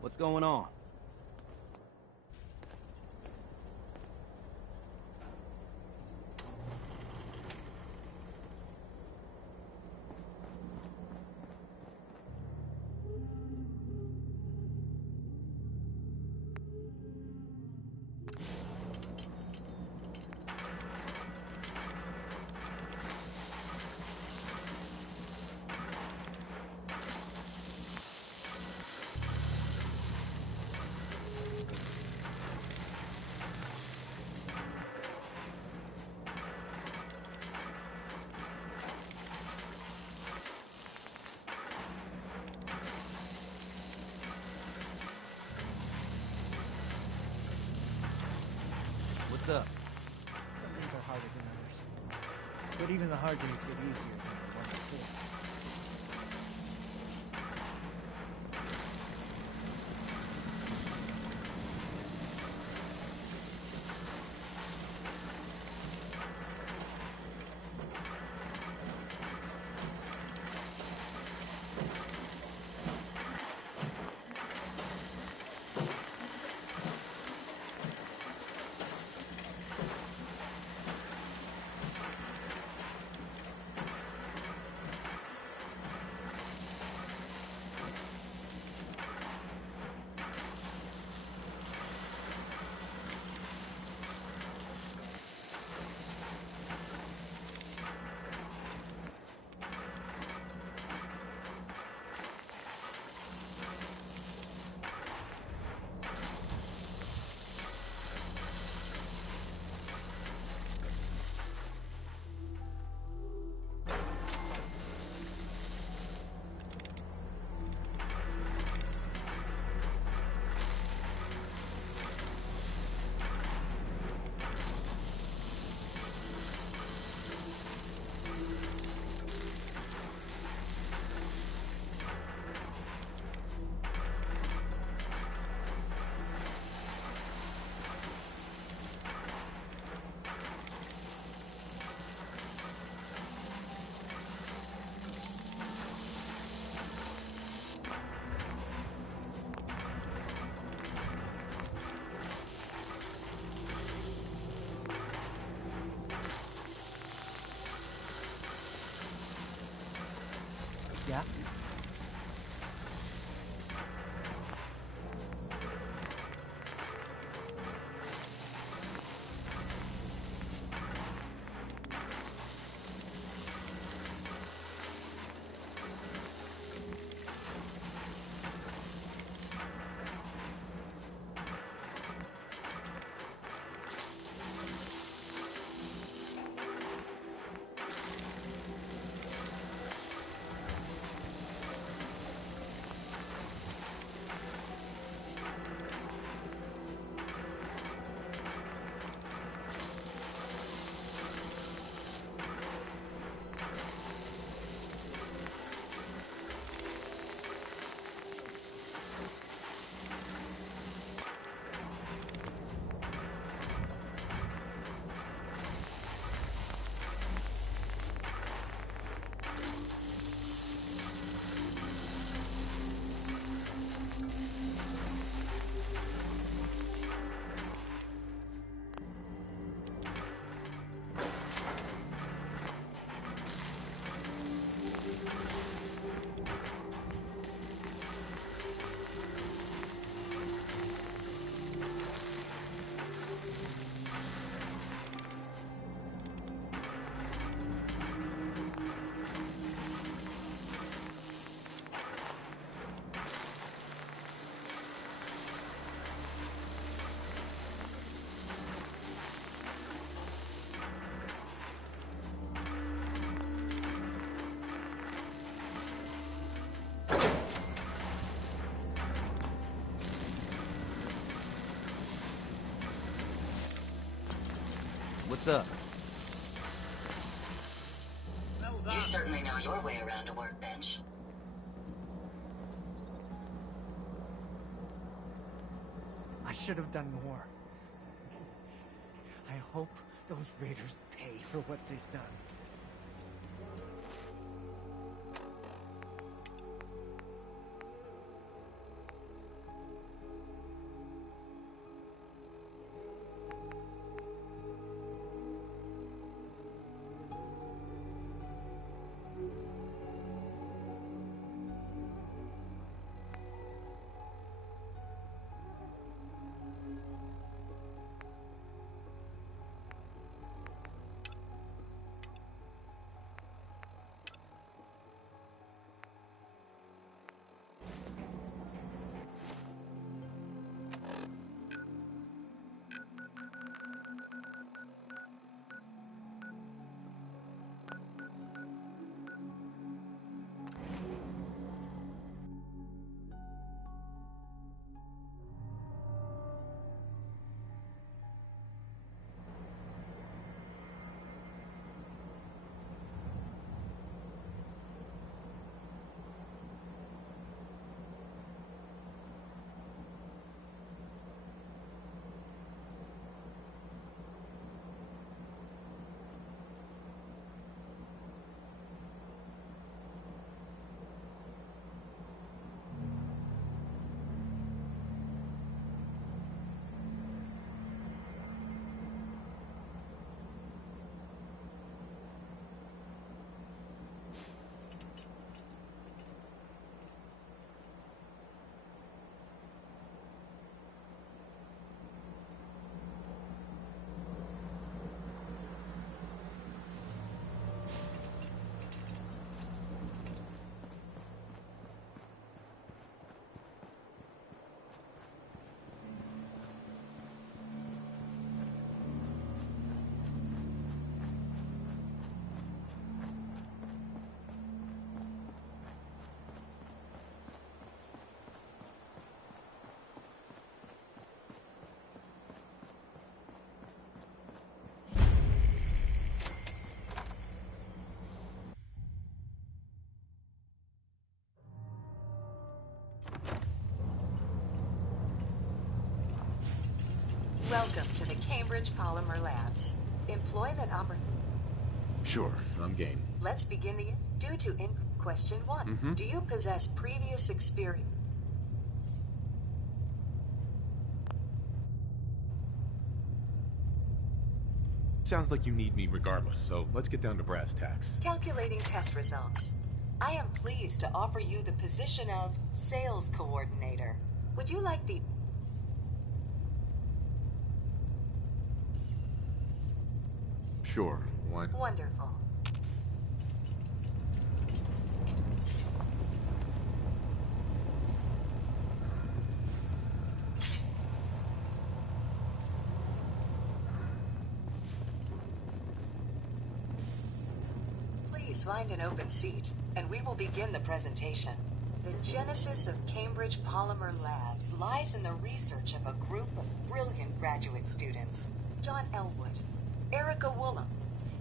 What's going on? What's up? Some things are harder than others. But even the hard days get easier than the ones before. Yeah? What's up? You certainly know your way around a workbench. I should have done more. I hope those raiders pay for what they've done. Welcome to the Cambridge Polymer Labs. Employment opportunity. Sure, I'm game. Let's begin the... Due to question 1, do you possess previous experience? Sounds like you need me regardless, so let's get down to brass tacks. Calculating test results. I am pleased to offer you the position of Sales Coordinator. Would you like the... Sure, what? Wonderful. Please find an open seat, and we will begin the presentation. The genesis of Cambridge Polymer Labs lies in the research of a group of brilliant graduate students. John Elwood, Erica Woolham,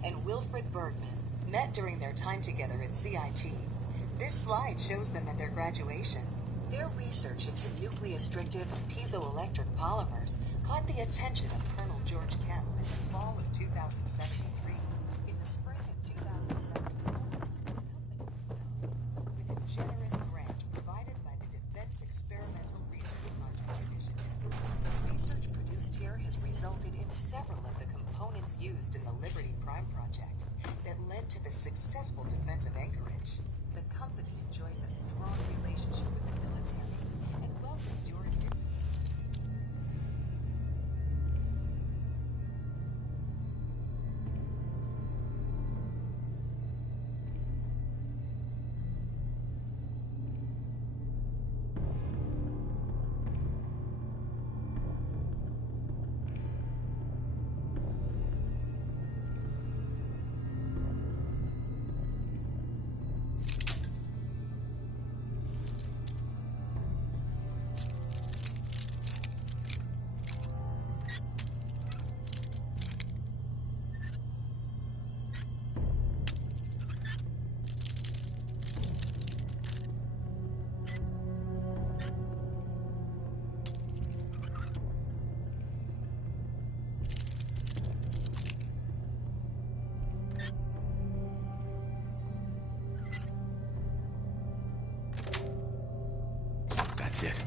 and Wilfred Bergman met during their time together at CIT. This slide shows them at their graduation. Their research into nucleostrictive and piezoelectric polymers caught the attention of Colonel George Kemp in the fall of 2073. In the spring of 2074, with a generous grant provided by the Defense Experimental Research Project Initiative. The research produced here has resulted in several of the components used in the Liberty Prime project that led to the successful defense of Anchorage. The company enjoys a strong relationship with the military and welcomes your That's it.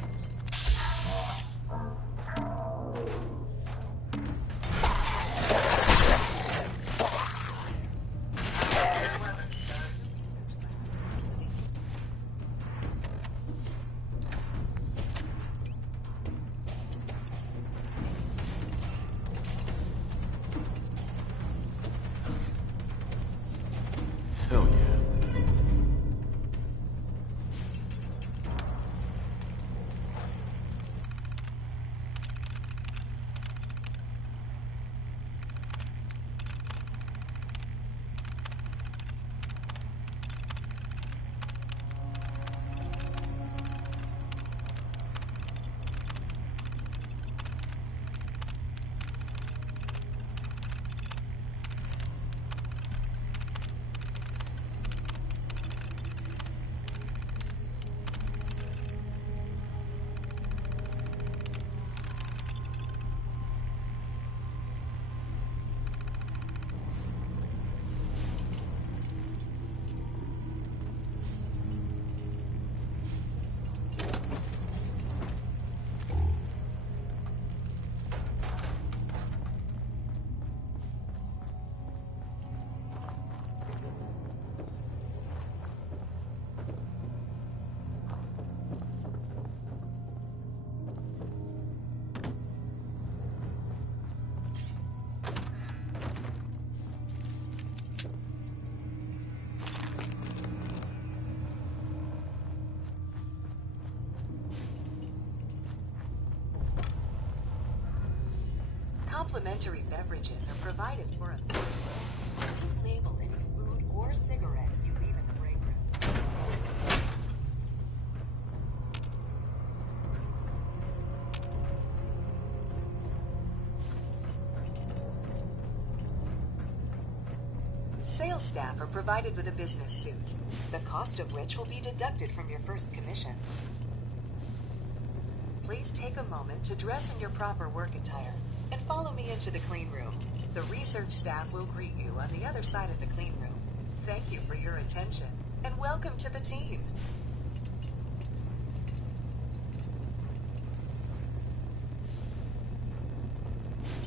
Hell yeah. Complimentary beverages are provided for a fee. Please label any food or cigarettes you leave in the break room. Sales staff are provided with a business suit, the cost of which will be deducted from your first commission. Please take a moment to dress in your proper work attire and follow me into the clean room. The research staff will greet you on the other side of the clean room. Thank you for your attention, and welcome to the team.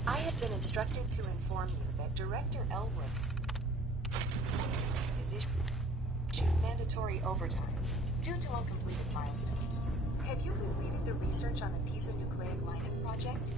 I have been instructed to inform you that Director Elwood is issued mandatory mandatory overtime due to uncompleted milestones. Have you completed the research on the Pisa nucleic lining project?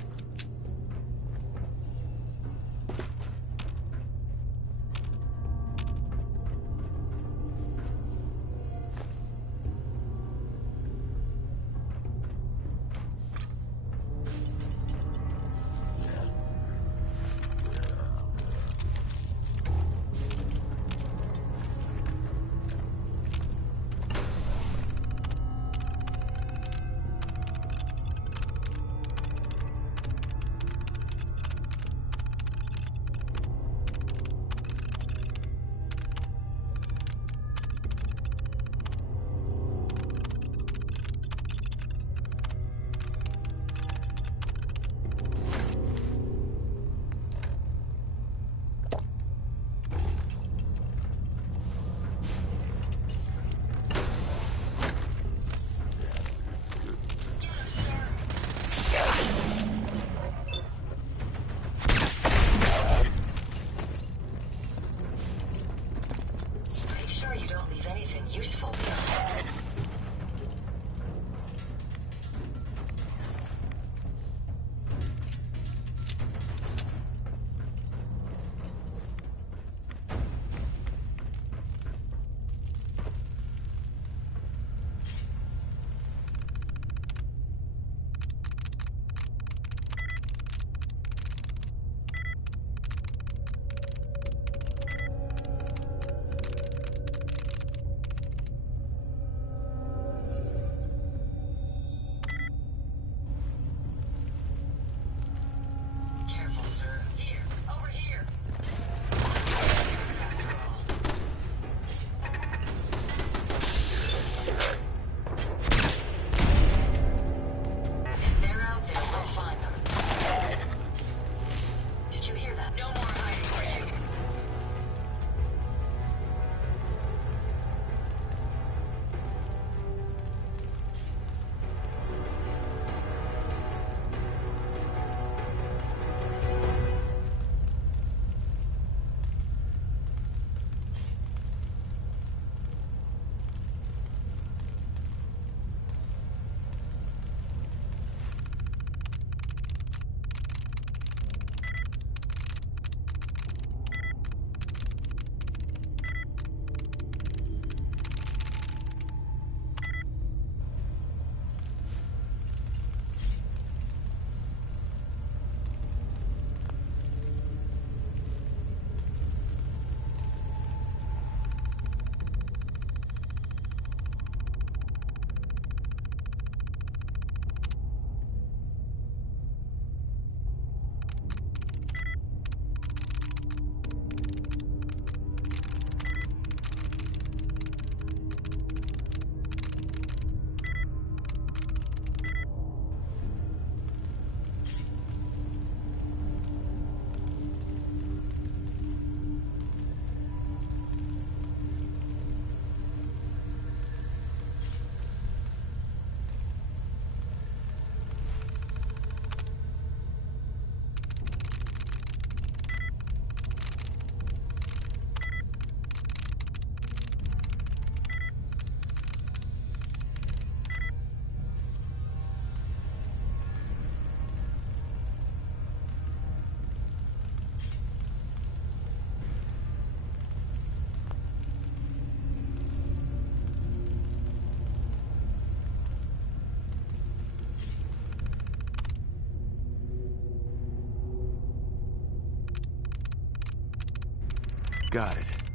Got it.